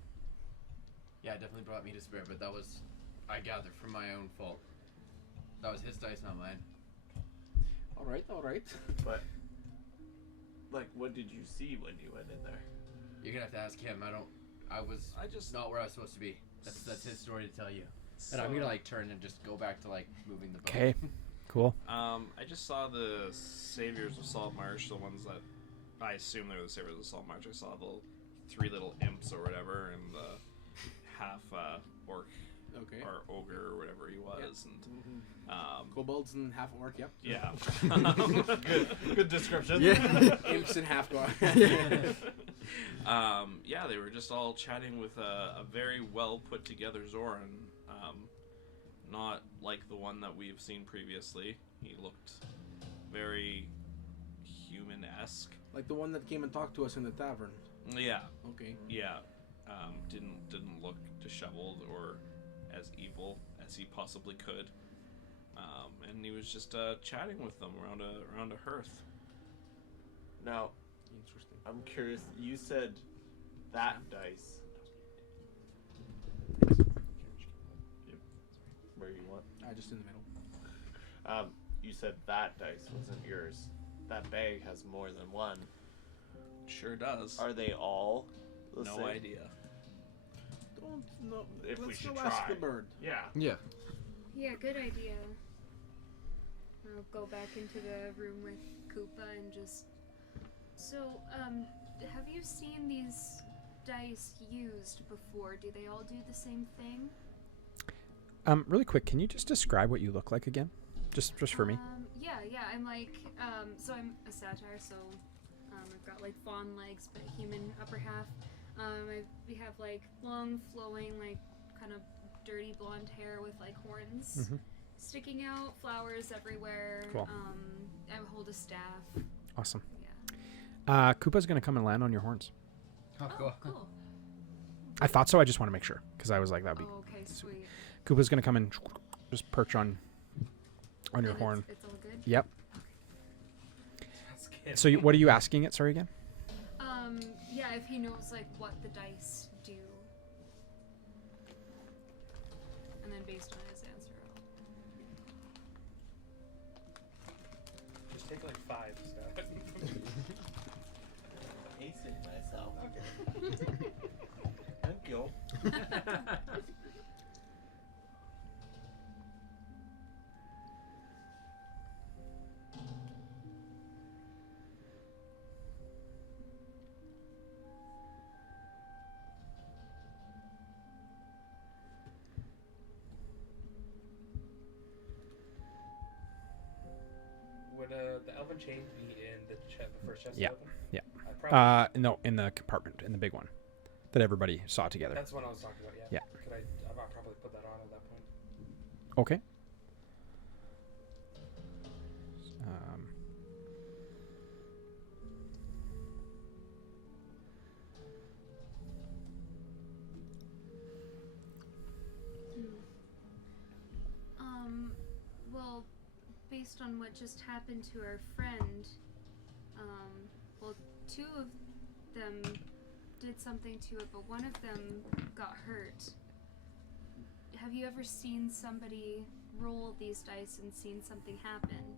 Yeah, it definitely brought me despair, but that was, I gathered, from my own fault. That was his dice, not mine. All right. But, like, what did you see when you went in there? You're gonna have to ask him. I was I just not where I was supposed to be. That's his story to tell you. And I'm gonna like turn and just go back to like moving the boat. Okay, cool. I just saw the Saviors of Salt Marsh, the ones that I assume they're the Saviors of Salt Marsh. I saw the 3 little imps or whatever, and the half orc Okay. or ogre or whatever he was, and Kobolds and half orc. Yep. yeah. Good description. Yeah. Imps and half god. Yeah, they were just all chatting with a very well put together Zoran. Not like the one that we've seen previously. He looked very human-esque. Like the one that came and talked to us in the tavern. Yeah, Okay. yeah. Didn't look disheveled or as evil as he possibly could. And he was just chatting with them around a hearth. Now, Interesting. I'm curious. You said that dice. Where you want? Just in the middle. You said that dice wasn't yours. That bag has more than one. Sure does. Are they all the No same? idea. Don't know. If we Let's should go ask try. the bird. Yeah. Yeah. Yeah, good idea. I'll go back into the room with Koopa and just. So, have you seen these dice used before, do they all do the same thing? Really quick, can you just describe what you look like again? Just for me. Yeah, I'm like, so I'm a satyr, so I've got like fawn legs, but human upper half. We have like long, flowing, like kind of dirty blonde hair with like horns sticking out, flowers everywhere. Cool. I hold a staff. Awesome. Yeah. Koopa's gonna come and land on your horns. Oh, Oh, cool. I thought so. I just want to make sure because I was like, that'd be. Oh, okay, sweet. Koopa's gonna come and just perch on your And horn. It's all good. Yep. That's good. So what are you asking it? Sorry again. Yeah, if he knows like what the dice do, and then based on his answer, Just take like 5, Scott. Pacing myself. Thank you. Would the elven chain be in the first chest? Yeah, open? yeah. Probably. No, in the compartment, in the big one, that everybody saw together. That's what I was talking about. Yeah. Yeah. Could I'll probably put that on at that point. Okay. well, based on what just happened to our friend, well, 2 of them did something to it, but one of them got hurt. Have you ever seen somebody roll these dice and seen something happen?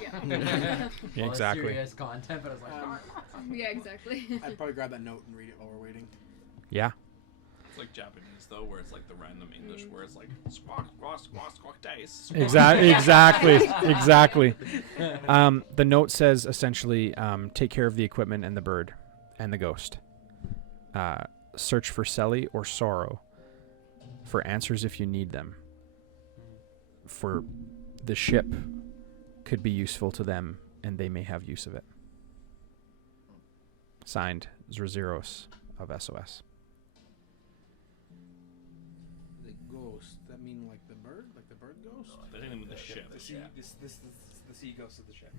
Yeah, Well, exactly. Serious content, but I was like, Yeah, exactly. I'd probably grab that note and read it while we're waiting. Yeah. It's like Japanese though, where it's like the random English, where it's like squawk, squawk, squawk, squawk dice. Exactly. The note says essentially, take care of the equipment and the bird, and the ghost. Search for Selly or Sorrow for answers if you need them. For the ship could be useful to them, and they may have use of it. Signed, Zrazeros of SOS. The ghost. That mean like the bird? Like the bird ghost? They didn't even the ship. The sea, this is the sea ghost of the ship.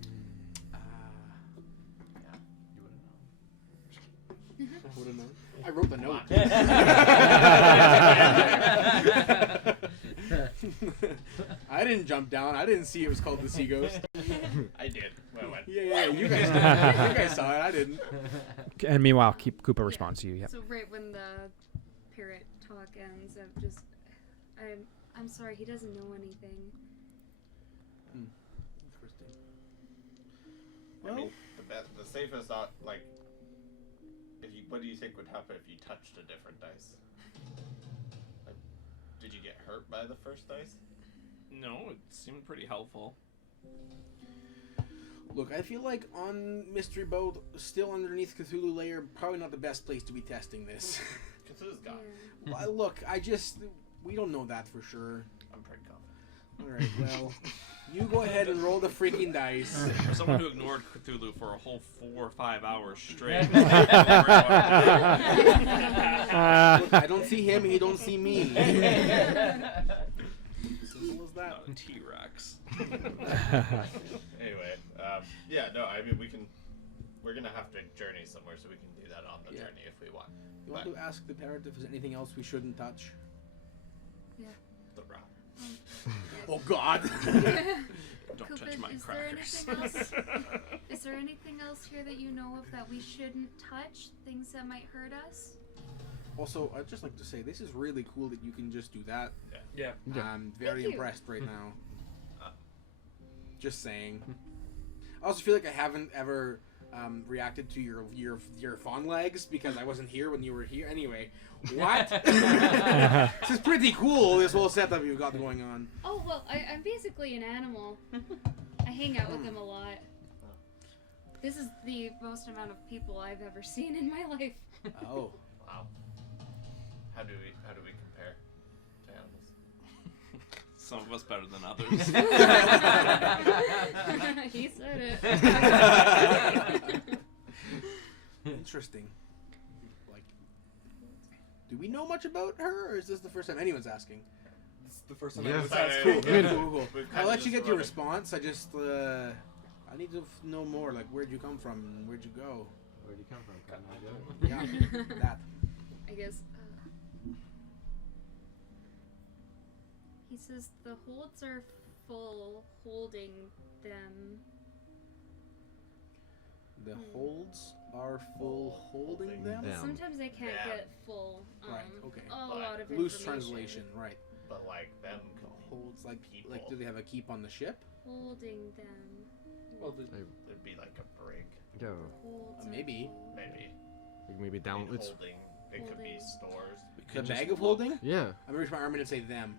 I would've known. I wrote the note. I didn't jump down. I didn't see it was called the Sea Ghost. I did. Well, Yeah, you guys did. You guys saw it. I didn't. And meanwhile, Koopa responds to you. Yep. So right when the parrot talk ends, I'm sorry, he doesn't know anything. Interesting. I mean, the safest like, what do you think would happen if you touched a different dice? Like, did you get hurt by the first dice? No, it seemed pretty helpful. Look, I feel like on Mystery Boat, still underneath Cthulhu Layer, probably not the best place to be testing this. Cthulhu's gone. Well, look, we don't know that for sure. I'm pretty confident. Alright, well, you go ahead and roll the freaking dice. For someone who ignored Cthulhu for a whole 4 or 5 hours straight. Look, I don't see him, he don't see me. Simple as that. Not a T-Rex. Anyway, yeah, no, I mean, we're gonna have to journey somewhere, so we can do that on the journey if we want. You want to ask the parrot if there's anything else we shouldn't touch? Yeah. The route. Oh God! Don't Koopa, touch my is crackers. there anything else? Is there anything else here that you know of that we shouldn't touch? Things that might hurt us? Also, I'd just like to say, this is really cool that you can just do that. Yeah. I'm very Thank you. impressed right now. Just saying. I also feel like I haven't ever reacted to your fawn legs because I wasn't here when you were here. Anyway, what? This is pretty cool, this whole setup you've got going on. Oh, well, I'm basically an animal. I hang out with them a lot. This is the most amount of people I've ever seen in my life. Oh. Wow. How do we compare to animals? Some of us better than others. He said it. Interesting. Like, do we know much about her, or is this the first time anyone's asking? This is the first time Yeah. I was Sorry, asked. cool. Cool. We've I'll kinda let you just get your run it. response. I need to know more. Like, where'd you come from? And where'd you go? Where'd you come from? Yeah, that. I guess. He says the holds are full, holding them. The holds are full, holding them. Them. Sometimes I can't Yeah. get full. Right, okay. A lot of Loose information. translation, right? But like them The holds, like, people. do they have a keep on the ship? Holding them. Well, the, It'd be like a brig, Yeah, Holds are Maybe. full. maybe. like maybe down. It's Holding. It could be Holding. stores. The just bag of look. holding? yeah. I'm gonna reach my arm in and say them.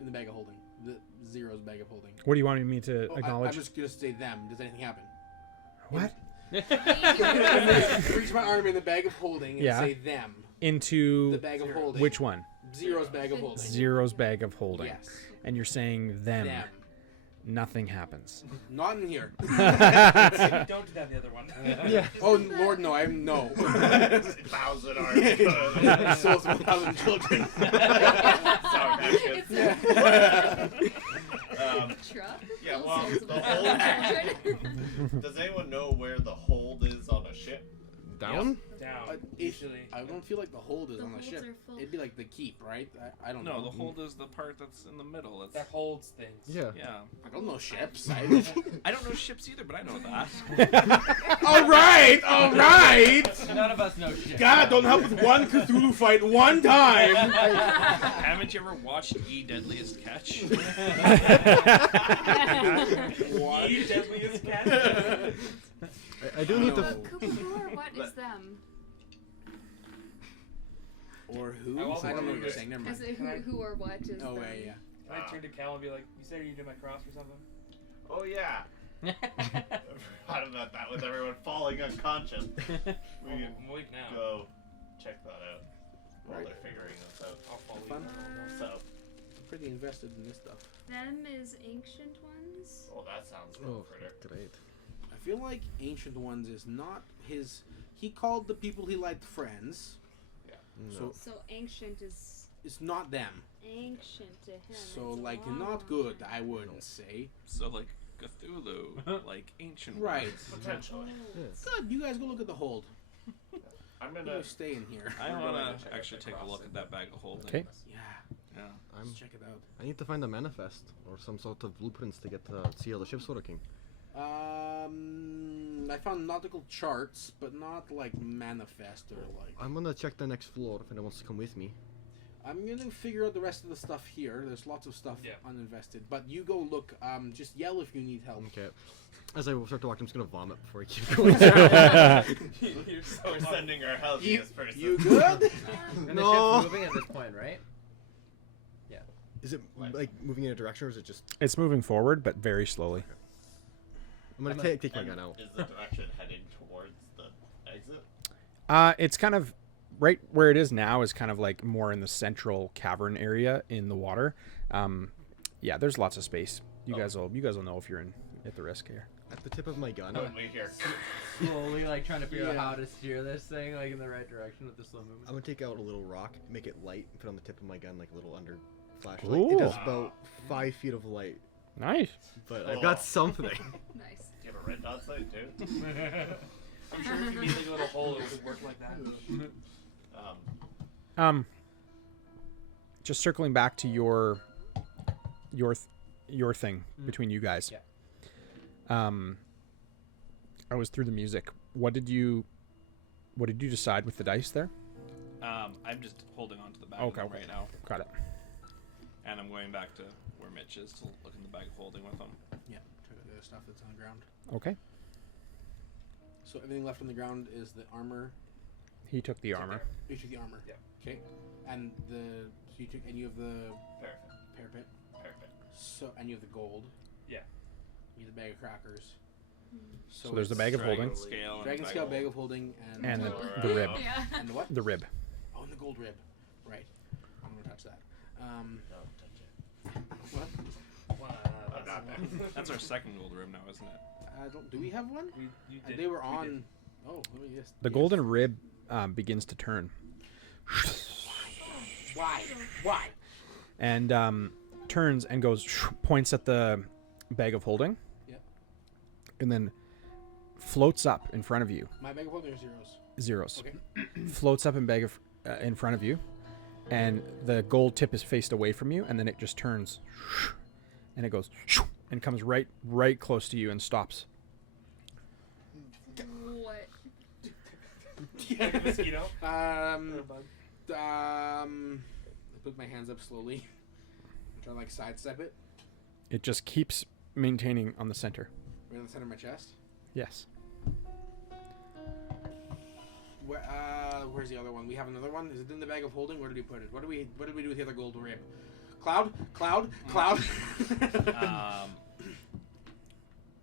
In the bag of holding. The Zero's bag of holding. What do you want me to Oh, acknowledge? I'm just gonna say them. Does anything happen? What? Reach my arm in the bag of holding and Yeah. say them. Into The bag of holding. which one? Zero's bag of holding. Zero's bag of holding. Yes. And you're saying them. Them. Nothing happens. Not in here. don't do that the other one. Yeah. Oh Lord, no! I'm no. 1,000 arms. Souls of 1,000 children. Sorry, It's truck. yeah, full well, souls of the 1,000 hold. children. Does anyone know where the hold is on a ship? Down? Down, If- usually. I don't feel like the hold is The on the holds ship. are full. It'd be like the keep, right? I don't No, know. the hold is the part that's in the middle. It's That holds things. Yeah. yeah. I don't know ships. I don't know ships either, but I know that. All right, all right. None of us know shit. God, don't help with one Cthulhu fight one time. Haven't you ever watched Ye Deadliest Catch? What? Ye Deadliest Catch. I do need No. to. Koopadoo or what is them? Or who? I also I don't know what wonder you're if- saying. Never Is mind. it who or what is Oh, them? wait, yeah. Can I turn to Cal and be like, you said you did my cross or something? Oh yeah. I forgot about that with everyone falling unconscious. We I'm can awake now. go check that out while Right. they're figuring this out. I'll follow Fun. you. So, I'm pretty invested in this stuff. Them is ancient ones. oh, that sounds Oh, real critter. great. I feel like Ancient Ones is not his. He called the people he liked friends. No. So So ancient is it's not them. ancient to him. So It's a like long not good. time. I wouldn't say. So like Cthulhu, like ancient Right. ones. Potentially. Holds. Good. You guys go look at the hold. I'm You gonna. stay in here. I We're want going to to check out actually the take a look crossing. at that bag of holding. Okay. Yeah. Yeah. I'm. Let's check it out. I need to find a manifest or some sort of blueprints to get see how the ship's working. I found nautical charts, but not like manifest or like. I'm gonna check the next floor if anyone wants to come with me. I'm gonna figure out the rest of the stuff here. There's lots of stuff Yeah. uninvested, but you go look. Just yell if you need help. Okay. As I start to walk, I'm just gonna vomit before I keep going. You're so We're sending our You, healthiest person. you good? And No. the ship's moving at this point, right? Is it like moving in a direction, or is it just? It's moving forward, but very slowly. I'm gonna I'm take my And gun out. Is the direction heading towards the exit? It's kind of right where it is now is kind of like more in the central cavern area in the water. Yeah, there's lots of space. You guys will know if you're at the risk here. At the tip of my gun. When we hear. Slowly, like trying to figure out Yeah. how to steer this thing, like in the right direction with the slow movement. I'm gonna take out a little rock, make it light, and put it on the tip of my gun like a little under flashlight. Ooh. It does about 5 feet of light, Nice. but I've got something. Nice. Do you have a red dot sight too? I'm sure if you need like a little hole, it would work like that. Just circling back to your thing between you guys. Yeah. I was through the music. What did you decide with the dice there? I'm just holding on to the bag Okay, of them okay. right now, Got it. and I'm going back to where Mitch is to look in the bag of holding with him. Yeah. Check out the other stuff that's on the ground. Okay. So everything left on the ground is the armor. He took the armor. You took the armor. Yeah. Okay. And you have the Perfect. parapet. Perfect. So and you have the gold. Yeah. You need a bag of crackers. So there's the bag of Dragon holding. scale and Dragon scale, bag of holding, And and the rib. Yeah. and the what? The rib. Oh, and the gold rib. Right. I'm gonna touch that. What? That's our second gold rib now, isn't it? Do we have one? You did. They were We on. did. Oh, let me just. The golden rib begins to turn. Why? Why? And turns and goes, points at the bag of holding. Yep. And then floats up in front of you. My bag of holding are zeros. Zeros. Okay. Floats up in bag of in front of you, and the gold tip is faced away from you, and then it just turns, and it goes and comes right close to you and stops. What? Like a mosquito? I put my hands up slowly. Try to like sidestep it. It just keeps maintaining on the center. Right in the center of my chest. Yes. Where's the other one? We have another one. Is it in the bag of holding? Where did we put it? What did we do with the other gold rib? Cloud. I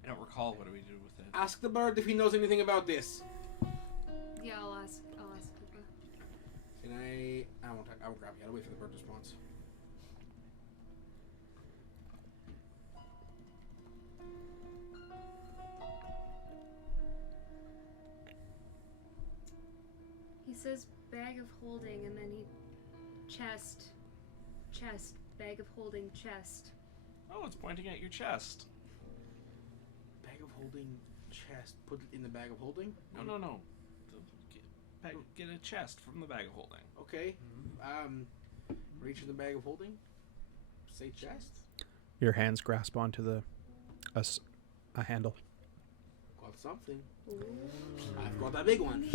don't recall what do we do with it. Ask the bird if he knows anything about this. Yeah, I'll ask Koopa. Can I won't grab you. I'll wait for the bird response. He says bag of holding, and then he chest, bag of holding, chest. Oh, it's pointing at your chest. Bag of holding chest. Put it in the bag of holding? No. Get a chest from the bag of holding. Okay. Reach in the bag of holding. Say chest. Your hands grasp onto a handle. Got something. I've got a big one.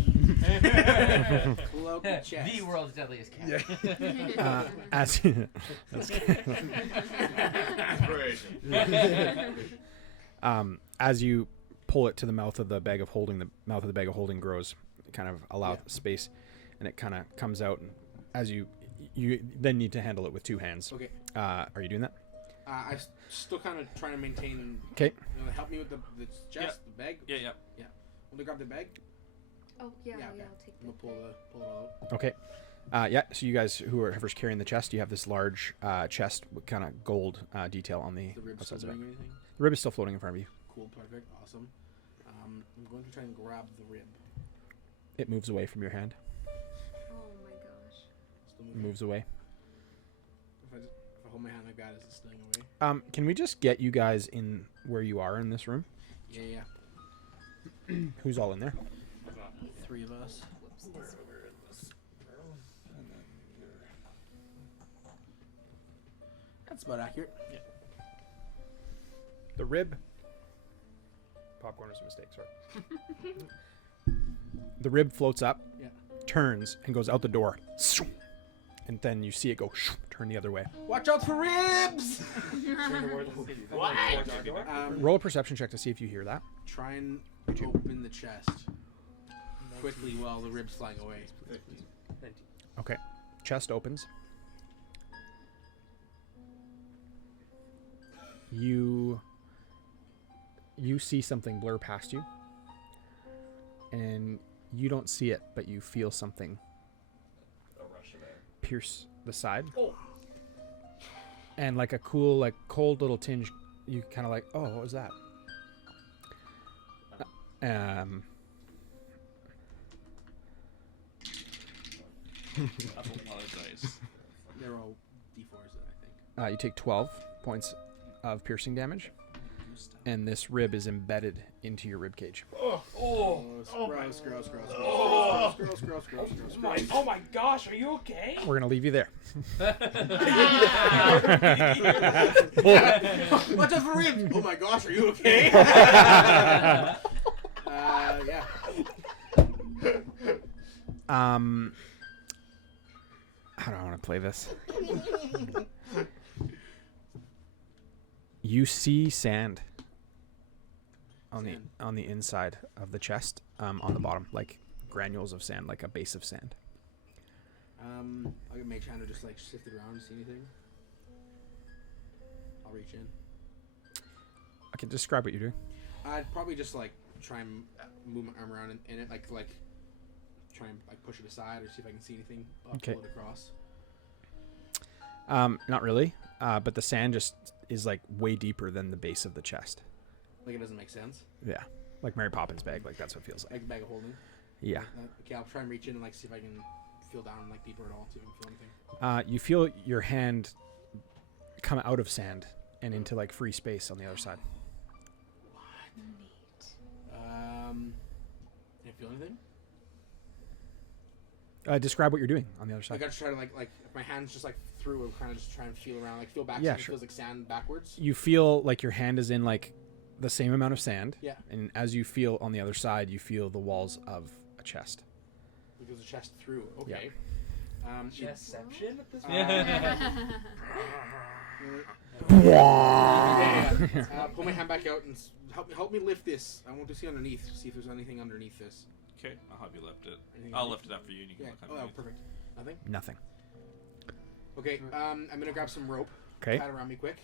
Pull out the chest. The world's deadliest cat. As as you pull it to the mouth of the bag of holding, the mouth of the bag of holding grows, kind of allow space, and it kind of comes out. And as you then need to handle it with two hands. Okay. Are you doing that? I'm still kind of trying to maintain. Okay. You know, help me with the chest, the bag. Yeah. Want to grab the bag? Oh yeah, okay. I'll take I'm that. gonna pull it all out. Okay. So you guys who are first carrying the chest, you have this large chest with kind of gold detail on the The ribs outsides still of it. doing anything? The rib is still floating in front of you. Cool, perfect, awesome. I'm going to try and grab the rib. It moves away from your hand. Oh my gosh. Still It moving. moves away. If I hold my hand like that, is it staying away? Can we just get you guys in where you are in this room? Yeah. Who's all in there? Three of us. That's about accurate. Yeah. The rib. Popcorn is a mistake, sorry. The rib floats up, Yeah. turns, and goes out the door. And then you see it go turn the other way. Watch out for ribs! What? Roll a perception check to see if you hear that. Try and open the chest quickly while the ribs flying away. Okay. Chest opens. You see something blur past you. And you don't see it, but you feel something pierce the side. Oh. And like a cool, like cold little tinge, you kind of like, oh, what was that? That's a lot of dice. They're all D4s, I think. You take 12 points of piercing damage, and this rib is embedded into your rib cage. Gross. Oh my gosh, are you okay? We're gonna leave you there. Watch out for ribs! Oh my gosh, are you okay? Yeah. How do I want to play this? You see sand on the inside of the chest, on the bottom, like granules of sand, like a base of sand. I'll get Mage Hand to just like sift it around and see anything. I'll reach in. Okay, describe what you're doing. I'd probably just like try and move my arm around in it, like try and like push it aside or see if I can see anything. Okay. Pull it across. Not really. But the sand just is like way deeper than the base of the chest. Like it doesn't make sense. Yeah, like Mary Poppins bag. Like that's what it feels like. Like a bag of holding. Yeah. Okay, I'll try and reach in and like see if I can feel down like deeper at all, see if I can feel anything. You feel your hand come out of sand and into like free space on the other side. Neat. Can I feel anything? Describe what you're doing on the other I side. gotta try to like if my hand's just like through, I'm kind of just trying to feel around, like feel back. Yeah, so sure. It feels like sand backwards. You feel like your hand is in like the same amount of sand. Yeah. And as you feel on the other side, you feel the walls of a chest. Because the chest through. Okay. Chestception at this point. Pull my hand back out and help me lift this. I want to see underneath. See if there's anything underneath this. Okay, I'll have you lift it. Anything I'll underneath? lift it up for you and you can Yeah. look Oh, underneath. perfect. Nothing. Nothing. Okay. I'm gonna grab some rope. Okay. Tie it around me quick,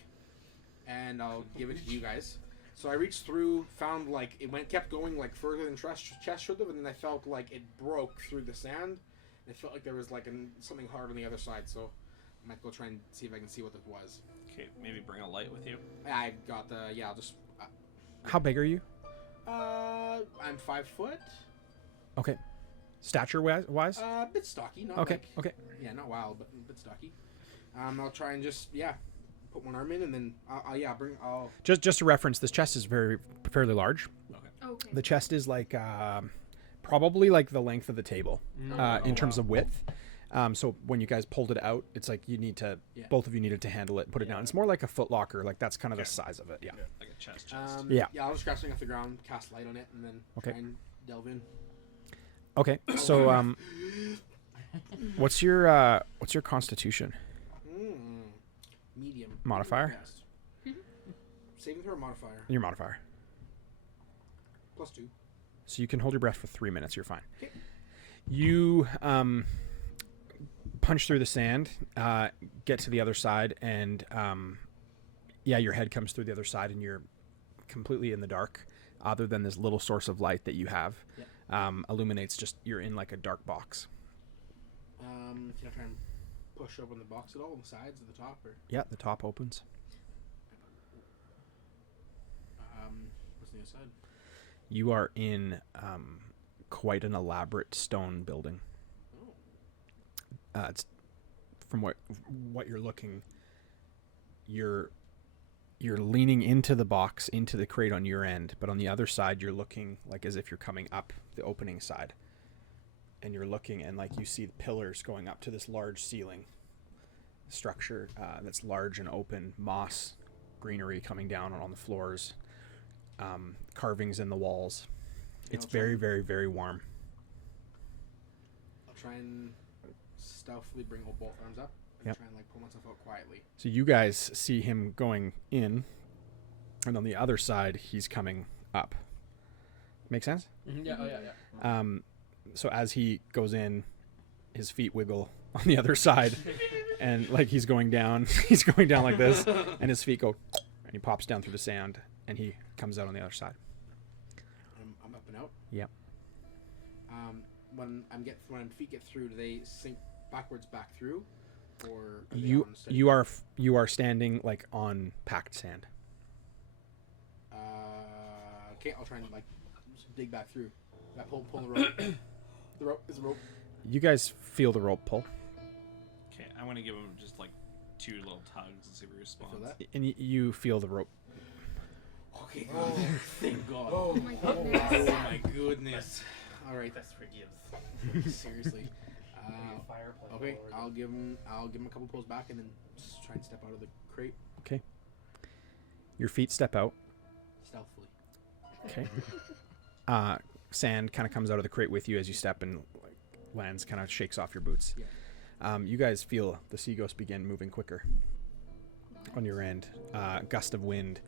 and I'll give it to you guys. So I reached through, found like it kept going like further than chest should have, and then I felt like it broke through the sand. And it felt like there was like something hard on the other side. So I might go try and see if I can see what it was. Okay, maybe bring a light with you. I got the I'll just. How big are you? I'm 5 foot. Okay. Stature wise? A bit stocky, not Okay. like, Okay. yeah, not wild, but a bit stocky. I'll try and just put one arm in, and then I'll Just to reference, this chest is fairly large. Okay. The chest is like probably like the length of the table in terms of width. So when you guys pulled it out, it's like you need to both of you needed to handle it, put it down. It's more like a foot locker, like that's kind of the size of it. Yeah. Like a chest. Yeah. I'll just grab something off the ground, cast light on it, and then try and delve in. Okay. So what's your constitution Medium modifier? Yes. Saving throw modifier Your modifier. +2. So you can hold your breath for 3 minutes. You're fine. Okay. You punch through the sand, get to the other side, and your head comes through the other side, and you're completely in the dark, other than this little source of light that you have. Illuminates just you're in like a dark box. Can I try and push open the box at all on the sides or the top, or Yeah, the top opens. what's the other side? You are in quite an elaborate stone building. It's from what you're looking. You're leaning into the box, into the crate on your end, but on the other side, you're looking like as if you're coming up the opening side. And you're looking, and like you see the pillars going up to this large ceiling structure that's large and open, moss, greenery coming down on the floors, carvings in the walls. It's very, very, very warm. I'll try and stealthily bring both arms up and try and like pull myself out quietly. So you guys see him going in, and on the other side, he's coming up. Make sense? Yeah. So as he goes in, his feet wiggle on the other side, and like he's going down like this, and his feet go, and he pops down through the sand, and he comes out on the other side. I'm up and out. Yep. When feet get through, do they sink backwards back through, or are they You on steady? you are standing like on packed sand. Okay, I'll try and like dig back through. I pull the rope. The rope is a rope. You guys feel the rope pull, Okay, I'm gonna give him just like 2 little tugs and see if he responds. Feel that? and you feel the rope. Okay, thank God. Oh my goodness. Oh my goodness. All right, This forgives. seriously. Fireplace. Okay, I'll give him a couple pulls back and then just try and step out of the crate Okay. Your feet step out. stealthily. Okay. Sand kind of comes out of the crate with you as you step and like, lands, kind of shakes off your boots. Yeah. You guys feel the sea ghost begin moving quicker on your end. Gust of wind.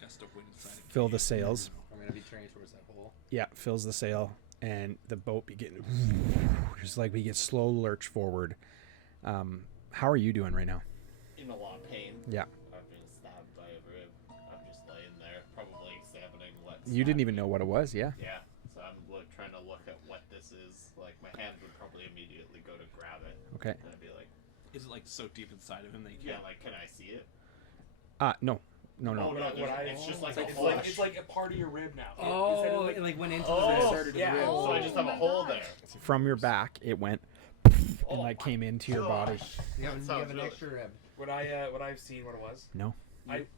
Gust of wind inside. Fill the sails. I'm gonna be turning towards that hole. Yeah, fills the sail, and the boat just like begins slow lurch forward. How are you doing right now? In a lot of pain. Yeah. Obviously. You didn't even know what it was, yeah. Yeah. So I'm trying to look at what this is. Like my hand would probably immediately go to grab it. Okay. And I'd be like, Is it like so deep inside of him that you yeah, can't? like can I see it? No. Oh, No. no, it's just like a it's hole. like, it's like a part of your rib now. Oh, it like went into Oh, the yeah. rib. So I just have a my hole God. there. From your back, it went and Oh like my came into your body. gosh. You have, That you sounds have an really- extra rib. What I've seen what it was. No.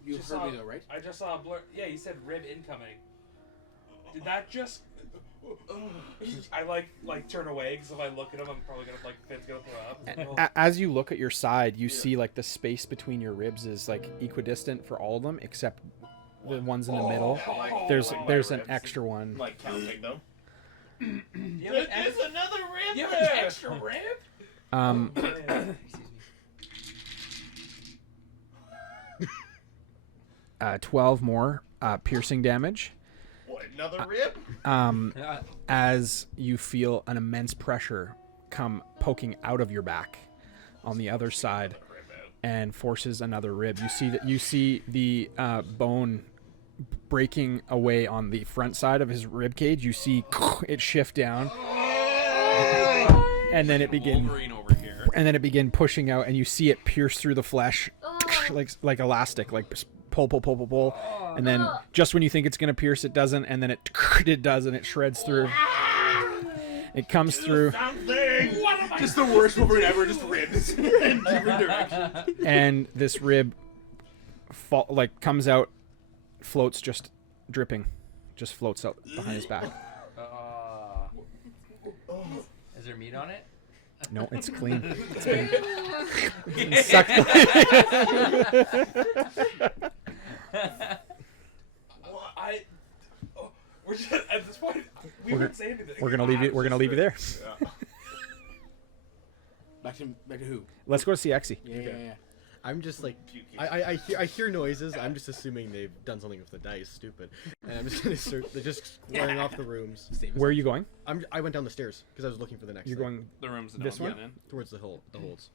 You just heard saw- me though, right? I just saw a blur. Yeah, you said rib incoming. Did that just? I like turn away because if I look at him, I'm probably gonna Finn's gonna throw up. As you look at your side, you see like the space between your ribs is like equidistant for all of them except the ones in the middle. Like, There's like my there's an ribs. extra one. Like counting them. Yeah, There's another rib. you have an extra rib? Yeah. 12 more piercing damage. What, another rib? As you feel an immense pressure come poking out of your back on the other side and forces another rib. You see the bone breaking away on the front side of his rib cage. You see it shift down, and then it begin Wolverine over here. and then it begin pushing out, and you see it pierce through the flesh like elastic, like pull, and then just when you think it's gonna pierce, it doesn't, and then it does, and it shreds through. It comes through, Just the worst Wolverine ever, just ribs in different directions. and this rib comes out, floats, just dripping, just floats out behind his back. Is there meat on it? No, it's clean. It's been sucked. We're just at this point. We We're wouldn't say anything. We're gonna leave you. We're gonna leave you there. Yeah. Back to who? Let's go to see Exy. Yeah. I'm just like, Puking. I hear noises. I'm just assuming they've done something with the dice, stupid. And I'm just gonna start. They're just squaring off the rooms. Where are you going? I went down the stairs because I was looking for the next. You're thing. going The rooms that This no one's one? been in. towards the holds.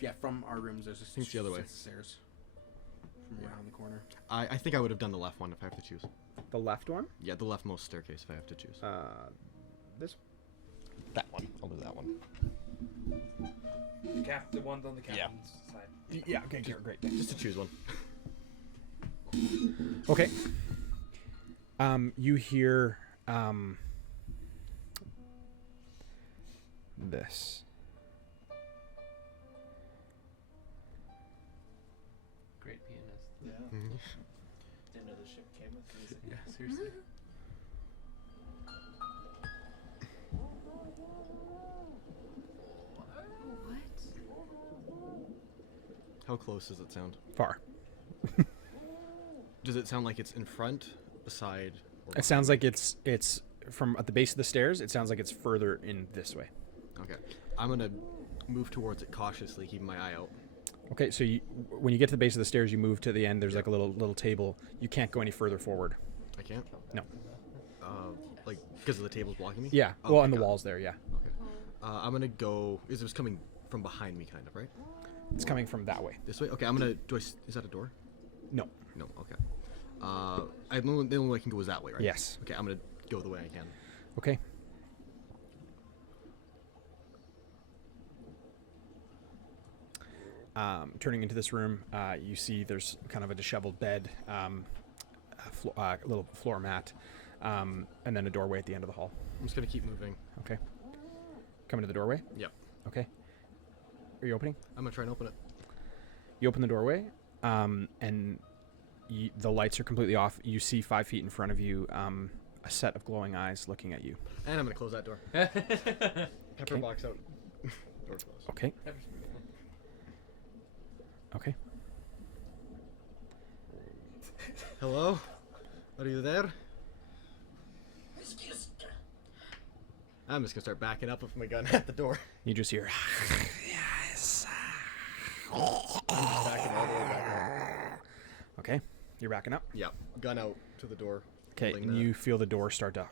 Yeah, from our rooms, there's just think it's the other way. stairs from around the corner. I think I would have done the left one if I have to choose. the left one. Yeah, the leftmost staircase if I have to choose. This. That one. I'll do that one. The ones on the captain's side. Yeah. Okay. Great. Just to choose one. Okay. You hear this. Great pianist. Yeah. Didn't know the ship came with music. Yeah, seriously. What? How close does it sound? Far. Does it sound like it's in front, beside? Or It sounds like it's from at the base of the stairs. It sounds like it's further in this way. Okay. I'm gonna move towards it cautiously, keeping my eye out. Okay, so when you get to the base of the stairs, you move to the end. There's like a little table. You can't go any further forward. I can't. No. Like because of the tables blocking me. Yeah. Oh, Well, okay, and the got it. walls there. Yeah. Okay. I'm gonna go. Is it coming from behind me, kind of, right? It's coming from that way. This way. Okay. I'm gonna. Is that a door? No. No. Okay. The only way I can go is that way, right? Yes. Okay. I'm gonna go the way I can. Okay. Turning into this room, you see there's kind of a disheveled bed, a little floor mat, and then a doorway at the end of the hall. I'm just gonna keep moving. Okay. Coming to the doorway? Yep. Okay. Are you opening? I'm gonna try and open it. You open the doorway, and the lights are completely off. You see 5 feet in front of you a set of glowing eyes looking at you. And I'm gonna close that door. Pepper box out. Door closed. Okay. Okay. Hello? Are you there? I'm just gonna start backing up with my gun at the door. You just hear. Backing all the way back. Okay. You're backing up. Yep. Gun out to the door. Okay. holding And the- you feel the door start to.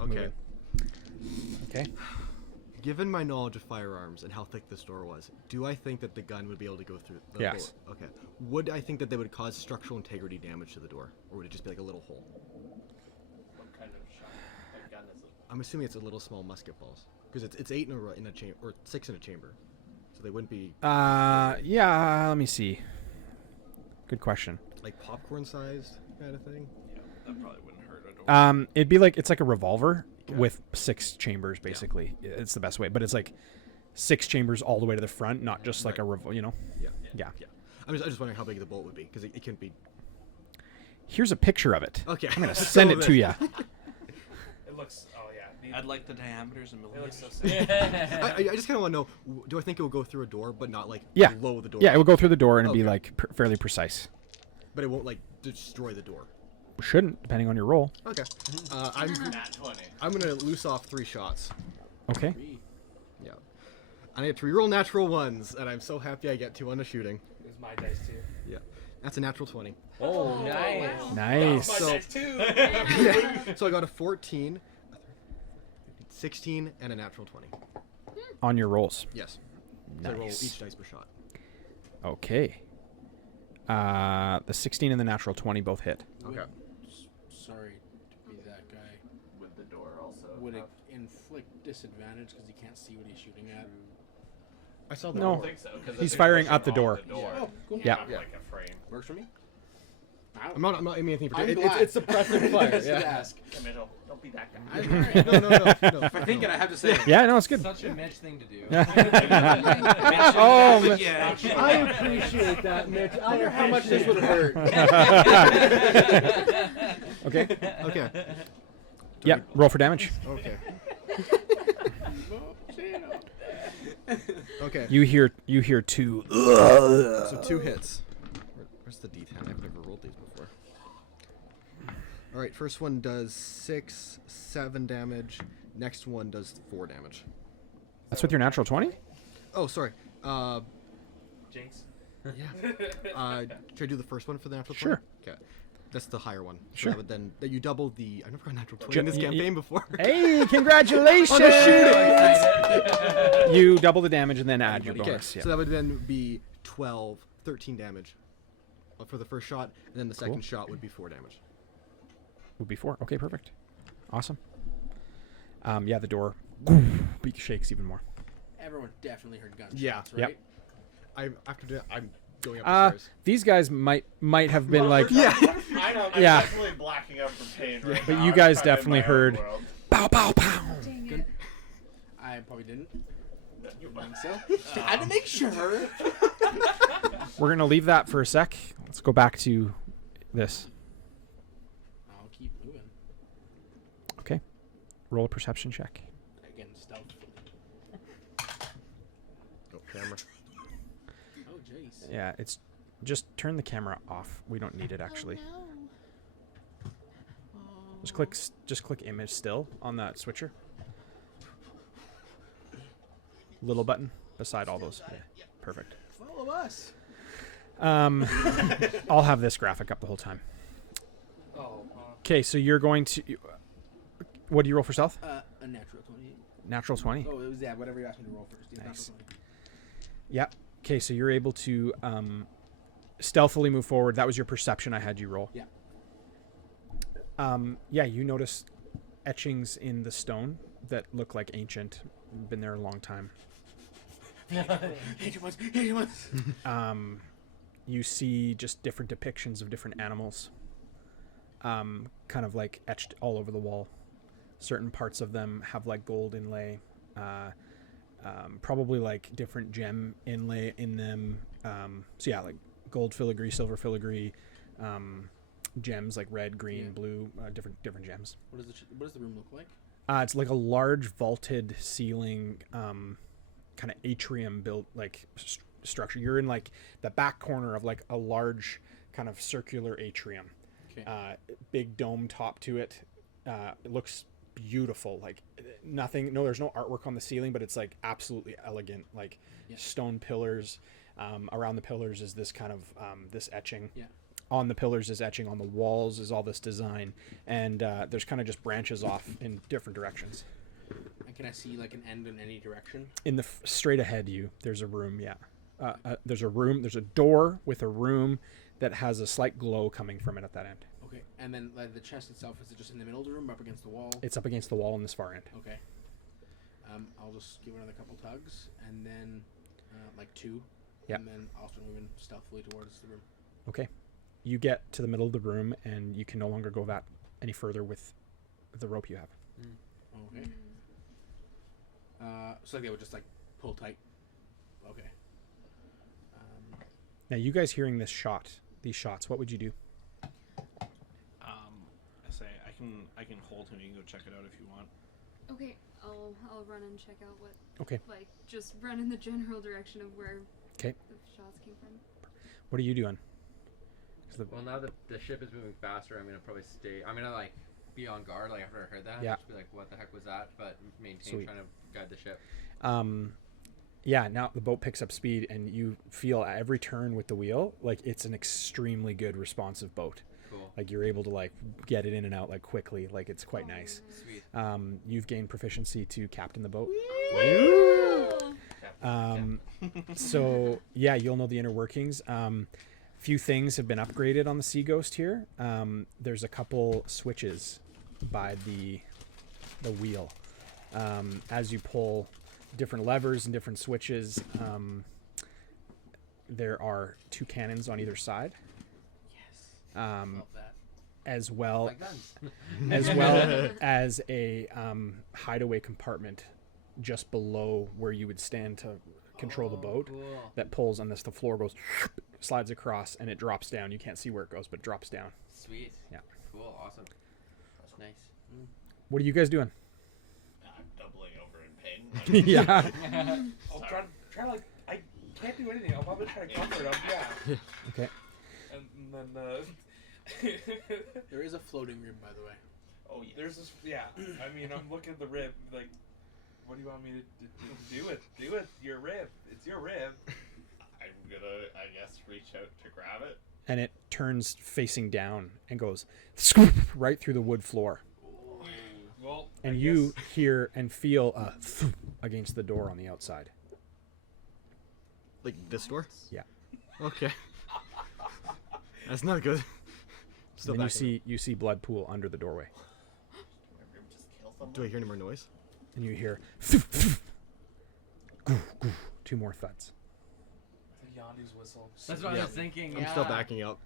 Okay. Okay. Given my knowledge of firearms and how thick this door was, do I think that the gun would be able to go through the Yes. door? Okay. Would I think that they would cause structural integrity damage to the door? Or would it just be like a little hole? What kind of shot? What gun is it? I'm assuming it's a little small musket balls. Because it's 8 in a chamber, or 6 in a chamber. So they wouldn't be Yeah, let me see. Good question. like popcorn sized kind of thing. Yeah, that probably wouldn't hurt a door. It'd be like, it's like a revolver Okay. with 6 chambers, basically. It's the best way, but it's like 6 chambers all the way to the front, not just like Right. you know? Yeah. Yeah. I'm just wondering how big the bolt would be, because it can be... Here's a picture of it. Okay. I'm going to let's send go it with to you. It looks. Oh yeah. I'd like the diameters and It looks millimeters. so sick. I just kind of want to know, do I think it will go through a door, but not like Yeah. below the door? Yeah, it would go through the door and it'd be Okay. like fairly precise. But it won't like destroy the door. Shouldn't, depending on your roll. Okay. I'm Nat 20. I'm gonna loose off 3 shots. Okay. Yeah. I get to reroll natural ones, and I'm so happy I get 2 on the shooting. It was my dice too. Yeah. That's a natural 20. Oh, nice. My Nice. So- dice too. Yeah. So I got a 14, 16, and a natural 20. On your rolls. Yes. So I roll Nice. each dice per shot. Okay. The 16 and the natural 20 both hit. Okay. Sorry to be that guy. Would the door also Would it have... inflict disadvantage because he can't see what he's shooting at? I saw that. No. I don't think so. 'cause if He's you're firing pushing out the on door. Oh, cool. you Yeah. have, like a frame. Works for me. I'm not aiming anything for I'm it, glad. it's suppressive fire. Just Yeah. ask. Mitchell, don't be that guy. No. If I think it, I have to say it. Yeah, no, it's good. Such a Mitch thing to do. Oh, man. Yeah. I appreciate that, Mitch. I wonder how much this would hurt. Okay. Okay. Yeah, roll for damage. Okay. Okay. You hear 2. So 2 hits. Where's the D10? I've never rolled these before. All right, first one does 6, 7 damage. Next one does 4 damage. That's with your natural 20? Oh, sorry. Jinx. Yeah. Should I do the first one for the natural 20? Sure. Okay. That's the higher one. So Sure. that would then that you double the. I never got a natural 20 in this y- y- campaign before. Hey, congratulations! On the shooting. You double the damage and then add your Okay, bonus. Yeah. so that would then be 12, 13 damage for the first shot, and then the second Cool. shot would be 4 damage. Would be 4. Okay, perfect. Awesome. Yeah, the door shakes even more. Everyone definitely heard gunshots, Yeah. right? Yep. After that, I'm going up the stairs. These guys might have been like, Yeah. I know. I'm Yeah. definitely blacking out from pain right But now. you I'm guys kind of in definitely my own heard- world. pow, pow, pow. Dang it. I probably didn't. You think so? I had to make sure. We're going to leave that for a sec. Let's go back to this. I'll keep moving. Okay. Roll a perception check. Again, stealthily. Oh, camera. Oh, jeez. Yeah, it's just turn the camera off. We don't need it actually. Just click image still on that switcher. Little button beside all those. Yeah, perfect. Follow us. I'll have this graphic up the whole time. Oh. Okay, so you're going to. What do you roll for stealth? A natural 20. Natural 20. Oh, it was, yeah, whatever you asked me to roll first. Yeah, Nice. natural 20. Yep. Okay, so you're able to stealthily move forward. That was your perception I had you roll. Yeah. Yeah, you notice etchings in the stone that look like ancient. Been there a long time. You see just different depictions of different animals, kind of like etched all over the wall. Certain parts of them have like gold inlay, probably like different gem inlay in them. So yeah, like gold filigree, silver filigree, gems like red, green, Yeah. blue, different gems. What does the room look like? It's like a large vaulted ceiling, kind of atrium built like structure. You're in like the back corner of like a large kind of circular atrium. Okay. Big dome top to it. It looks beautiful. Like nothing. No, there's no artwork on the ceiling, but it's like absolutely elegant. Like Yeah. stone pillars. Around the pillars is this kind of this etching. Yeah. On the pillars is etching. On the walls is all this design, and there's kind of just branches off in different directions. I Can I see like an end in any direction? In the straight ahead you, there's a room. Yeah, there's a room. There's a door with a room that has a slight glow coming from it at that end. Okay, and then like the chest itself, is it just in the middle of the room, up against the wall? It's up against the wall on this far end. Okay. I'll just give it another couple tugs, and then like 2. Yep. And then I'll start moving stealthily towards the room. Okay. You get to the middle of the room, and you can no longer go that any further with the rope you have. Okay. So like they would just like pull tight. Okay. Now, you guys hearing these shots, what would you do? I say I can hold him. You can go check it out if you want. Okay, I'll run and check out what. Okay. Like just run in the general direction of where. 'Kay. The shots came from. What are you doing? Well, now that the ship is moving faster, I'm gonna probably stay. I'm gonna like be on guard. Like after I heard that, Yeah. just be like, "What the heck was that?" But maintain Sweet. trying to guide the ship. Yeah, now the boat picks up speed, and you feel at every turn with the wheel, like it's an extremely good responsive boat. Cool. Like you're able to like get it in and out like quickly. Like it's quite nice. Sweet. You've gained proficiency to captain the boat. So yeah, you'll know the inner workings. Few things have been upgraded on the Sea Ghost here. There's a couple switches by the wheel. As you pull different levers and different switches, there are 2 cannons on either side. Yes. Love that. As well Like guns. as well as a hideaway compartment just below where you would stand to control the boat. Cool. That pulls on this. The floor goes, slides across, and it drops down. You can't see where it goes, but it drops down. Sweet. Yeah. Cool. Awesome. Nice. What are you guys doing? I'm doubling over in pain. Yeah. I'll try like I can't do anything. I'll probably try to comfort him. Yeah. Okay. And then There is a floating rib, by the way. Oh yeah. there's this. Yeah. I mean, I'm looking at the rib. Like, what do you want me to do? It. Do it. Your rib. It's your rib. I'm gonna, I guess, reach out to grab it. And it turns facing down and goes scoop right through the wood floor. Well. And I you guess- hear and feel a thump against the door on the outside. Like this door? Yeah. Okay. That's not good. Still And then backing you see blood pool under the doorway. My rib just kill someone. Do I hear any more noise? And you hear 2 more thuds. The Yondu's whistle. That's what Yeah. I was thinking. I'm yeah. still backing up.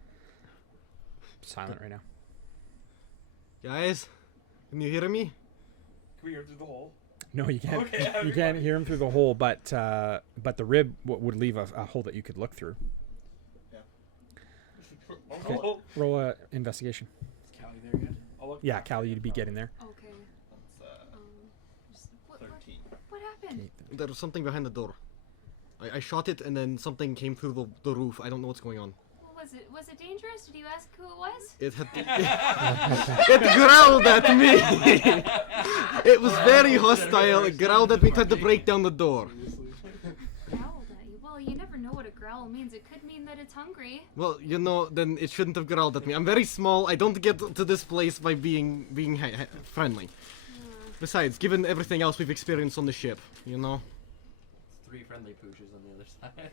Silent right now. Guys, can you hear me? Can we hear through the hole? No, you can't. Okay, that'd You be can't funny. hear him through the hole, but the rib would leave a hole that you could look through. Okay. Oh, Roll a investigation. Is Callie there yet? I'll look Yeah, back. Callie, you'd be getting there. Okay. That's What 13. happened? There was something behind the door. I shot it and then something came through the roof. I don't know what's going on. What was it? Was it dangerous? Did you ask who it was? It had it growled at me. It was very hostile. It growled at me, tried to break down the door. Growled at you. Well, you never know what a growl means. It could mean that it's hungry. Well, you know, then it shouldn't have growled at me. I'm very small. I don't get to this place by being friendly. Besides, given everything else we've experienced on the ship, you know. 3 friendly pooches on the other side.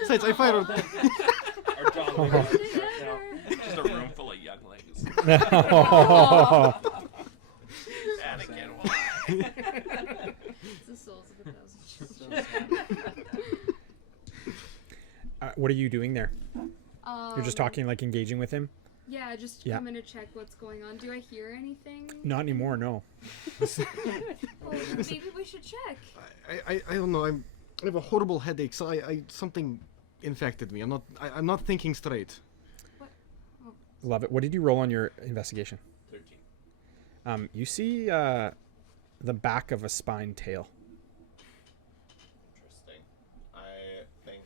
Besides, I fired. Our John Wick right now. Just a room full of younglings. And again, why? It's the souls of 1,000 children. What are you doing there? You're just Um, talking, like engaging with him? Yeah, just Yeah. coming to check what's going on. Do I hear anything? Not anymore, no. Well, maybe we should check. I don't know. I have a horrible headache, so I something infected me. I'm not thinking straight. Love it. What did you roll on your investigation? 13. You see the back of a spine tail. Interesting. I think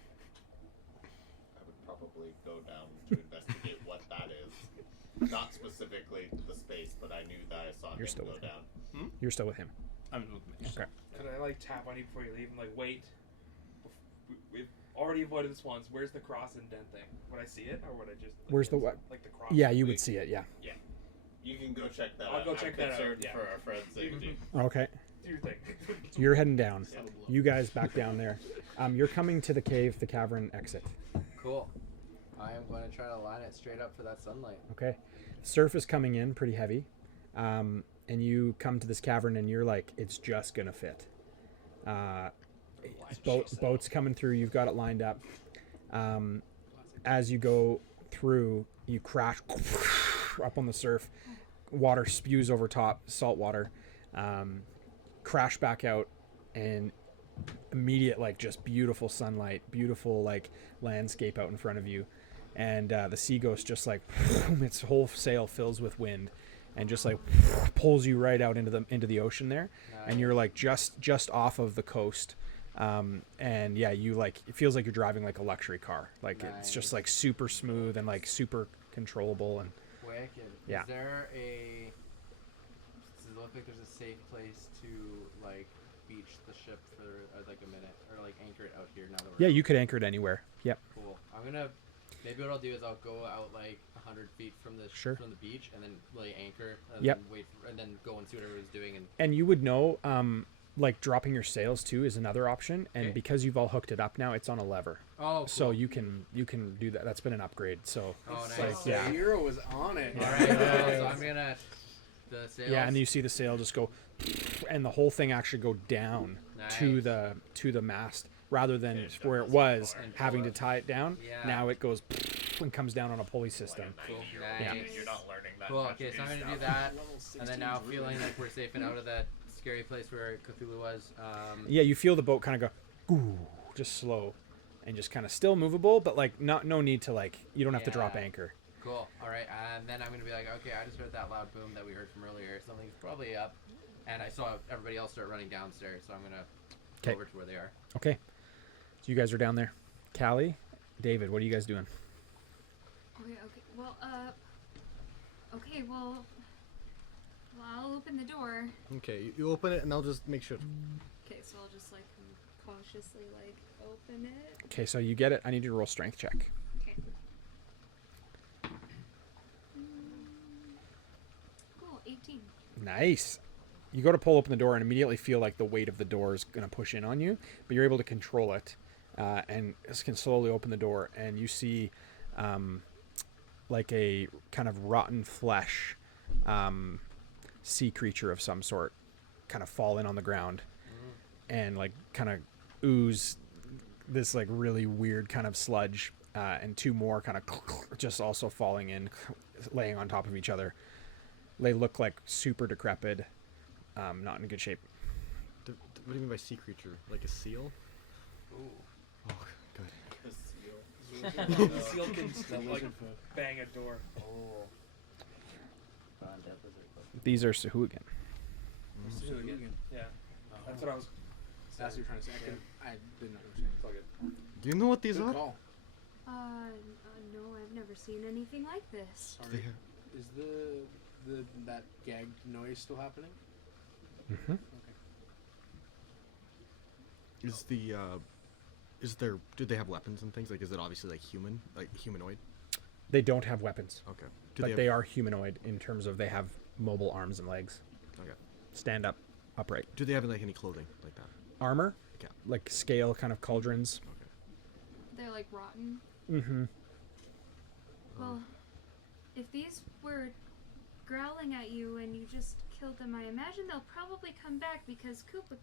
I would probably go down to investigate what that is. Not specifically the space, but I knew that I saw You're him still go with him. down. You're still with him. I'm with me. Okay. Could I like tap on you before you leave and like wait? We've already avoided this once. Where's the cross indent thing? Would I see it or would I just? Like, Where's the what? Like the cross. Yeah, you would see it, yeah. You can go check that I'll out. go check I'm that out, concerned yeah. for our friend's safety. Okay. Do your thing. So you're heading down. You guys back down there. You're coming to the cave, the cavern exit. Cool. I am going to try to line it straight up for that sunlight. Okay. Surf is coming in pretty heavy. And you come to this cavern and you're like, it's just going to fit. Boats coming through. You've got it lined up. As you go through, you crash up on the surf. Water spews over top, salt water. Crash back out, and immediate, like, just beautiful sunlight, beautiful, like, landscape out in front of you. And the Sea Ghost just, like, its whole sail fills with wind and just, like, pulls you right out into the ocean there. Nice. And you're, like, just off of the coast. And yeah, you, like, it feels like you're driving like a luxury car. Like, nice. It's just, like, super smooth and, like, super controllable. And wicked. Yeah. Is there a... Does it look like there's a safe place to, like, beach the ship for like a minute, or like anchor it out here now that we're... Yeah, you could anchor it anywhere. Yep. Cool. I'm gonna... Maybe what I'll do is I'll go out like 100 feet from the from the beach, and then lay anchor, and then wait, and then go and see what everyone's doing. And you would know, like, dropping your sails too is another option, and because you've all hooked it up now, it's on a lever. Oh, cool. So you can do that. That's been an upgrade. So nice. Like, yeah. Hero was on it. All right. So I'm gonna the sails. Yeah, and you see the sail just go, and the whole thing actually go down to the mast. Rather than where it was having to tie it down, now it goes and comes down on a pulley system. Cool. Nice. Yeah. You're not learning that. Cool. Okay, so I'm gonna do that, and then now feeling like we're safe and out of that scary place where Cthulhu was. Yeah, you feel the boat kind of go, ooh, just slow, and just kind of still movable, but like no need to, like, you don't have to drop anchor. Cool. All right, and then I'm gonna be like, okay, I just heard that loud boom that we heard from earlier. Something's probably up, and I saw everybody else start running downstairs, so I'm gonna go over to where they are. Okay. So you guys are down there. Callie, David, what are you guys doing? Okay. Well, I'll open the door. Okay, you open it, and I'll just make sure. Okay, so I'll just, like, cautiously, like, open it. Okay, so you get it. I need you to roll strength check. Okay. Cool, 18. Nice. You go to pull open the door and immediately feel like the weight of the door is going to push in on you, but you're able to control it, and just can slowly open the door, and you see like a kind of rotten flesh sea creature of some sort kind of fall in on the ground and, like, kind of ooze this, like, really weird kind of sludge, and two more kind of just also falling in, laying on top of each other. They look like super decrepit. Not in good shape. What do you mean by sea creature? Like a seal? Ooh. Oh, good. The seal can, like, bang a door. Oh. These are Sahuagin. Yeah. That's what I was... That's what you're trying to say. I didn't understand. It's all good. Do you know what these Good are? call. No, I've never seen anything like this. Sorry. Is that gag noise still happening? Mm-hmm. Okay. Do they have weapons and things? Like, is it obviously like humanoid? They don't have weapons. Okay. But they are humanoid in terms of they have mobile arms and legs. Okay. Stand up, upright. Do they have, like, any clothing like that? Armor? Yeah. Like scale kind of cauldrons. Okay. They're, like, rotten. Mm-hmm. Well, if these were growling at you and you just killed them, I imagine they'll probably come back because Koopa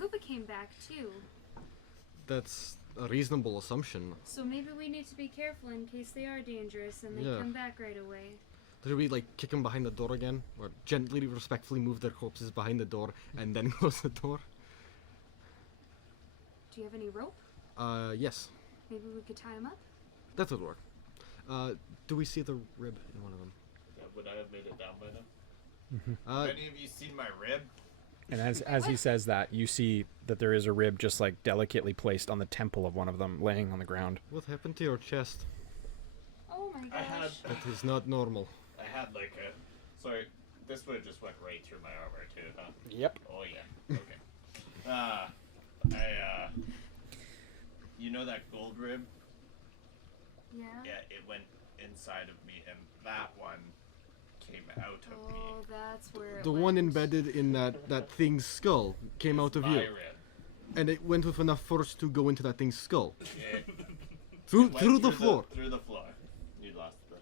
Koopa came back too. That's a reasonable assumption. So maybe we need to be careful in case they are dangerous and they come back right away. Should we, like, kick them behind the door again? Or gently, respectfully move their corpses behind the door and then close the door? Do you have any rope? Yes. Maybe we could tie them up? That would work. Do we see the rib in one of them? Yeah, would I have made it down by now? Mm-hmm. Have any of you seen my rib? And as he says that, you see that there is a rib just, like, delicately placed on the temple of one of them, laying on the ground. What happened to your chest? Oh my gosh. That is not normal. I had, like, sorry, this would have just went right through my armor too, huh? Yep. Oh yeah. Okay. You know that gold rib? Yeah. Yeah, it went inside of me, and that one came out of me. Oh, that's where it The went. one embedded in that thing's skull came out of My you, rib. and it went with enough force to go into that thing's skull. It Through went through the floor. Through the floor. You lost the.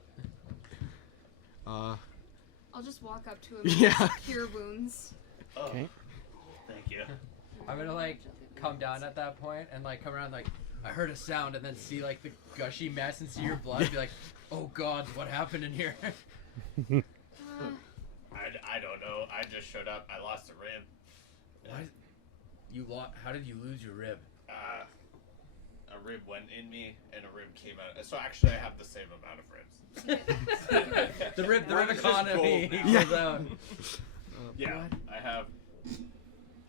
I'll just walk up to him Yeah. and cure wounds. Oh, Okay. thank you. I'm gonna like come down at that point and like come around like I heard a sound and then see like the gushy mess and see your blood and be like, oh god, what happened in here? I don't know. I just showed up. I lost a rib. What? You How did you lose your rib? A rib went in me and a rib came out. So actually, I have the same amount of ribs. the rib One is just economy gold now. equals out. Yeah, I have.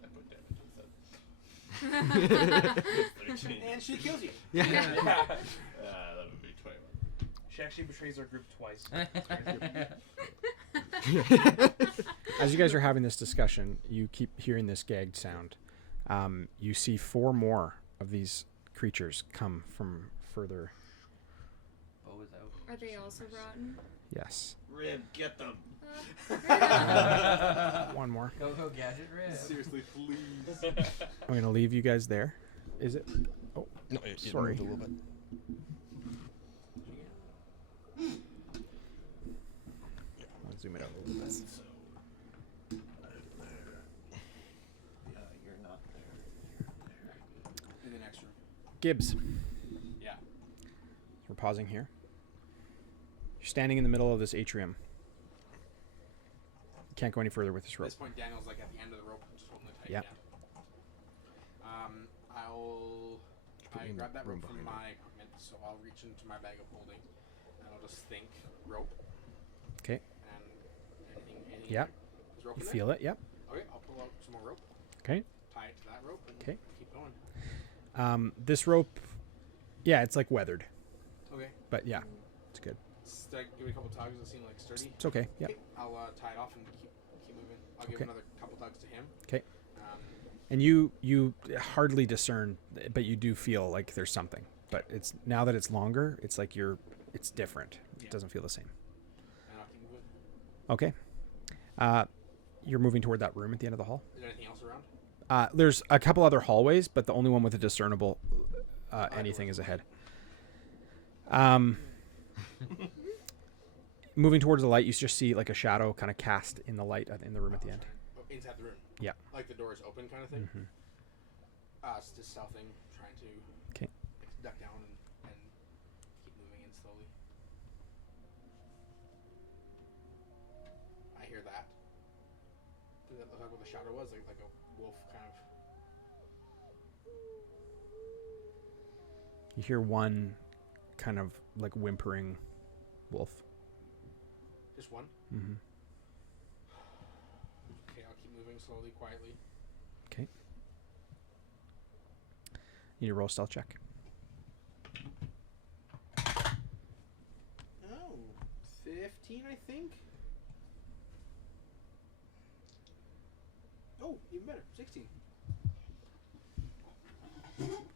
I put damage. So. 13. And she kills you. Yeah. That would be 21. She actually betrays our group twice. As you guys are having this discussion, you keep hearing this gagged sound. You see 4 more of these creatures come from further. Bow is out. Are they also rotten? Yes. Rib, get them. One more. Go gadget rib. Seriously, please. I'm going to leave you guys there. Is it? Oh, No, it sorry. moved a little bit. I'll zoom it out a little bit. You're not there. In the next room. Gibbs. Yeah. We're pausing here. You're standing in the middle of this atrium. You can't go any further with this At rope. this point, Daniel's like at the end of the rope, just holding it tight. Yep. Yeah. I in grab the that room rope from behind my equipment, so I'll reach into my bag of holding, and I'll just think rope. Okay. And anything. Yep. Is rope You in there? feel it? Yep. Okay, I'll pull out some more rope, Okay. tie it to that rope, and 'Kay. keep going. This rope, yeah, it's like weathered, Okay. but yeah, it's good. Give it a couple tugs. It seem like sturdy. It's okay. Yep. Okay, I'll tie it off and keep moving. I'll give Okay. another couple tugs to him. 'Kay. Um, And you hardly discern, but you do feel like there's something. But it's now that it's longer, it's like it's different. It Yeah. doesn't feel the same. and I'll keep moving. Okay. You're moving toward that room at the end of the hall. Is there anything else around? There's a couple other hallways, but the only one with a discernible anything is ahead. Moving towards the light, you just see like a shadow kind of cast in the light in the room at the end. Oh, inside the room. Yeah. Like the door is open, kind of thing. Mhm. It's just stealthing, trying to 'Kay. duck down and keep moving in slowly. I hear that. Did that look like what the shadow was? Like a wolf kind of. You hear one kind of like whimpering wolf. Just one? Mm-hmm. Okay, I'll keep moving slowly, quietly. Okay. You need to roll a stealth check. Oh, 15, I think. Oh, even better. 16.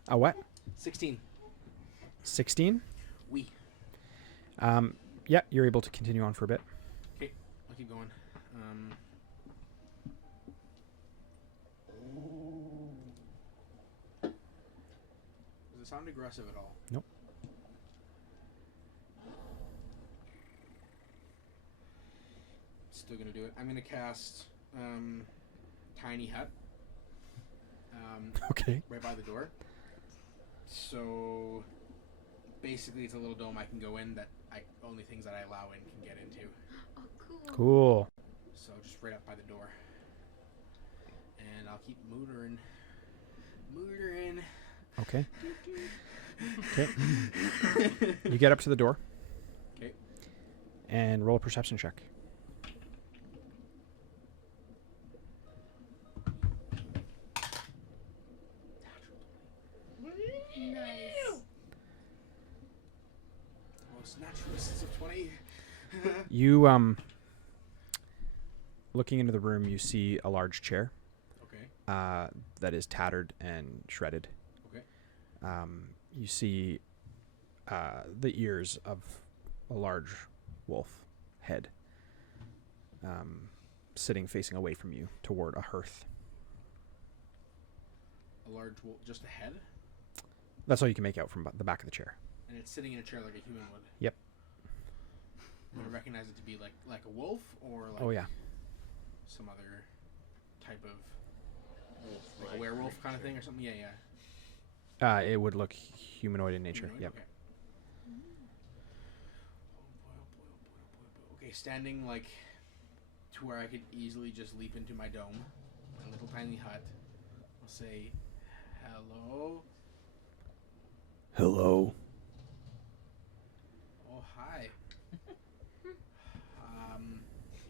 A what? 16. 16? Oui. Yeah, you're able to continue on for a bit. Okay, I'll keep going. Does it sound aggressive at all? Nope. Still gonna do it. I'm gonna cast Tiny Hut Okay. right by the door. So basically, it's a little dome I can go in that only things that I allow in can get into. Oh, cool. Cool. So just right up by the door. And I'll keep motoring. Okay. Okay. You get up to the door. 'Kay. And roll a perception check. Nice. Most naturalists of 20. You looking into the room, you see a large chair Okay. that is tattered and shredded. Okay. You see the ears of a large wolf head sitting facing away from you toward a hearth. A large wolf, just a head? That's all you can make out from the back of the chair. And it's sitting in a chair like a human would. Yep. I'm gonna recognize it to be like a wolf or like Oh yeah. some other type of like a werewolf kind of thing or something. Yeah, yeah. It would look humanoid in nature. Humanoid? Yep. Okay. Okay, standing like to where I could easily just leap into my dome, my little tiny hut. I'll say, "Hello." Hello. Oh, hi.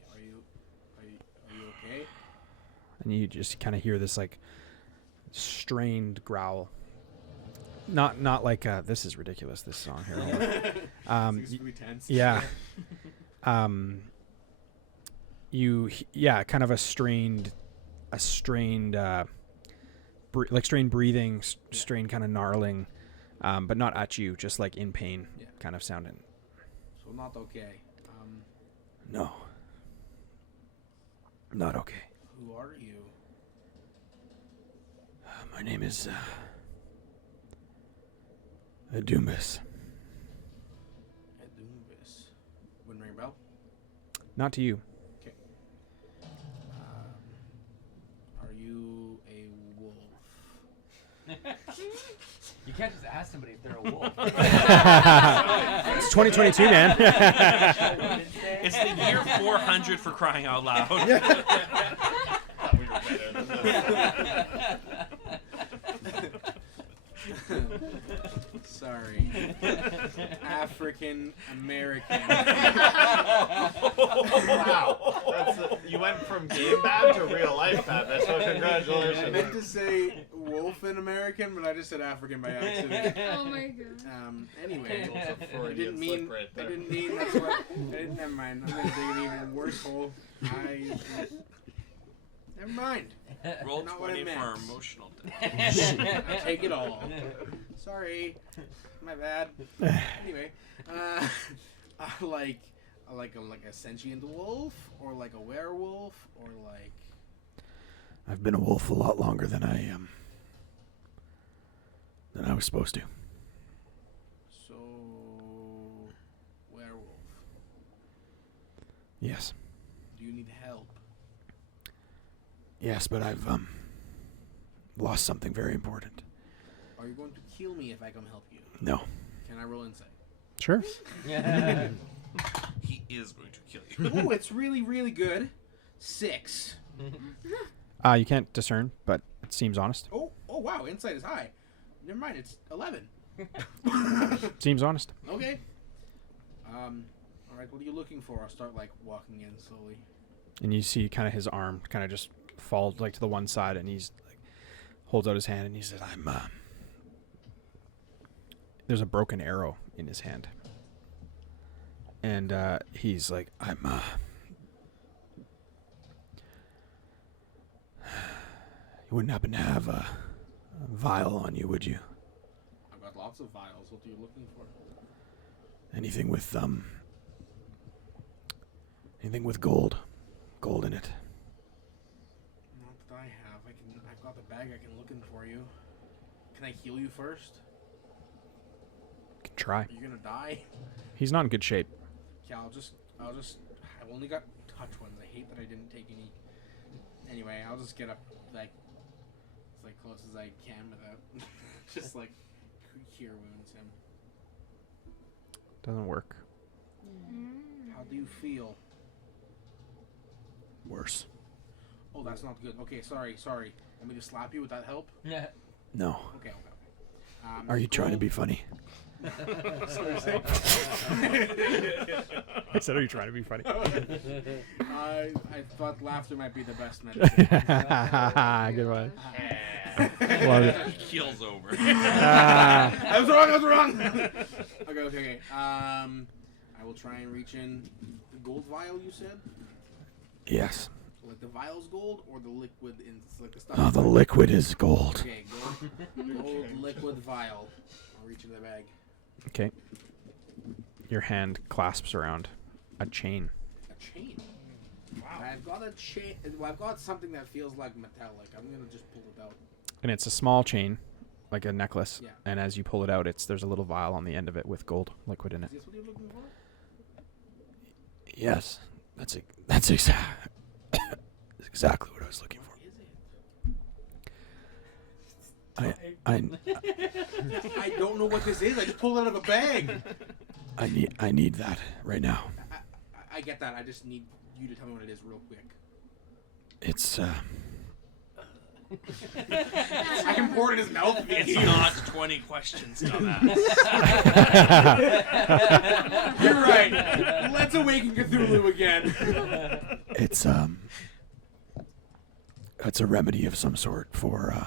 Are you okay? And you just kind of hear this like strained growl. Not like this is ridiculous, this song here. Seems really tense. Yeah. Kind of a strained strained breathing, strained kind of gnarling, but not at you, just like in pain, kind of sounding. So not okay. No. Not okay. Who are you? My name is Adumbus. Adumbus. Wouldn't ring a bell? Not to you. Okay. Are you a wolf? You can't just ask somebody if they're a wolf. It's 2022, man. It's the year 400 for crying out loud. We were better than this. Sorry. African American. Wow. You went from game bad to real life bad. That's so I congratulations. meant to say wolf in American, but I just said African by accident. Oh my god. Anyway, It's a I Freudian didn't mean. slip right I there. didn't mean that's what. I didn't. Never mind. I'm gonna dig an even worse hole. Never mind. Roll Not what I 20 for meant. emotional damage. I take it all. Sorry, my bad. Anyway, like a sentient wolf, or like a werewolf, or like. I've been a wolf a lot longer than I was supposed to. So, werewolf. Yes. Do you need help? Yes, but I've lost something very important. Are you going to kill me if I come help you? No. Can I roll insight? Sure. He is going to kill you. Oh, it's really, really good. 6. You can't discern, but it seems honest. Oh, wow, insight is high. Never mind, it's 11. Seems honest. Okay. All right, what are you looking for? I'll start like walking in slowly. And you see kind of his arm kind of just fall like to the one side, and he's like holds out his hand and he says, "I'm there's a broken arrow in his hand." And he's like, "I'm you wouldn't happen to have a vial on you, would you? I've got lots of vials. What are you looking for? Anything with gold in it?" Not that I have. I've got the bag. I can look in for you. Can I heal you first? Can try. Are you gonna die? He's not in good shape. Yeah, I've only got touch ones. I hate that I didn't take any. Anyway, I'll just get up like as close as I can without just like cure wounds him. Doesn't work. How do you feel? Worse. Oh, that's not good. Okay, sorry. Want me to slap you? Would that help? Yeah. No. Okay. Are you trying to be funny? Seriously? I said, "Are you trying to be funny?" I thought laughter might be the best medicine. Good one. Love it. Keel's over. I was wrong. Okay. I will try and reach in the gold vial. You said, Yes. like the vial's gold or the liquid in like the stuff. Oh, the liquid is gold. Okay, gold liquid vial. I'll reach in the bag. Okay. Your hand clasps around a chain. A chain. Wow. I've got a chain. Well, I've got something that feels like metallic. I'm gonna just pull it out. And it's a small chain, like a necklace. Yeah. And as you pull it out, there's a little vial on the end of it with gold liquid in it. Is this what you're looking for? Yes, that's exactly what I was looking for. Is it? I don't know what this is. I just pulled it out of a bag. I need that right now. I get that. I just need you to tell me what it is real quick. It's I can pour it in his mouth. If It's he needs. not 20 questions, dumbass. You're right. Let's awaken Cthulhu again. it's a remedy of some sort for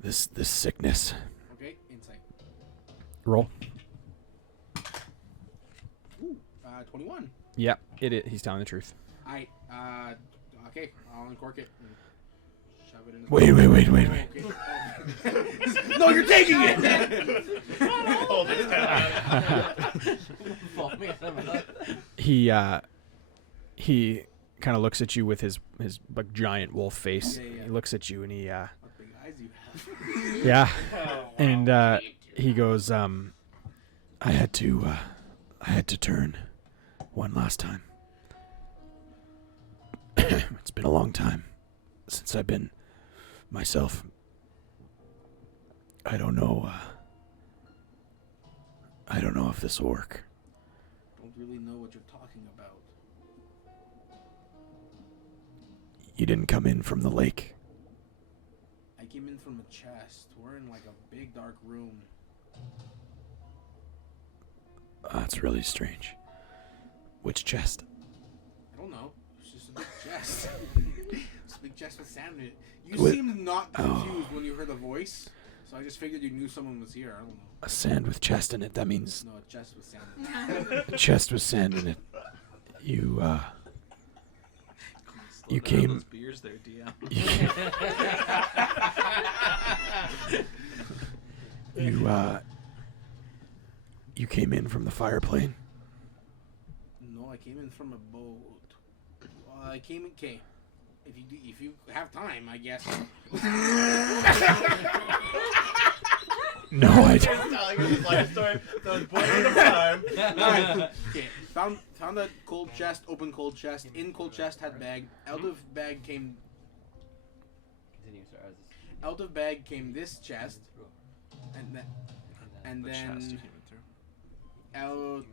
this sickness. Okay, insight. Roll. Ooh, 21. Yep, he's telling the truth. Okay, I'll uncork it and shove it in his Wait. Okay. No, you're taking it! Hold his head. He kind of looks at you with his like giant wolf face. Yeah. He looks at you and he What big eyes you have. yeah, and he goes, I had to turn one last time. It's been a long time since I've been myself. I don't know if this will work. Don't really know what you're talking about. You didn't come in from the lake. I came in from a chest. We're in like a big dark room. That's really strange. Which chest? I don't know. It's just a big chest. It's a big chest with sand in it. You With- seemed not confused when you heard the voice, so I just figured you knew someone was here. I don't know. A sand with chest in it. That means No, a chest with sand in it. a chest with sand in it. You You Slow down came- those beers there, DM. You came in from the fire plane. No, I came in from a boat. Well, I came in. Okay, if you have time, I guess. No, I He's don't. telling his life story. So it's point at a time. Okay, found a cold chest, open cold chest. In cold chest had bag. Out of bag came. Continue, sir. I was just- Out of bag came this chest, and The chest then you came in through. out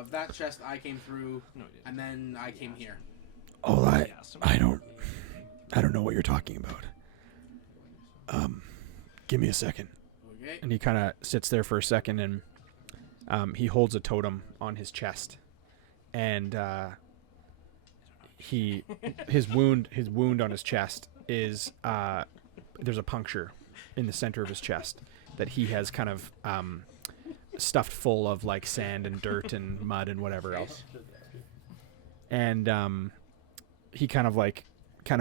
of that chest I came through, No, you didn't. and then I came here. Oh, He asked him. I don't know what you're talking about. Give me a second. Okay. And he kind of sits there for a second, and he holds a totem on his chest, and his wound on his chest is there's a puncture in the center of his chest that he has kind of stuffed full of like sand and dirt and mud and whatever else. And he kind of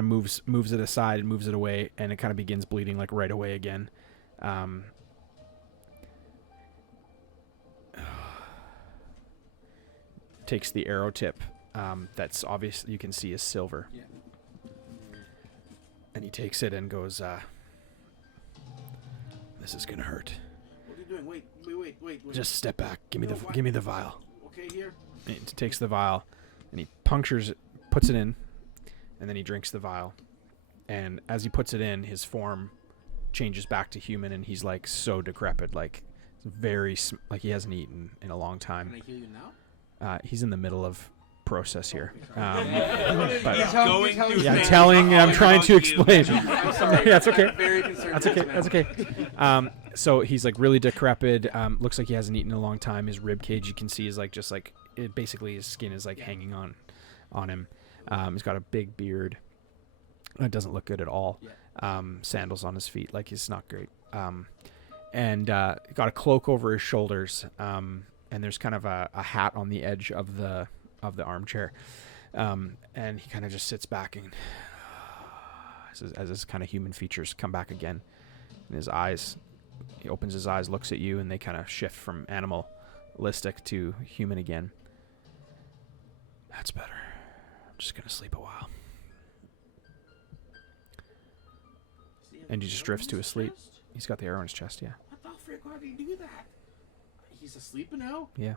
moves it aside and moves it away, and it kind of begins bleeding like right away again. Takes the arrow tip that's obvious you can see is silver, Yeah. and he takes it and goes, this is gonna hurt. What are you doing? Wait. Just step back. Give me No, the what? give me the vial. Okay, here. And he takes the vial and he punctures it, puts it in, and then he drinks the vial. And as he puts it in, his form changes back to human, and he's like so decrepit, like very like he hasn't eaten in a long Can time. I heal you now? He's in the middle of process here. He's But going through yeah, I'm things telling. I'm all trying to about you. explain. I'm sorry. That's okay. I'm very concerned. That's okay. with That's this okay. So he's like really decrepit. Looks like he hasn't eaten in a long time. His rib cage, you can see, is like just like it, basically his skin is like hanging on him. He's got a big beard. It doesn't look good at all. Sandals on his feet, like he's not great. And got a cloak over his shoulders. And there's kind of a hat on the edge of the armchair. And he kind of just sits back and as his kind of human features come back again. And his eyes, he opens his eyes, looks at you, and they kind of shift from animalistic to human again. That's better. just gonna sleep a while. And he just drifts to his sleep. He's got the arrow in his chest, yeah. What the frick? Why did he do that? He's asleep now? Yeah.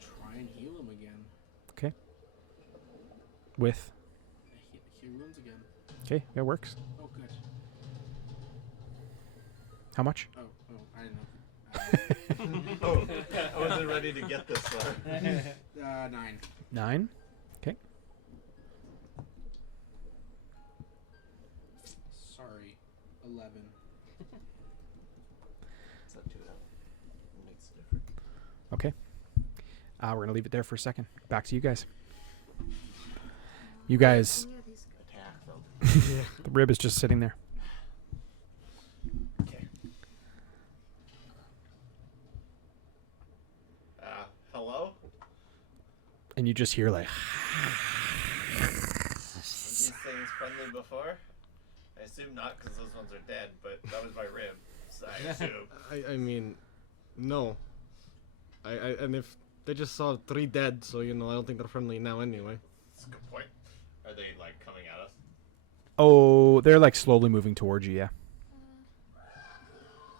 Try and heal him again. Okay. With? Heal wounds again. Okay, it works. Oh, good. How much? Oh, I didn't know. Oh, I wasn't ready to get this far. 9. 9. Okay. Sorry. 11. Is that 2 out? Makes a difference. Okay. We're going to leave it there for a second. Back to you guys. You guys, Yeah, these Attack them. the rib is just sitting there. Okay. Hello? And you just hear like, Were these things friendly before? I assume not, because those ones are dead, but that was my rib, so I assume. I mean, no. And if they just saw 3 dead, so I don't think they're friendly now anyway. That's a good point. Are they, coming at us? oh, they're like slowly moving towards you, yeah.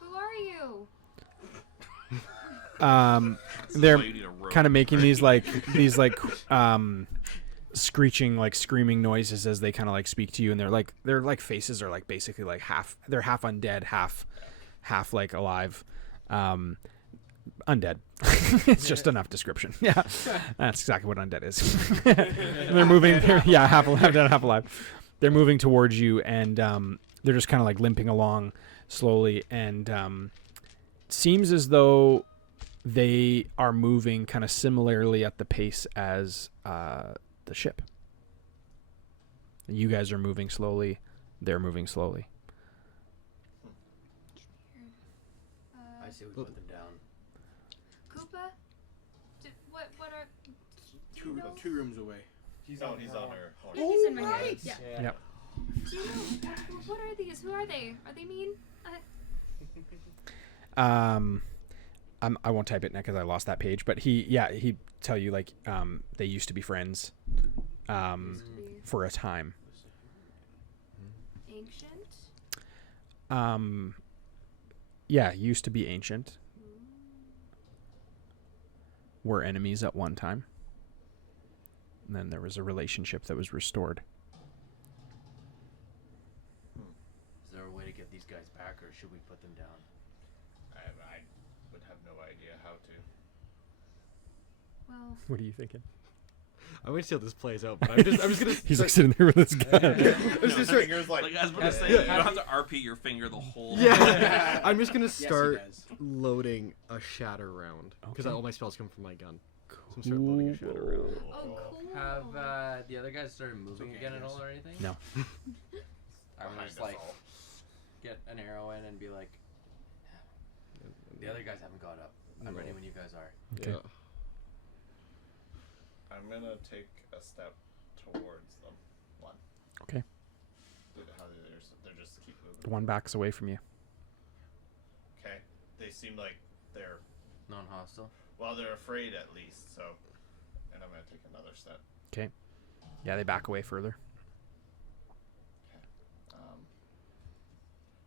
Who are you? They're Why you need a rope. kind of making these screeching, screaming noises as they kind of speak to you, and their faces are basically half undead, half alive, undead. It's just enough description. Yeah, that's exactly what undead is. They're moving. Half alive, dead, half alive. They're moving towards you, and they're just kind of limping along slowly, and seems as though they are moving kind of similarly at the pace as the ship. You guys are moving slowly. They're moving slowly. I say we put them down. Koopa? What are... do you know? 2 rooms away. He's Oh, on he's her on arm. her horn. Yeah, he's in my head. Yeah. Yep. Do you know... What are these? Who are they? Are they mean? I won't type it now because I lost that page. But he'd tell you they used to be friends, Used to be for a time. ancient? Yeah, used to be ancient. Were enemies at one time. And then there was a relationship that was restored. Is there a way to get these guys back, or should we put them down? I would have no idea how to. Well, What are you thinking? I want to see how this plays out, but I'm just gonna. He's sitting there with his gun. Fingers Like I was about to say, Yeah. you don't have to RP your finger the whole Yeah, I'm just gonna he start does. loading a shatter round because Okay. all my spells come from my gun. So I'm start loading a shatter round. oh, cool. Have the other guys started moving okay, again at yes. all or anything? No. I'm gonna just Behind us all. get an arrow in and be like, the other guys haven't got up. I'm ready when you guys are. Okay. Yeah. I'm gonna take a step towards them. One. Okay. They're just keep moving. The one backs away from you. Okay. They seem like they're Non-hostile. they're afraid at least. So, and I'm gonna take another step. Okay. Yeah, they back away further.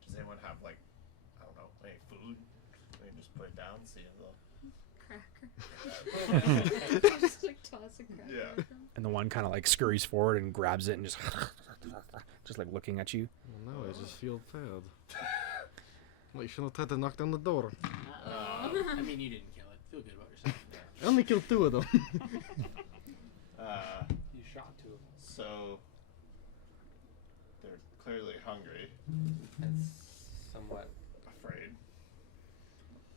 Does anyone have I don't know, any food? We can just put it down, see if they'll. Cracker. Just toss a cracker. Yeah. at them. And the one kind of scurries forward and grabs it and just looking at you. Well, now I just feel bad. Well, you shouldn't have tried to knock down the door. I mean, you didn't kill it. Feel good about yourself. I only killed 2 of them. You shot 2 of them. So they're clearly hungry, And somewhat. afraid.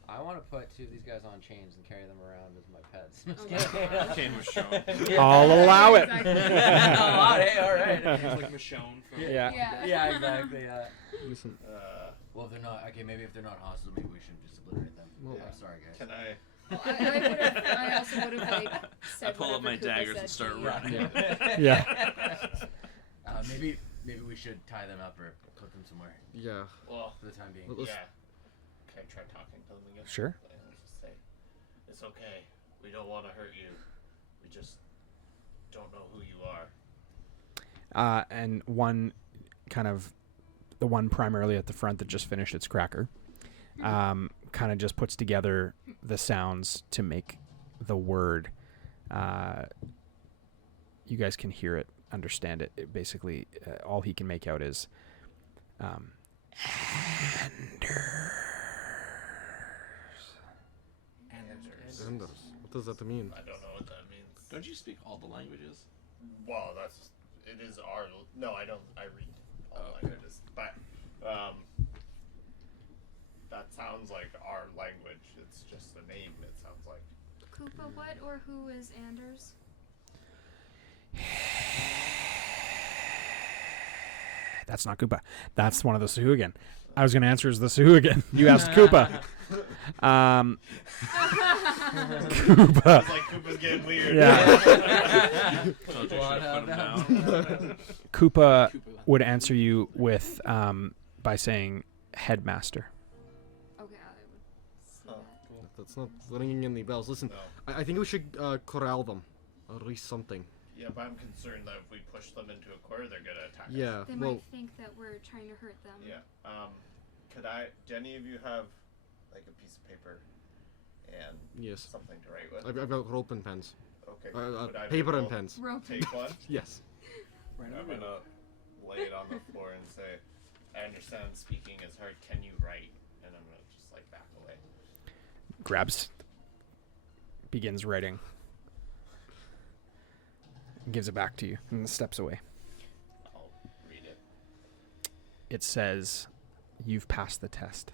I want to put 2 of these guys on chains and carry them around as my pets. Oh, Kane was shown. I'll allow it. Hey, all right. It's like Michonne from. Yeah. Yeah, exactly. Yeah. Listen, Well, if they're not maybe if they're not hostile, maybe we should just obliterate them. Well, I'm sorry, guys. Can I? Well, I also would have said I pull up whatever my Koopa daggers said and start to you. running. Yeah. Maybe we should tie them up or put them somewhere yeah. Well, for the time being. Let's- yeah. Can I try talking to them again? Sure. And just say, it's okay. We don't want to hurt you. We just don't know who you are. And one kind of, the one primarily at the front that just finished its cracker, kind of just puts together the sounds to make the word. You guys can hear it, understand it. It basically, all he can make out is Anders. What does that mean? I don't know what that means. Don't you speak all the languages? Well, it is our. No, I don't. I read all languages, but that sounds like our language. It's just the name. It sounds like. Koopa, what or who is Anders? That's not Koopa. That's one of the Sahuagin. I was going to answer as the Sahuagin. You asked Koopa. Koopa. It's like Koopa's getting weird. Yeah. Told you I should've put him down. Koopa would answer you with by saying headmaster. Okay, I would see that. That's not ringing any bells. Listen, No. I think we should corral them. Or at least something. Yeah, but I'm concerned that if we push them into a corner, they're gonna attack us. Yeah, They well, might think that we're trying to hurt them. Yeah. Do any of you have like a piece of paper and yes. something to write with? I've got rope and pens. Okay. Would I Paper be and able pens. Rope. to Take one. Yes. Right I'm gonna lay it on the floor and say, "I understand speaking is hard. Can you write?" And I'm gonna just like back away. Grabs. Begins writing. Gives it back to you and steps away. I'll read it. It says, "You've passed the test."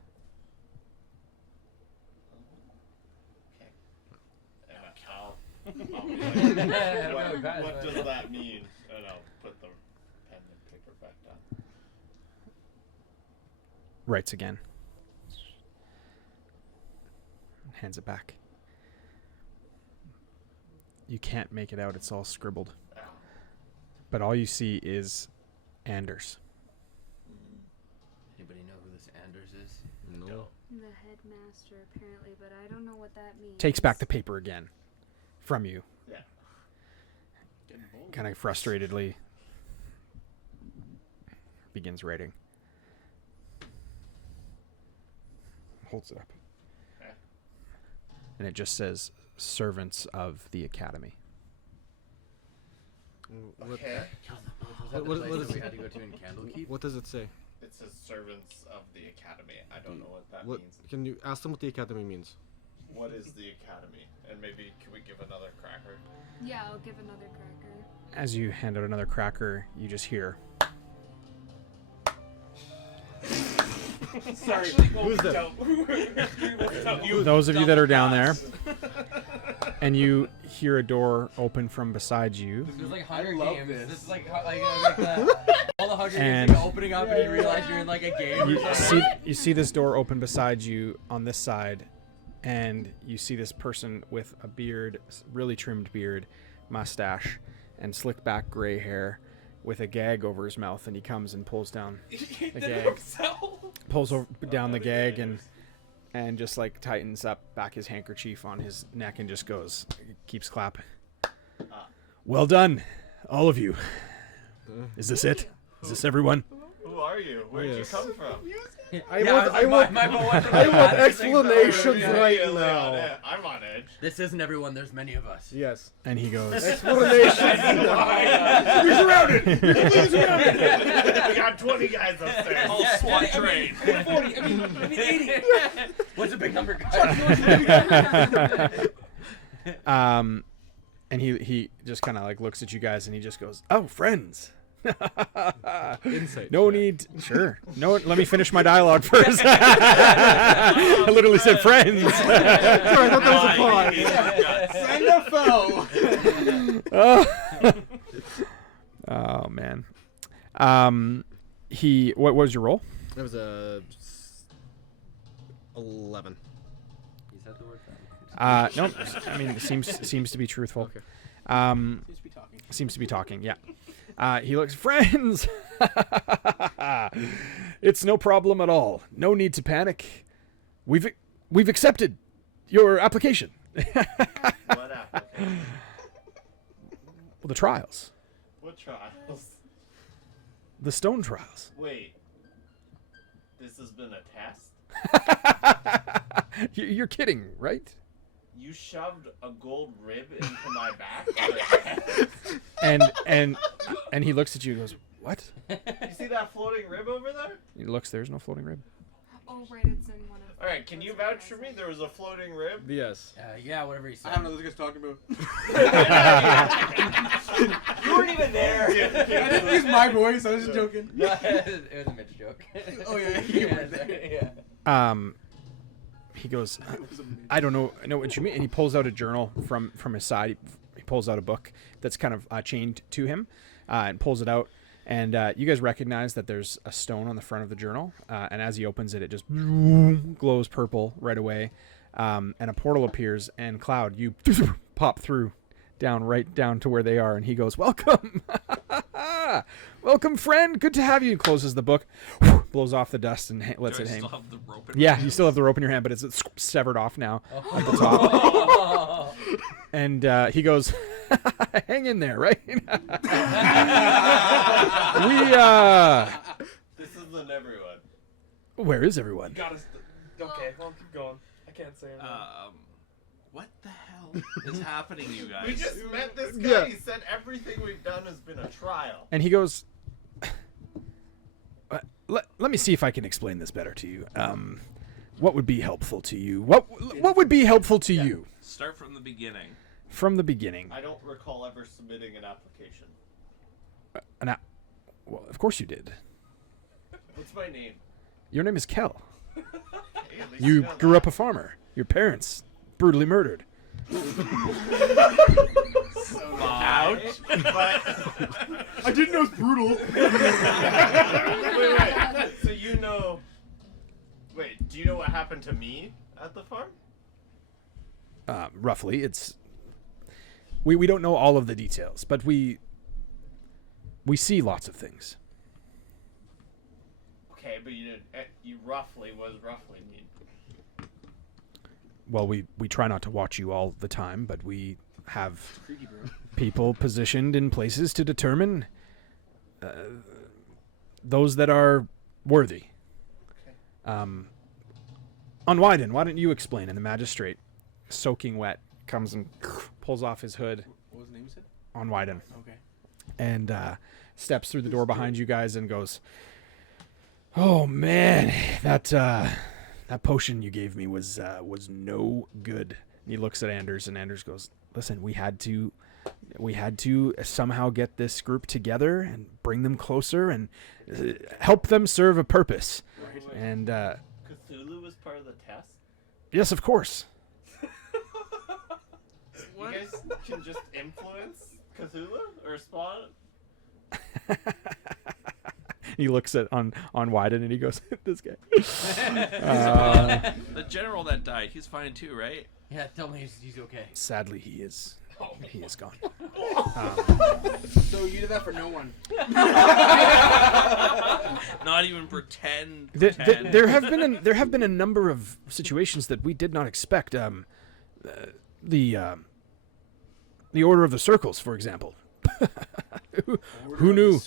Okay. And I'll be like, what does that mean? And I'll put the pen and paper back down. Writes again. Hands it back. You can't make it out. It's all scribbled. But all you see is Anders. Anybody know who this Anders is? No. The headmaster, apparently, but I don't know what that means. Takes back the paper again from you. Yeah. Kind of frustratedly begins writing. Holds it up. Okay. And it just says, "Servants of the Academy." What, Okay. Was that the What- place what that is- we had to go to in Candlekeep? what does it say? It says servants of the academy. I don't know what that What means. can you ask them what the academy means? What is the academy? And maybe can we give another cracker? Yeah, I'll give another cracker. As you hand out another cracker, you just hear, Sorry. Who's that? those of you that are down there, and you hear a door open from beside you. This is like Hunger love Games. this. This is like all the Hunger And- Games like opening up and you realize you're in like a game. You see this door open beside you on this side, and you see this person with a beard, really trimmed beard, mustache, and slick back gray hair, with a gag over his mouth, and he comes and pulls down the gag, down the gag, and just like tightens up back his handkerchief on his neck and just keeps clapping. Well done, all of you. Is this it? Is this everyone? Who are you? Where'd Yes. you come from? I want explanations right now. I'm on edge. This isn't everyone. There's many of us. Yes. And he goes, Explanations. We're surrounded. We're surrounded. We got 20 guys upstairs. Whole SWAT train. 40, I mean 80. What's a big number, guys? and he just kind of like looks at you guys, and he just goes, "Oh, friends." Insight. No need. Sure. No. Let me finish my dialogue first. I literally said friends. Sorry, I thought that was a pause. Send a foe. Oh man. What was your role? That was a 11. You said the word friend. No. I mean, it seems to be truthful. Okay. Seems to be talking. Seems to be talking. Yeah. He looks, friends. It's no problem at all. No need to panic. We've accepted your application. What application? Well, the trials. What trials? The stone trials. Wait. This has been a test? You're kidding, right? You shoved a gold rib into my back? And he looks at you and goes, what? You see that floating rib over there? He looks, there's no floating rib. Oh, right, it's in one of. Alright, can you vouch for me? There was a floating rib? Yes. Yeah, whatever he said. I don't know what this guy's talking about. You weren't even there. I didn't use my voice. I was just joking. It was a Mitch joke. Oh yeah, you were there. Yeah. He goes, I don't know what you mean. And he pulls out a journal from his side. He pulls out a book that's kind of chained to him and pulls it out. And you guys recognize that there's a stone on the front of the journal. And as he opens it, it just glows purple right away. And a portal appears. And Cloud, you pop through right down to where they are. And he goes, welcome. Welcome, friend. Good to have you. He closes the book, blows off the dust, and lets Do I it hang. still have the rope in my Yeah, hand? you still have the rope in your hand, but it's severed off now at the top. And he goes, hang in there, right? This isn't everyone. Where is everyone? Got us. Okay, well, keep going. I can't say anything. What the hell is happening, you guys? We just met this guy. Yeah. He said everything we've done has been a trial. And he goes, let me see if I can explain this better to you. What would be helpful to you? What would be helpful to you? Start from the beginning. From the beginning. I don't recall ever submitting an application. Well, of course you did. What's my name? Your name is Kel. Hey, at least You know grew that. up a farmer. Your parents brutally murdered. Ouch. But I didn't know it's brutal. wait. So you know? Wait. Do you know what happened to me at the farm? Roughly, it's we don't know all of the details, but we see lots of things. Okay, but you didn't. You roughly. What does roughly mean? Well, we try not to watch you all the time, but we have Freaky, bro. people positioned in places to determine those that are worthy. On Wyden, why don't you explain? And the magistrate, soaking wet, comes and pulls off his hood. What was the name you said? On Wyden. Okay. And steps through the door behind you guys and goes, "Oh man, that potion you gave me was no good." And he looks at Anders, and Anders goes, "Listen, we had to somehow get this group together and bring them closer and help them serve a purpose." Wait. And Cthulhu was part of the test. yes, of course. You guys can just influence Cthulhu or Spawn. He looks at on Wyden and he goes, "This guy." The general that died, he's fine too, right? Yeah, tell me he's okay. Sadly, he is gone. So you did that for no one. Not even pretend. There have been a number of situations that we did not expect. The Order of the Circles, for example. Who knew?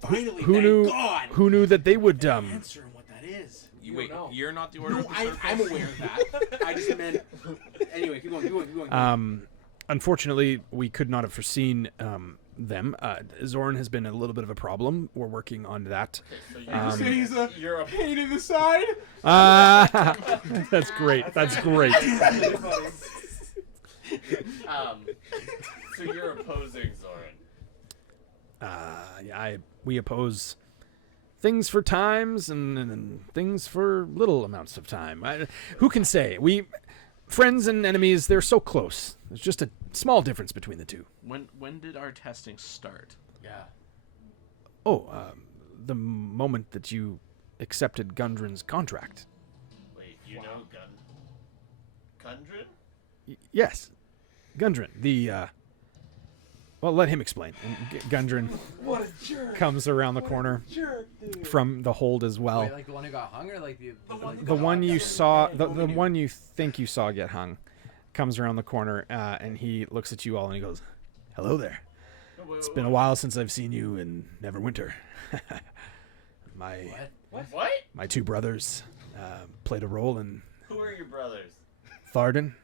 Finally, Who thank knew? God. Who knew that they would? Answer what that is. You wait, know. you're not the order No, of the circle? I'm aware of that. I just meant. Anyway, keep going. Unfortunately, we could not have foreseen them. Zoran has been a little bit of a problem. We're working on that. So Say he's a you're a pain in the side. That's great. That's great. So you're opposing Zoran. We oppose things for times and things for little amounts of time. Who can say? We friends and enemies, they're so close. There's just a small difference between the two. When did our testing start? Yeah. The moment that you accepted Gundren's contract. Wait, you know Gundren? Yes. Gundren, well, let him explain. And Gundren What a jerk! comes around the corner Jerk, dude. from the hold as well. Wait, like the one who got hung, or like the The one you saw, the one you think you saw get hung, comes around the corner, and he looks at you all and he goes, "Hello there. It's been a while since I've seen you in Neverwinter. What? My two brothers played a role in Who are your brothers? Tharden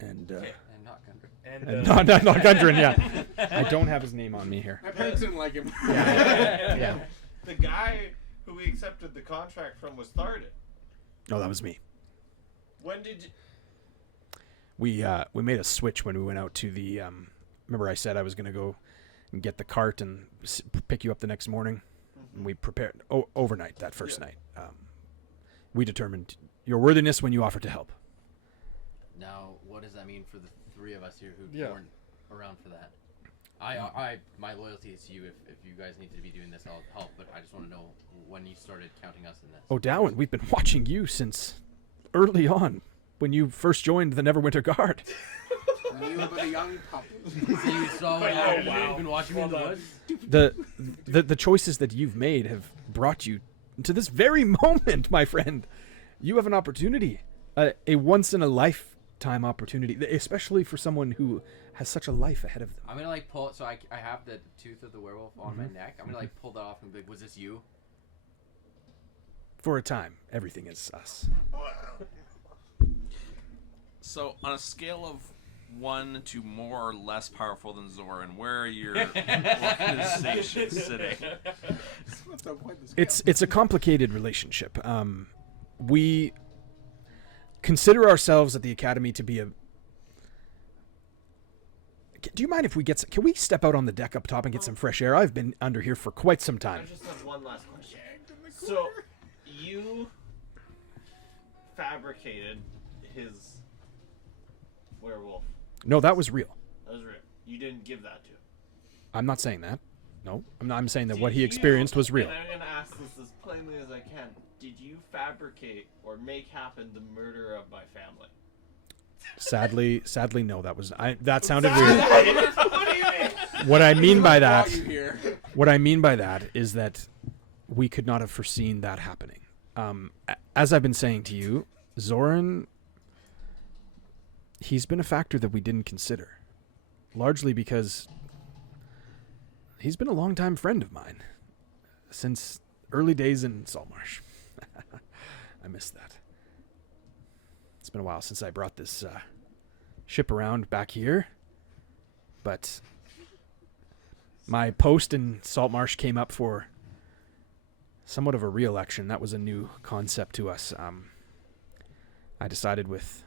and Okay. And not Gundren. And not Gundren. Yeah, I don't have his name on me here. My parents didn't like him. Yeah. The guy who we accepted the contract from was Tharden. No, that was me. When did you... We made a switch when we went out to the. Remember, I said I was going to go and get the cart and pick you up the next morning. And we prepared overnight that first night. We determined your worthiness when you offered to help. Now, what does that mean for the three of us here who weren't around for that? My loyalty is to you. If you guys need to be doing this, I'll help. But I just want to know when you started counting us in this. Oh, Dowan, we've been watching you since early on, when you first joined the Neverwinter Guard. You were but a young pup. So you saw you've been watching me in the woods? The choices that you've made have brought you to this very moment, my friend. You have an opportunity, a once in a lifetime opportunity, especially for someone who has such a life ahead of them. I'm gonna like pull. So I have the tooth of the werewolf on my neck. I'm gonna like pull that off and be like, "Was this you?" For a time, everything is us. So, on a scale of 1 to more or less powerful than Zoran, where are your organizations sitting? It's a complicated relationship. We consider ourselves at the Academy to be a... Do you mind if we can we step out on the deck up top and get some fresh air? I've been under here for quite some I time. just have one last question. So, you fabricated his werewolf. No, that was real. That was real. You didn't give that to him. I'm not saying that. No, I'm saying that what he experienced was real. And I'm going to ask this as plainly as I can. Did you fabricate or make happen the murder of my family? Sadly, no. That sounded weird. What do you mean? What I mean by that, You here. what I mean by that is that we could not have foreseen that happening. As I've been saying to you, Zoran, he's been a factor that we didn't consider, largely because he's been a longtime friend of mine since early days in Saltmarsh. I miss that. It's been a while since I brought this ship around back here, but my post in Saltmarsh came up for somewhat of a re-election. That was a new concept to us. I decided, with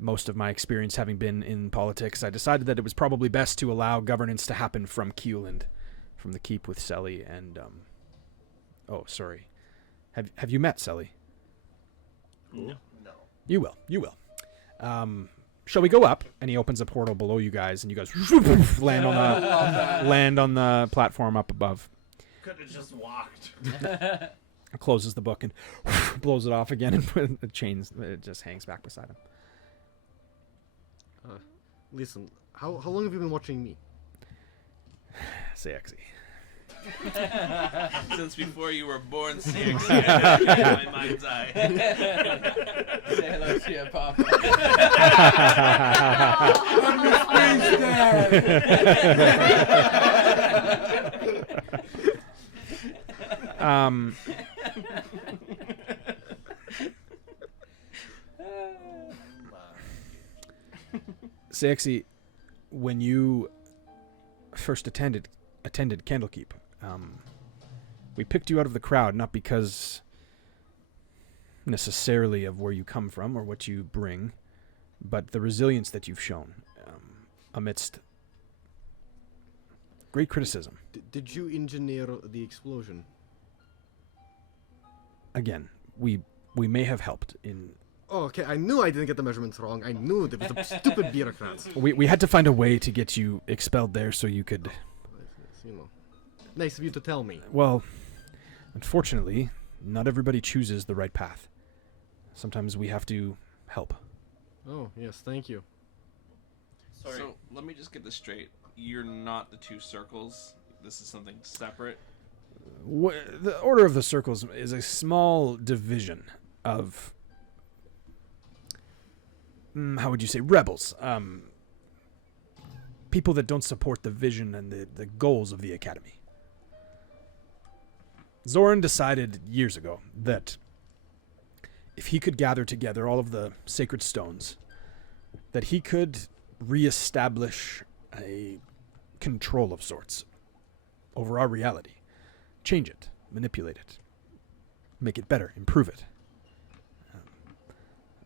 most of my experience having been in politics, I decided that it was probably best to allow governance to happen from Kewland, from the keep with Selly and oh, sorry. Have you met Selly? No. You will. Shall we go up? And he opens a portal below you guys, and you guys land on the platform up above. Could have just walked. Closes the book and blows it off again, and the chains, it just hangs back beside him. Listen, how long have you been watching me? Sexy. Since before you were born, CXC, in my mind's eye. Say hello to your papa. Sexy, when you first attended Candlekeep, we picked you out of the crowd not because necessarily of where you come from or what you bring, but the resilience that you've shown amidst great criticism. Did you engineer the explosion? Again, we may have helped in... Oh, okay, I knew I didn't get the measurements wrong. I knew there was the stupid bureaucrats. We had to find a way to get you expelled there so you could... You know, nice of you to tell me. Well, unfortunately, not everybody chooses the right path. Sometimes we have to help. Oh, yes, thank you. Sorry. So, let me just get this straight. You're not the two circles. This is something separate. The Order of the Circles is a small division of how would you say, rebels. People that don't support the vision and the goals of the Academy. Zoran decided years ago that if he could gather together all of the sacred stones, that he could reestablish a control of sorts over our reality. Change it, manipulate it, make it better, improve it.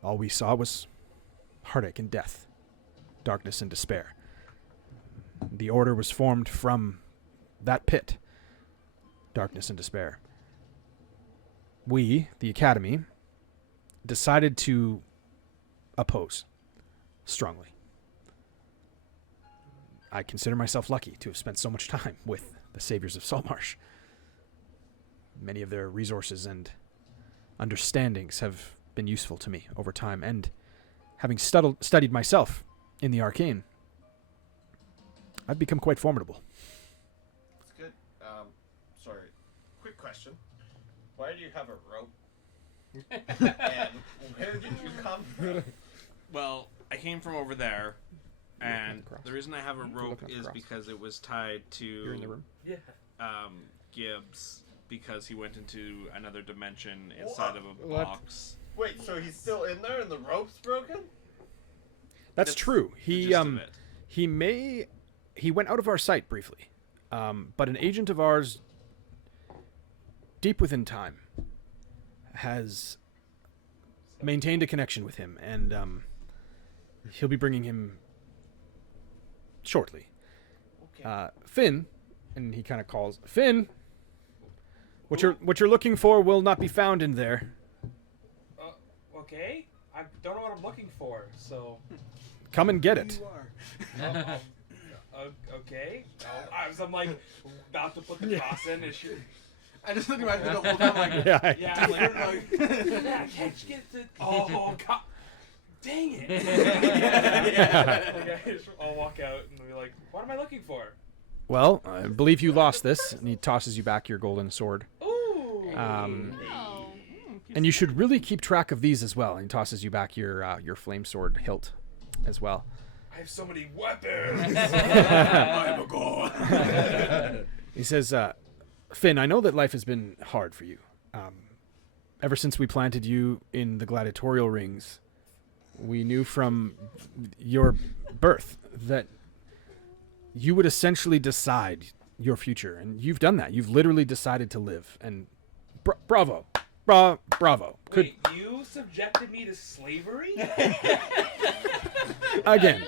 All we saw was heartache and death, darkness and despair. The Order was formed from that pit, darkness and despair. We, the Academy, decided to oppose strongly. I consider myself lucky to have spent so much time with the Saviors of Saltmarsh. Many of their resources and understandings have been useful to me over time, and having studied myself in the arcane, I've become quite formidable. That's good. Sorry. Quick question. Why do you have a rope? And where did you come from? Well, I came from over there, and across. the reason I have a rope looking is across. because it was tied to You're in the room? Yeah. Gibbs, because he went into another dimension inside of a What? box. Wait, so he's still in there and the rope's broken? That's true. The He gist of it. he went out of our sight briefly, but an agent of ours, deep within time, has maintained a connection with him, and he'll be bringing him shortly. Okay. Finn, and he kind of calls Finn. What you're looking for will not be found in there. Okay. I don't know what I'm looking for, so. Come and get it. Okay. I'm like about to put the cross in. And she, I just look at my the whole time like, Yeah. yeah, I'm like, yeah, can't you get the? Oh God, dang it! Okay, I'll walk out and be like, "What am I looking for?" Well, I believe you lost this, and he tosses you back your golden sword. Ooh. No. And you should really keep track of these as well. And he tosses you back your flame sword hilt as well. I have so many weapons. I'm a god. He says, Finn, I know that life has been hard for you. Ever since we planted you in the gladiatorial rings, we knew from your birth that you would essentially decide your future. And you've done that. You've literally decided to live. And bravo. Bravo. Wait, you subjected me to slavery? Again,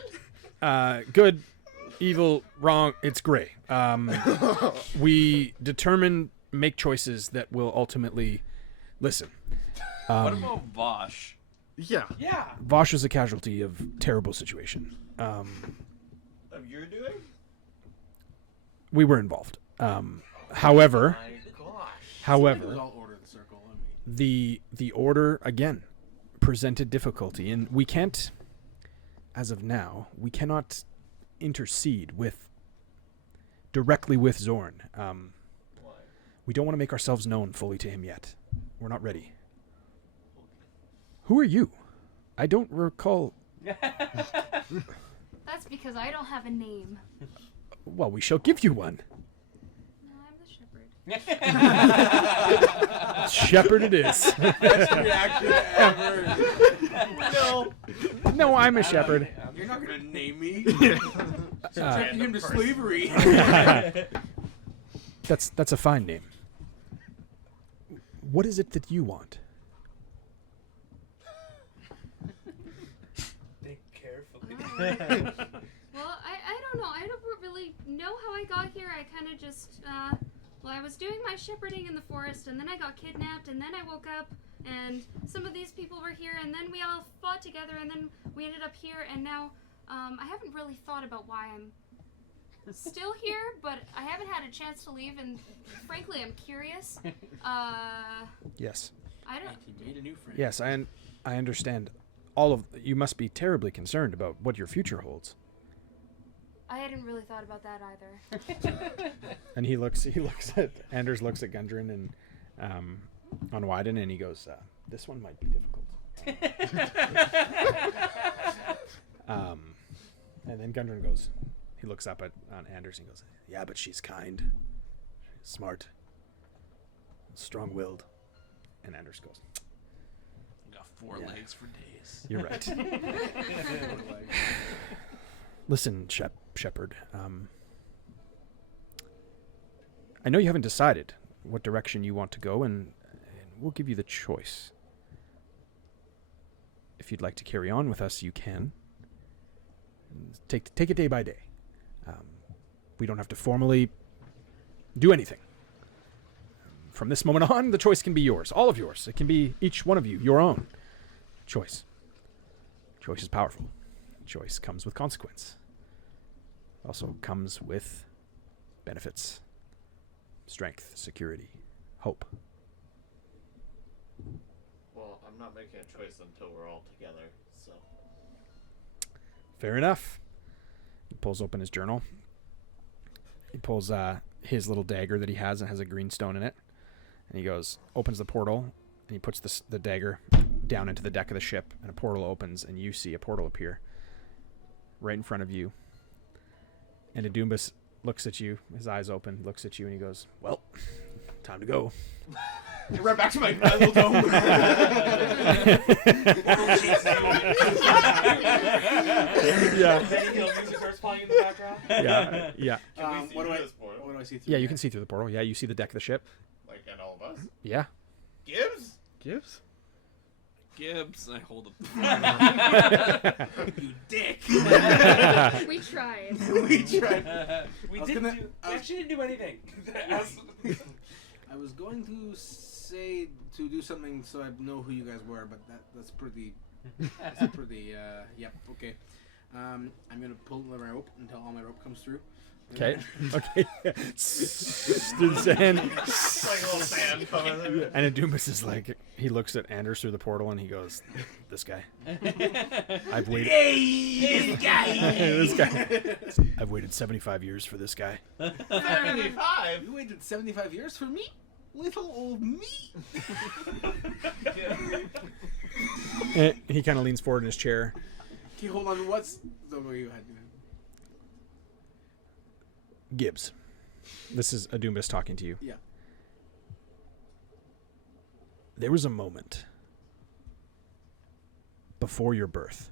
good, evil, wrong, it's gray. We make choices that will ultimately listen. What about Vosh? Yeah. Yeah. Vosh is a casualty of terrible situation. Of your doing? We were involved. However, My gosh. It was all order of the circle. I mean, the order again presented difficulty, and we can't, as of now, we cannot intercede directly with Zorn. Why? We don't want to make ourselves known fully to him yet. We're not ready. Who are you? I don't recall. That's because I don't have a name. Well, we shall give you one. No, I'm the shepherd. Shepherd it is. best reaction ever. No, I'm a shepherd. You're not gonna name me. Uh, Subjecting him to slavery. That's a fine name. What is it that you want? Think carefully. Well, I don't know. I don't really know how I got here. I kind of just, I was doing my shepherding in the forest, and then I got kidnapped, and then I woke up, and some of these people were here, and then we all fought together, and then we ended up here, and now, I haven't really thought about why I'm still here, but I haven't had a chance to leave, and frankly, I'm curious. Yes. I don't. And he made a new friend. Yes, I understand. You must be terribly concerned about what your future holds. I hadn't really thought about that either. And he looks at Anders looks at Gundren and on Wyden, and he goes, "This one might be difficult." And then Gundren goes, he looks up on Anders and goes, yeah, but she's kind, smart, strong-willed. And Anders goes, Got four legs for days. You're right. Listen, Shepard, I know you haven't decided what direction you want to go, and we'll give you the choice. If you'd like to carry on with us, you can. Take it day by day. We don't have to formally do anything. From this moment on, the choice can be yours. All of yours. It can be each one of you, your own choice. Choice is powerful. Choice comes with consequence. Also comes with benefits. Strength, security, hope. Well, I'm not making a choice until we're all together, so. Fair enough. He pulls open his journal. He pulls his little dagger that he has and has a green stone in it. And he goes, opens the portal, and he puts the dagger down into the deck of the ship, and a portal opens, and you see a portal appear right in front of you. And Adumbus looks at you, his eyes open, looks at you, and he goes, well, time to go. Right back to my little dome. Yeah. Music starts playing in the background. Yeah. What do I see through? Yeah, you can see through the portal. Yeah, you see the deck of the ship. Like, and all of us? Yeah. Gibbs? Gibbs, I hold up. You dick. We tried. We actually didn't do anything. I was going to say to do something so I know who you guys were, but that's pretty. Yep. Okay. I'm gonna pull the rope until all my rope comes through. Okay. Through the sand. It's like a little sand coming. And Adumbus is like, he looks at Anders through the portal and he goes, this guy. I've waited. This guy. I've waited 75 years for this guy. 75? You waited 75 years for me? Little old me? And he kind of leans forward in his chair. Okay, hold on. What's the way you had? Gibbs. This is Adumbus talking to you. Yeah. There was a moment before your birth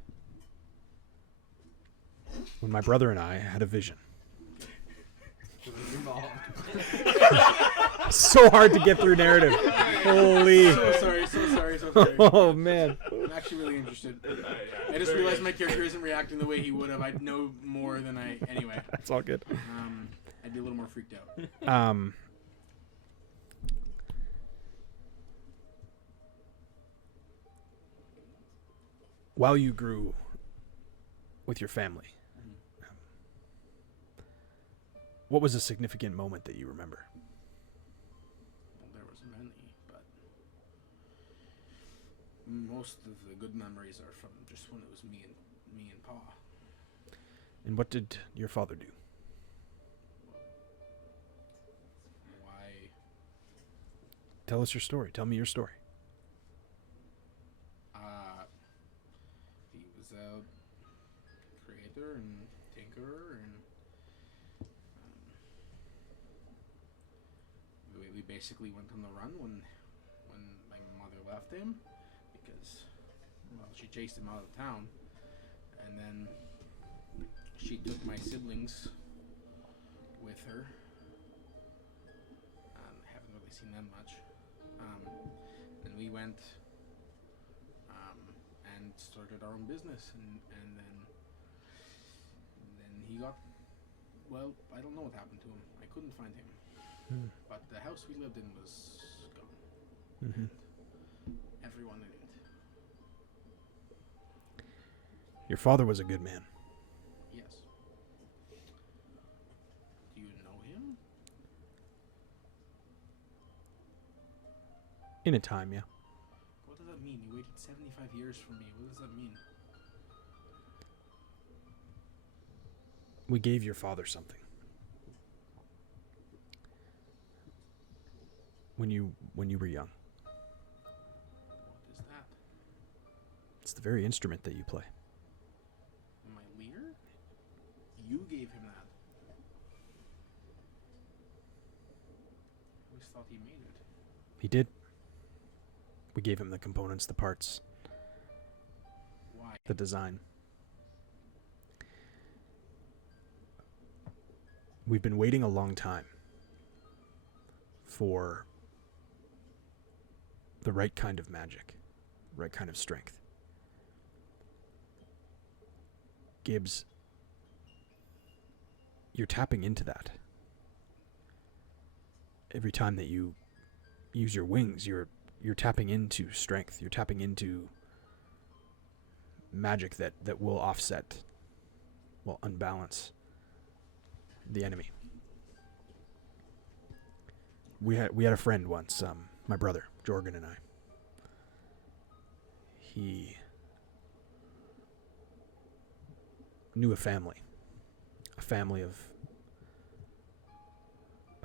when my brother and I had a vision. So hard to get through narrative. Holy. So sorry. Oh, man. I'm actually really interested. I just realized my character isn't reacting the way he would have. I'd know more than I... Anyway. That's all good. I'd be a little more freaked out. While you grew with your family, what was a significant moment that you remember? Well, there was many, but most of the good memories are from just when it was me and Pa. And what did your father do? Why? Tell us your story. Tell me your story. He was a creator and tinkerer, and we basically went on the run when my mother left him because, well, she chased him out of town, and then she took my siblings with her. Haven't really seen them much. And we went and started our own business, and then he got, well, I don't know what happened to him. I couldn't find him. But the house we lived in was gone. Mm-hmm. Everyone in it. Your father was a good man. Yes. Do you know him? In a time, yeah. What does that mean? You waited 75 years for me. What does that mean? We gave your father something. When you were young. What is that? It's the very instrument that you play. My lyre? You gave him that. I always thought he made it. He did. We gave him the components, the parts, Why? the design. We've been waiting a long time for the right kind of magic, right kind of strength. Gibbs, you're tapping into that. Every time that you use your wings, you're tapping into strength. You're tapping into magic that will offset, will unbalance the enemy. We had a friend once, my brother Jorgen and I. He knew a family of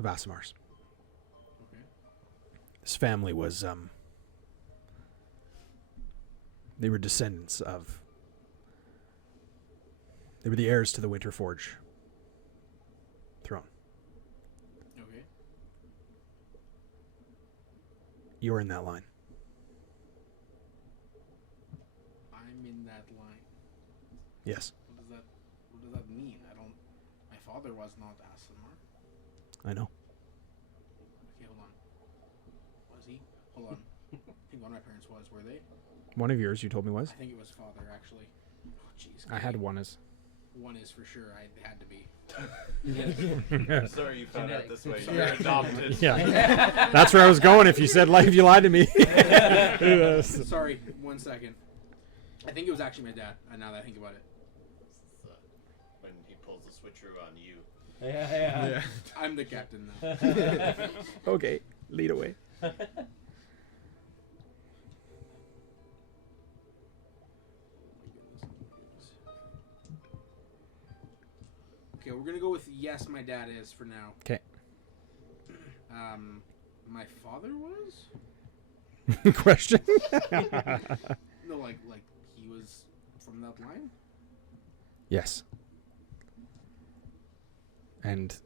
Asimars. Okay. This family was they were descendants of, they were the heirs to the Winterforge throne. Okay. You're in that line. I'm in that line. Yes, What does that mean? I don't. My father was not Asimar. I know. Okay, hold on. Was he? Hold on. I think one of my parents was. Were they? One of yours, you told me, was? I think it was father, actually. Oh, jeez. I had one as. One is for sure. I had to be. I'm sorry you found out this way. Sorry. You're adopted. Yeah, that's where I was going. If you said if you lied to me. Sorry, 1 second. I think it was actually my dad. Now that I think about it, It's, when he pulls the switcheroo on you. Yeah. I'm the captain now. Okay, lead away. Okay, we're gonna go with yes. My dad is for now. Okay. My father was. Question. No, like he was from that line. Yes. And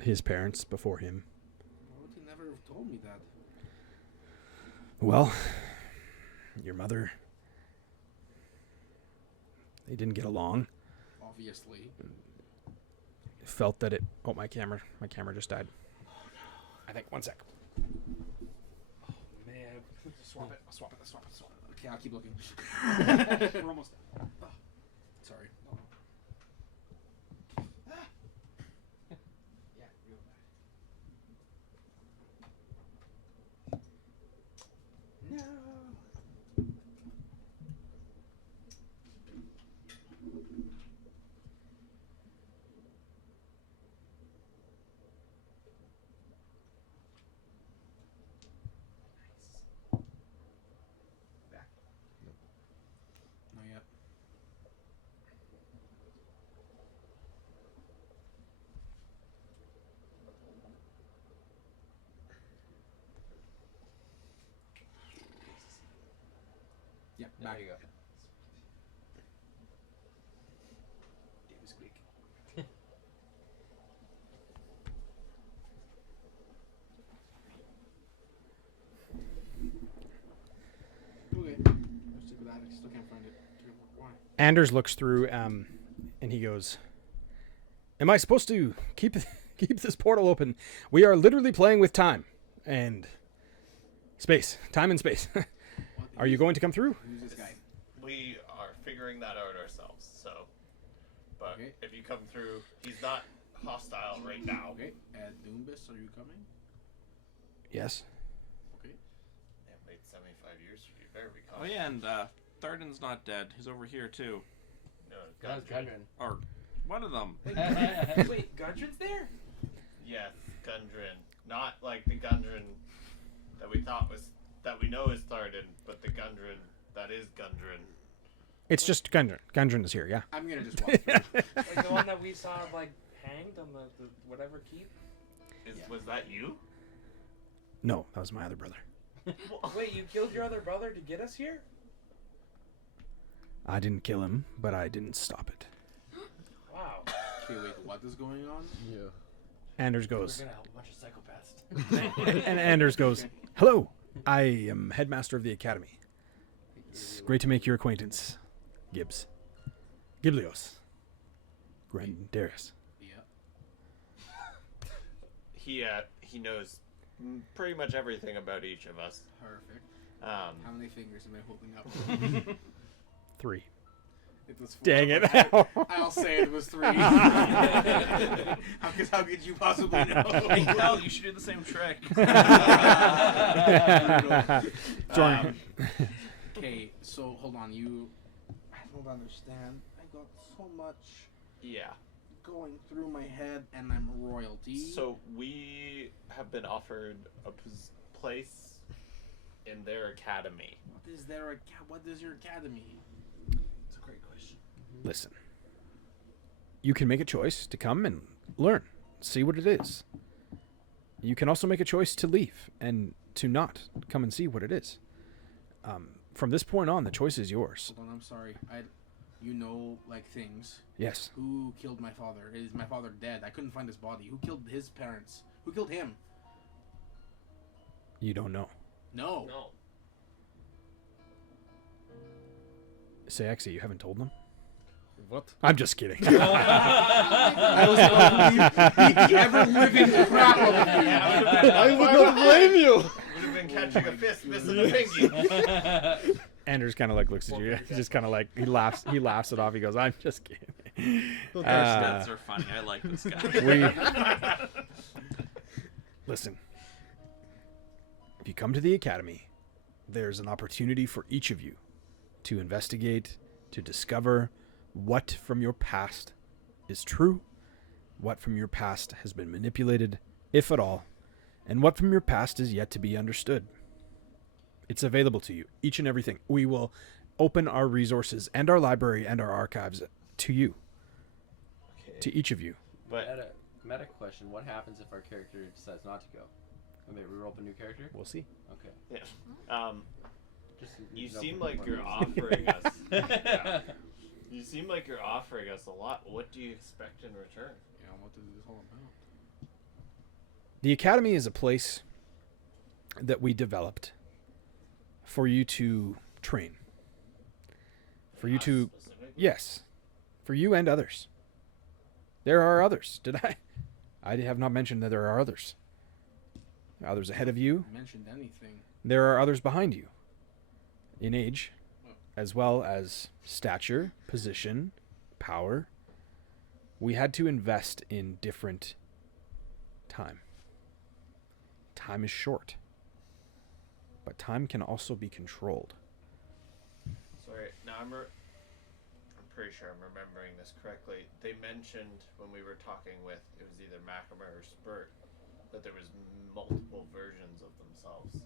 his parents before him. Why would he never have told me that? Well, your mother. They didn't get along. Obviously. Felt that it. Oh, my camera just died. I think 1 sec. Oh man. Swap it. Okay, I'll keep looking. We're almost done. Oh, sorry. Yeah, real bad. No. Not yet. Yeah, back. There you go. Damn squeak. Okay. Let's stick with that. I still can't find it. Why? Anders looks through, and he goes, "Am I supposed to keep this portal open? We are literally playing with time and space. Time and space. Are you going to come through?" Who's this guy? We are figuring that out ourselves. So, but Okay. if you come through, he's not hostile right now. Okay. Doombus, are you coming? Yes. Okay. Yeah, wait 75 years. You better be Oh cautious. yeah, and Tharden's not dead. He's over here too. No, That was Gundren. Gundren. Or one of them. Wait, Gundren's there? Yes, Gundren. Not like the Gundren that we know is Tharden, but the Gundren that is Gundren. It's just Gundren. Gundren is here, yeah. I'm gonna just walk through. Like the one that we saw hanged on the whatever keep? Was that you? No, that was my other brother. Wait, you killed your other brother to get us here? I didn't kill him, but I didn't stop it. Wow. Okay, wait, what is going on? Yeah. Anders We're goes, gonna help a bunch of psychopaths. and Anders goes, hello, I am headmaster of the academy. It's great to make your acquaintance, Gibbs. Giblios. Grandarius. Yeah. He knows pretty much everything about each of us. Perfect. Um, How many fingers am I holding up? 3. It was 4. Dang it. I'll say it was 3. How could you possibly know? Hey, hell, you should do the same trick. Join. Okay, so hold on. I don't understand. I got so much yeah. going through my head, and I'm royalty. So we have been offered a place in their academy. What is your academy? It's a great question. Listen. You can make a choice to come and learn, see what it is. You can also make a choice to leave and to not come and see what it is. From this point on, the choice is yours. Hold on, I'm sorry. You know, like, things. Yes. Who killed my father? Is my father dead? I couldn't find his body. Who killed his parents? Who killed him? You don't know. No. No. Sayaxi, you haven't told them? What? I'm just kidding. I was the ever living crap out of me. I would not blame you. Would have been catching a fist, missing a pinky. Anders kind of like looks at you. He just kind of like he laughs it off. He goes, "I'm just kidding." Their stats are funny. I like this guy. Listen. If you come to the academy, there's an opportunity for each of you to investigate, to discover what from your past is true, what from your past has been manipulated, if at all, and what from your past is yet to be understood. It's available to you, each and everything. We will open our resources and our library and our archives to you, to each of you. But Meta question: what happens if our character decides not to go? I mean, we roll up a new character. We'll see. Okay. yeah. Just You need to know seem for like fun you're reasons. offering us. Yeah. You seem like you're offering us a lot. What do you expect in return? Yeah, what is this all about? The academy is a place that we developed for you to train. For you Us to, specifically? yes, for you and others. There are others. Did I? I have not mentioned that there are others. There are others ahead of you. Mentioned anything? There are others behind you. In age, as well as stature, position, power. We had to invest in different time. Time is short. But time can also be controlled. Sorry, now I'm pretty sure I'm remembering this correctly. They mentioned when we were talking with, it was either Macamar or Spurt, that there was multiple versions of themselves.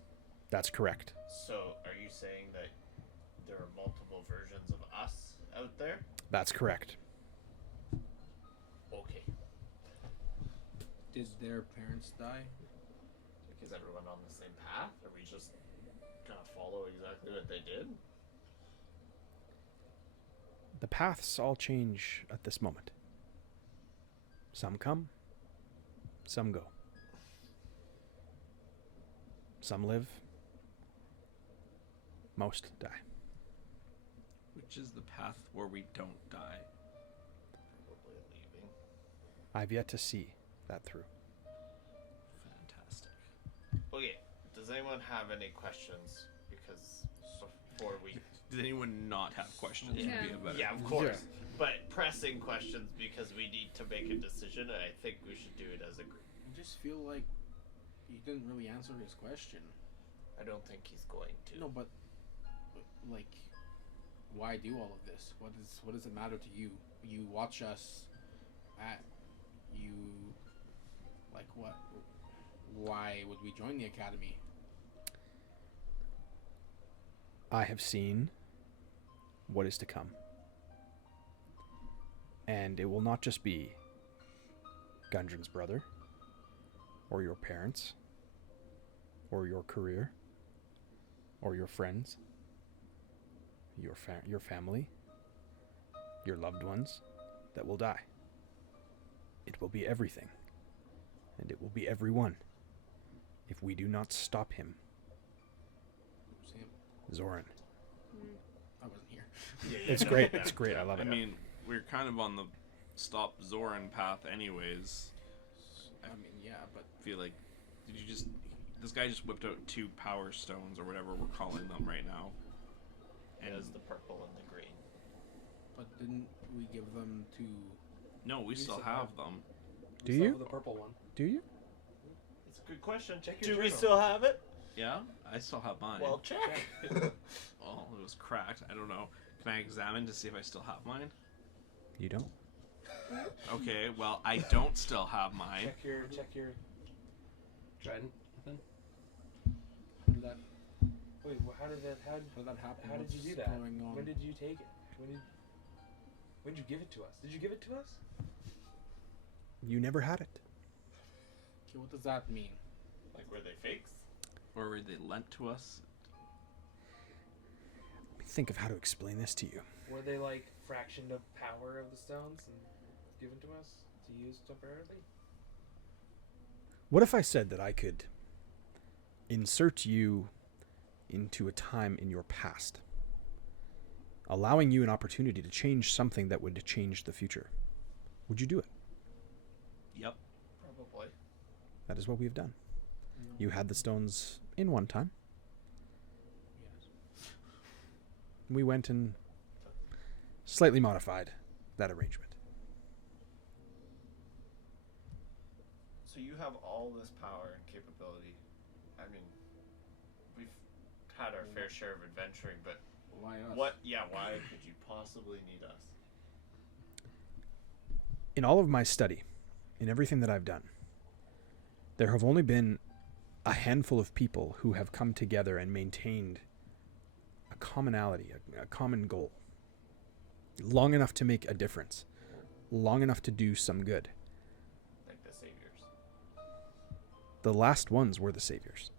That's correct. So, are you saying that there are multiple versions of us out there? That's correct. Okay. Did their parents die? Is everyone on the same path? Are we just gonna follow exactly what they did? The paths all change at this moment. Some come, some go. Some live, most die. Which is the path where we don't die. Probably leaving. I've yet to see that through. Fantastic. Okay, does anyone have any questions? Because before we... Does anyone not have questions? Yeah. Would be a better- Yeah, of course. But pressing questions because we need to make a decision, and I think we should do it as a group. I just feel like you didn't really answer his question. I don't think he's going to. No, but like, why do all of this? What does it matter to you? You watch us at you. Like what? Why would we join the academy? I have seen what is to come. And it will not just be Gundren's brother, or your parents, or your career, or your friends, your family, your loved ones that will die. It will be everything, and it will be everyone if we do not stop him. Who's him? Zoran. I wasn't here. It's great. It's great. I love I it. mean, we're kind of on the stop Zoran path anyways. I mean, yeah, but I feel like, did you just... This guy just whipped out 2 power stones, or whatever we're calling them right now. And it's the purple and the green. but didn't we give them to? No, we still have them. Do We still you? have the purple one. Do you? It's a good question. Check your Do we journal. still have it? Yeah, I still have mine. Well, check. Oh, it was cracked. I don't know. Can I examine to see if I still have mine? You don't? Okay, well, I don't still have mine. Check your. Trident. Nothing. How did that? Wait, how did that? How did that happen? How did you What's do that? Going on? When did you take it? When did you give it to us? Did you give it to us? You never had it. Okay, what does that mean? Like, were they fakes? Or were they lent to us? Let me think of how to explain this to you. Were they like fractioned of power of the stones and given to us to use temporarily? What if I said that I could insert you into a time in your past, allowing you an opportunity to change something that would change the future? Would you do it? Yep. Probably. That is what we have done. You had the stones in one time. Yes. We went and slightly modified that arrangement. So you have all this power and capability. I mean, we've had our fair share of adventuring, but Why us? what? Yeah, why could you possibly need us? In all of my study, in everything that I've done, there have only been a handful of people who have come together and maintained a commonality, a common goal, long enough to make a difference, long enough to do some good. Like the saviors. The last ones were the saviors.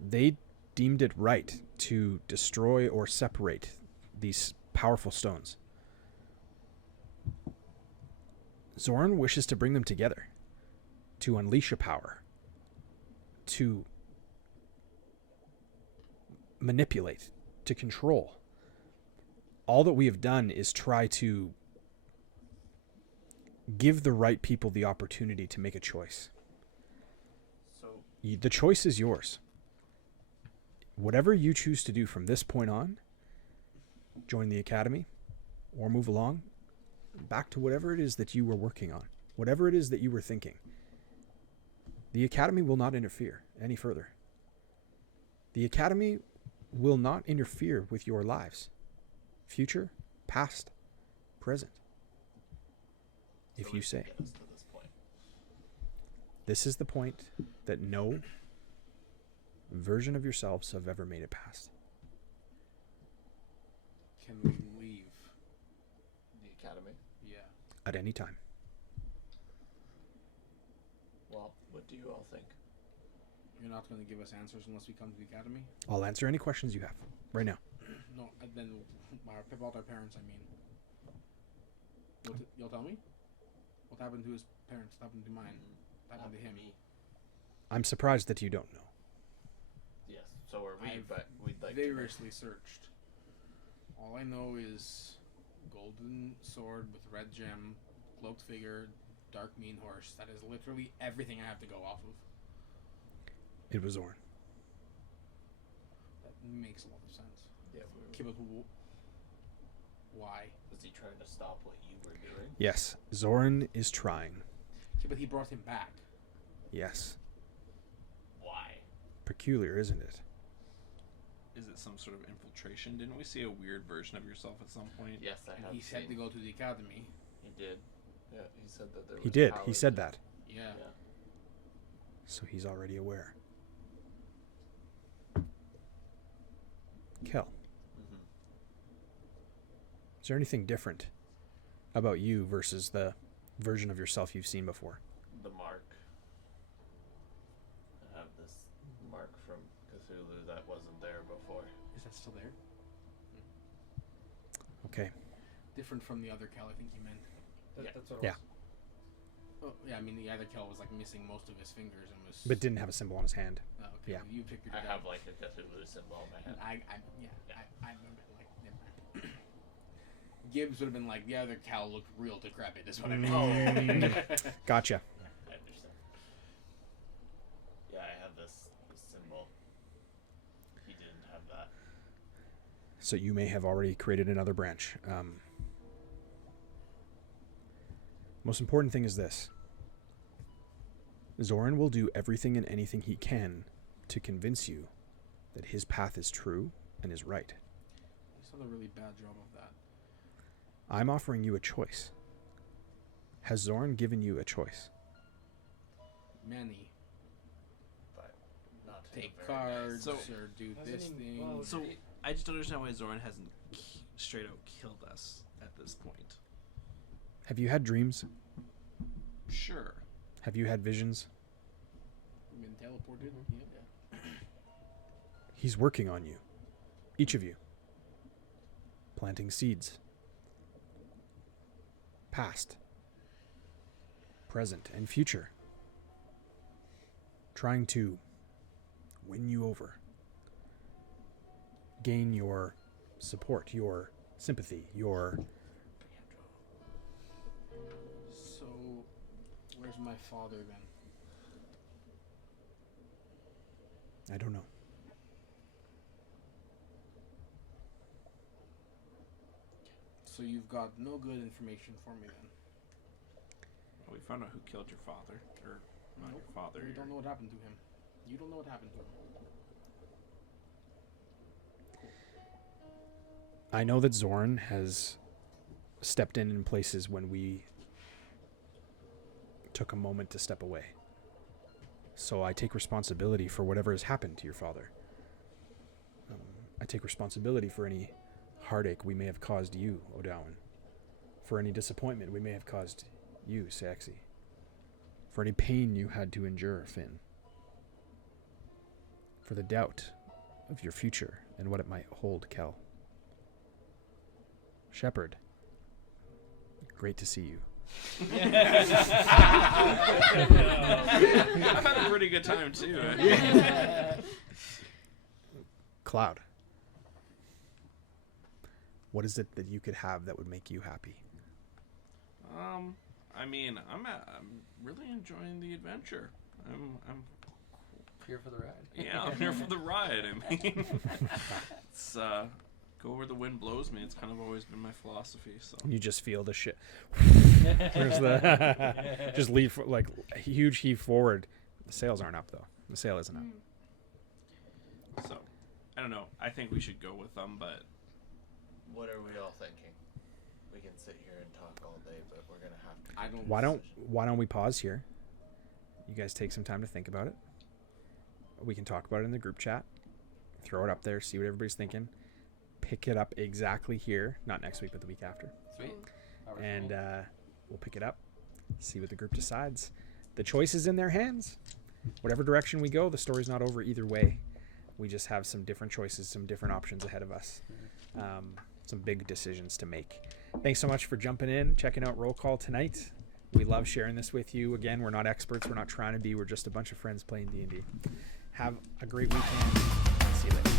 They deemed it right to destroy or separate these powerful stones. Zoran wishes to bring them together, to unleash a power, to manipulate, to control. All that we have done is try to give the right people the opportunity to make a choice. So The choice is yours. Whatever you choose to do from this point on, join the academy or move along back to whatever it is that you were working on, whatever it is that you were thinking. The academy will not interfere any further. The academy will not interfere with your lives, future, past, present. If we you can say, get us to this point. this is the point that no version of yourselves have ever made it past. Can we leave? The academy. Yeah. At any time. Well, what do you all think? You're not going to give us answers unless we come to the academy. I'll answer any questions you have right now. No, then about our parents. I mean, you'll tell me what happened to his parents? What happened to mine? What happened to him? Me. I'm surprised that you don't know. Yes. So are we, I've but we'd like to. vigorously searched. All I know is golden sword with red gem, cloaked figure, dark mean horse. That is literally everything I have to go off of. It was Zorn. That makes a lot of sense. Yeah. Okay, but why? Was he trying to stop what you were doing? Yes, Zoran is trying. Okay, but he brought him back. Yes. Why? Peculiar, isn't it? Is it some sort of infiltration? Didn't we see a weird version of yourself at some point? Yes, I have. He said to go to the academy. He did. Yeah, he said that there was. He did. power He said to- that. Yeah. Yeah. So he's already aware. Kel, Mm-hmm. is there anything different about you versus the version of yourself you've seen before? The mark. I have this mark from Cthulhu that wasn't there before. Is that still there? Okay. different from the other Kel. I think you meant. That's what it Yeah. was. Oh, yeah, I mean the other Kel was like missing most of his fingers and was. But didn't have a symbol on his hand. Oh, okay. yeah. Well, you figured it I out. have like a Cthulhu symbol on my head. I remember. Like, never mind. Gibbs would have been like the other Cal looked real decrepit. Is what I meant. Gotcha. I understand. Yeah, I have this symbol. He didn't have that. So you may have already created another branch. Most important thing is this. Zoran will do everything and anything he can to convince you that his path is true and is right. He's done a really bad job of that. I'm offering you a choice. Has Zoran given you a choice? Many. But not Take very nice. cards So- or do Hasn't this he- thing. well, So I just don't understand why Zoran hasn't straight out killed us at this point. Have you had dreams? Sure. Have you had visions? Been teleported. Yeah. He's working on you. Each of you. Planting seeds. Past. Present and future. Trying to win you over. Gain your support, your sympathy, your... So, where's my father then? I don't know. So you've got no good information for me then. Well, we found out who killed your father, or not Nope. your father. We don't know what happened to him. You don't know what happened to him. I know that Zoran has stepped in places when we took a moment to step away. So I take responsibility for whatever has happened to your father. I take responsibility for any heartache we may have caused you, O'Dowan. For any disappointment we may have caused you, Saxy. For any pain you had to endure, Finn. For the doubt of your future and what it might hold, Kel. Shepard, great to see you. I've had a pretty good time too. Cloud, what is it that you could have that would make you happy? I mean, I'm really enjoying the adventure. I'm Here for the ride. yeah, I'm here for the ride. I mean, it's go where the wind blows me. It's kind of always been my philosophy. So You just feel the shit. Where's the just leave like a huge heave forward. The sails aren't up though. The sail isn't up. so I don't know. I think we should go with them, but What are we all thinking? We can sit here and talk all day, but we're gonna have to. I don't. Why don't we pause here? You guys take some time to think about it. We can talk about it in the group chat. Throw it up there, see what everybody's thinking. Pick it up exactly here, not next week, but the week after. Sweet. And we'll pick it up, see what the group decides. The choice is in their hands. Whatever direction we go, the story's not over either way. We just have some different choices, some different options ahead of us. Some big decisions to make. Thanks so much for jumping in, checking out Roll Call tonight. We love sharing this with you. Again, we're not experts. We're not trying to be. We're just a bunch of friends playing D&D. Have a great weekend. See you later.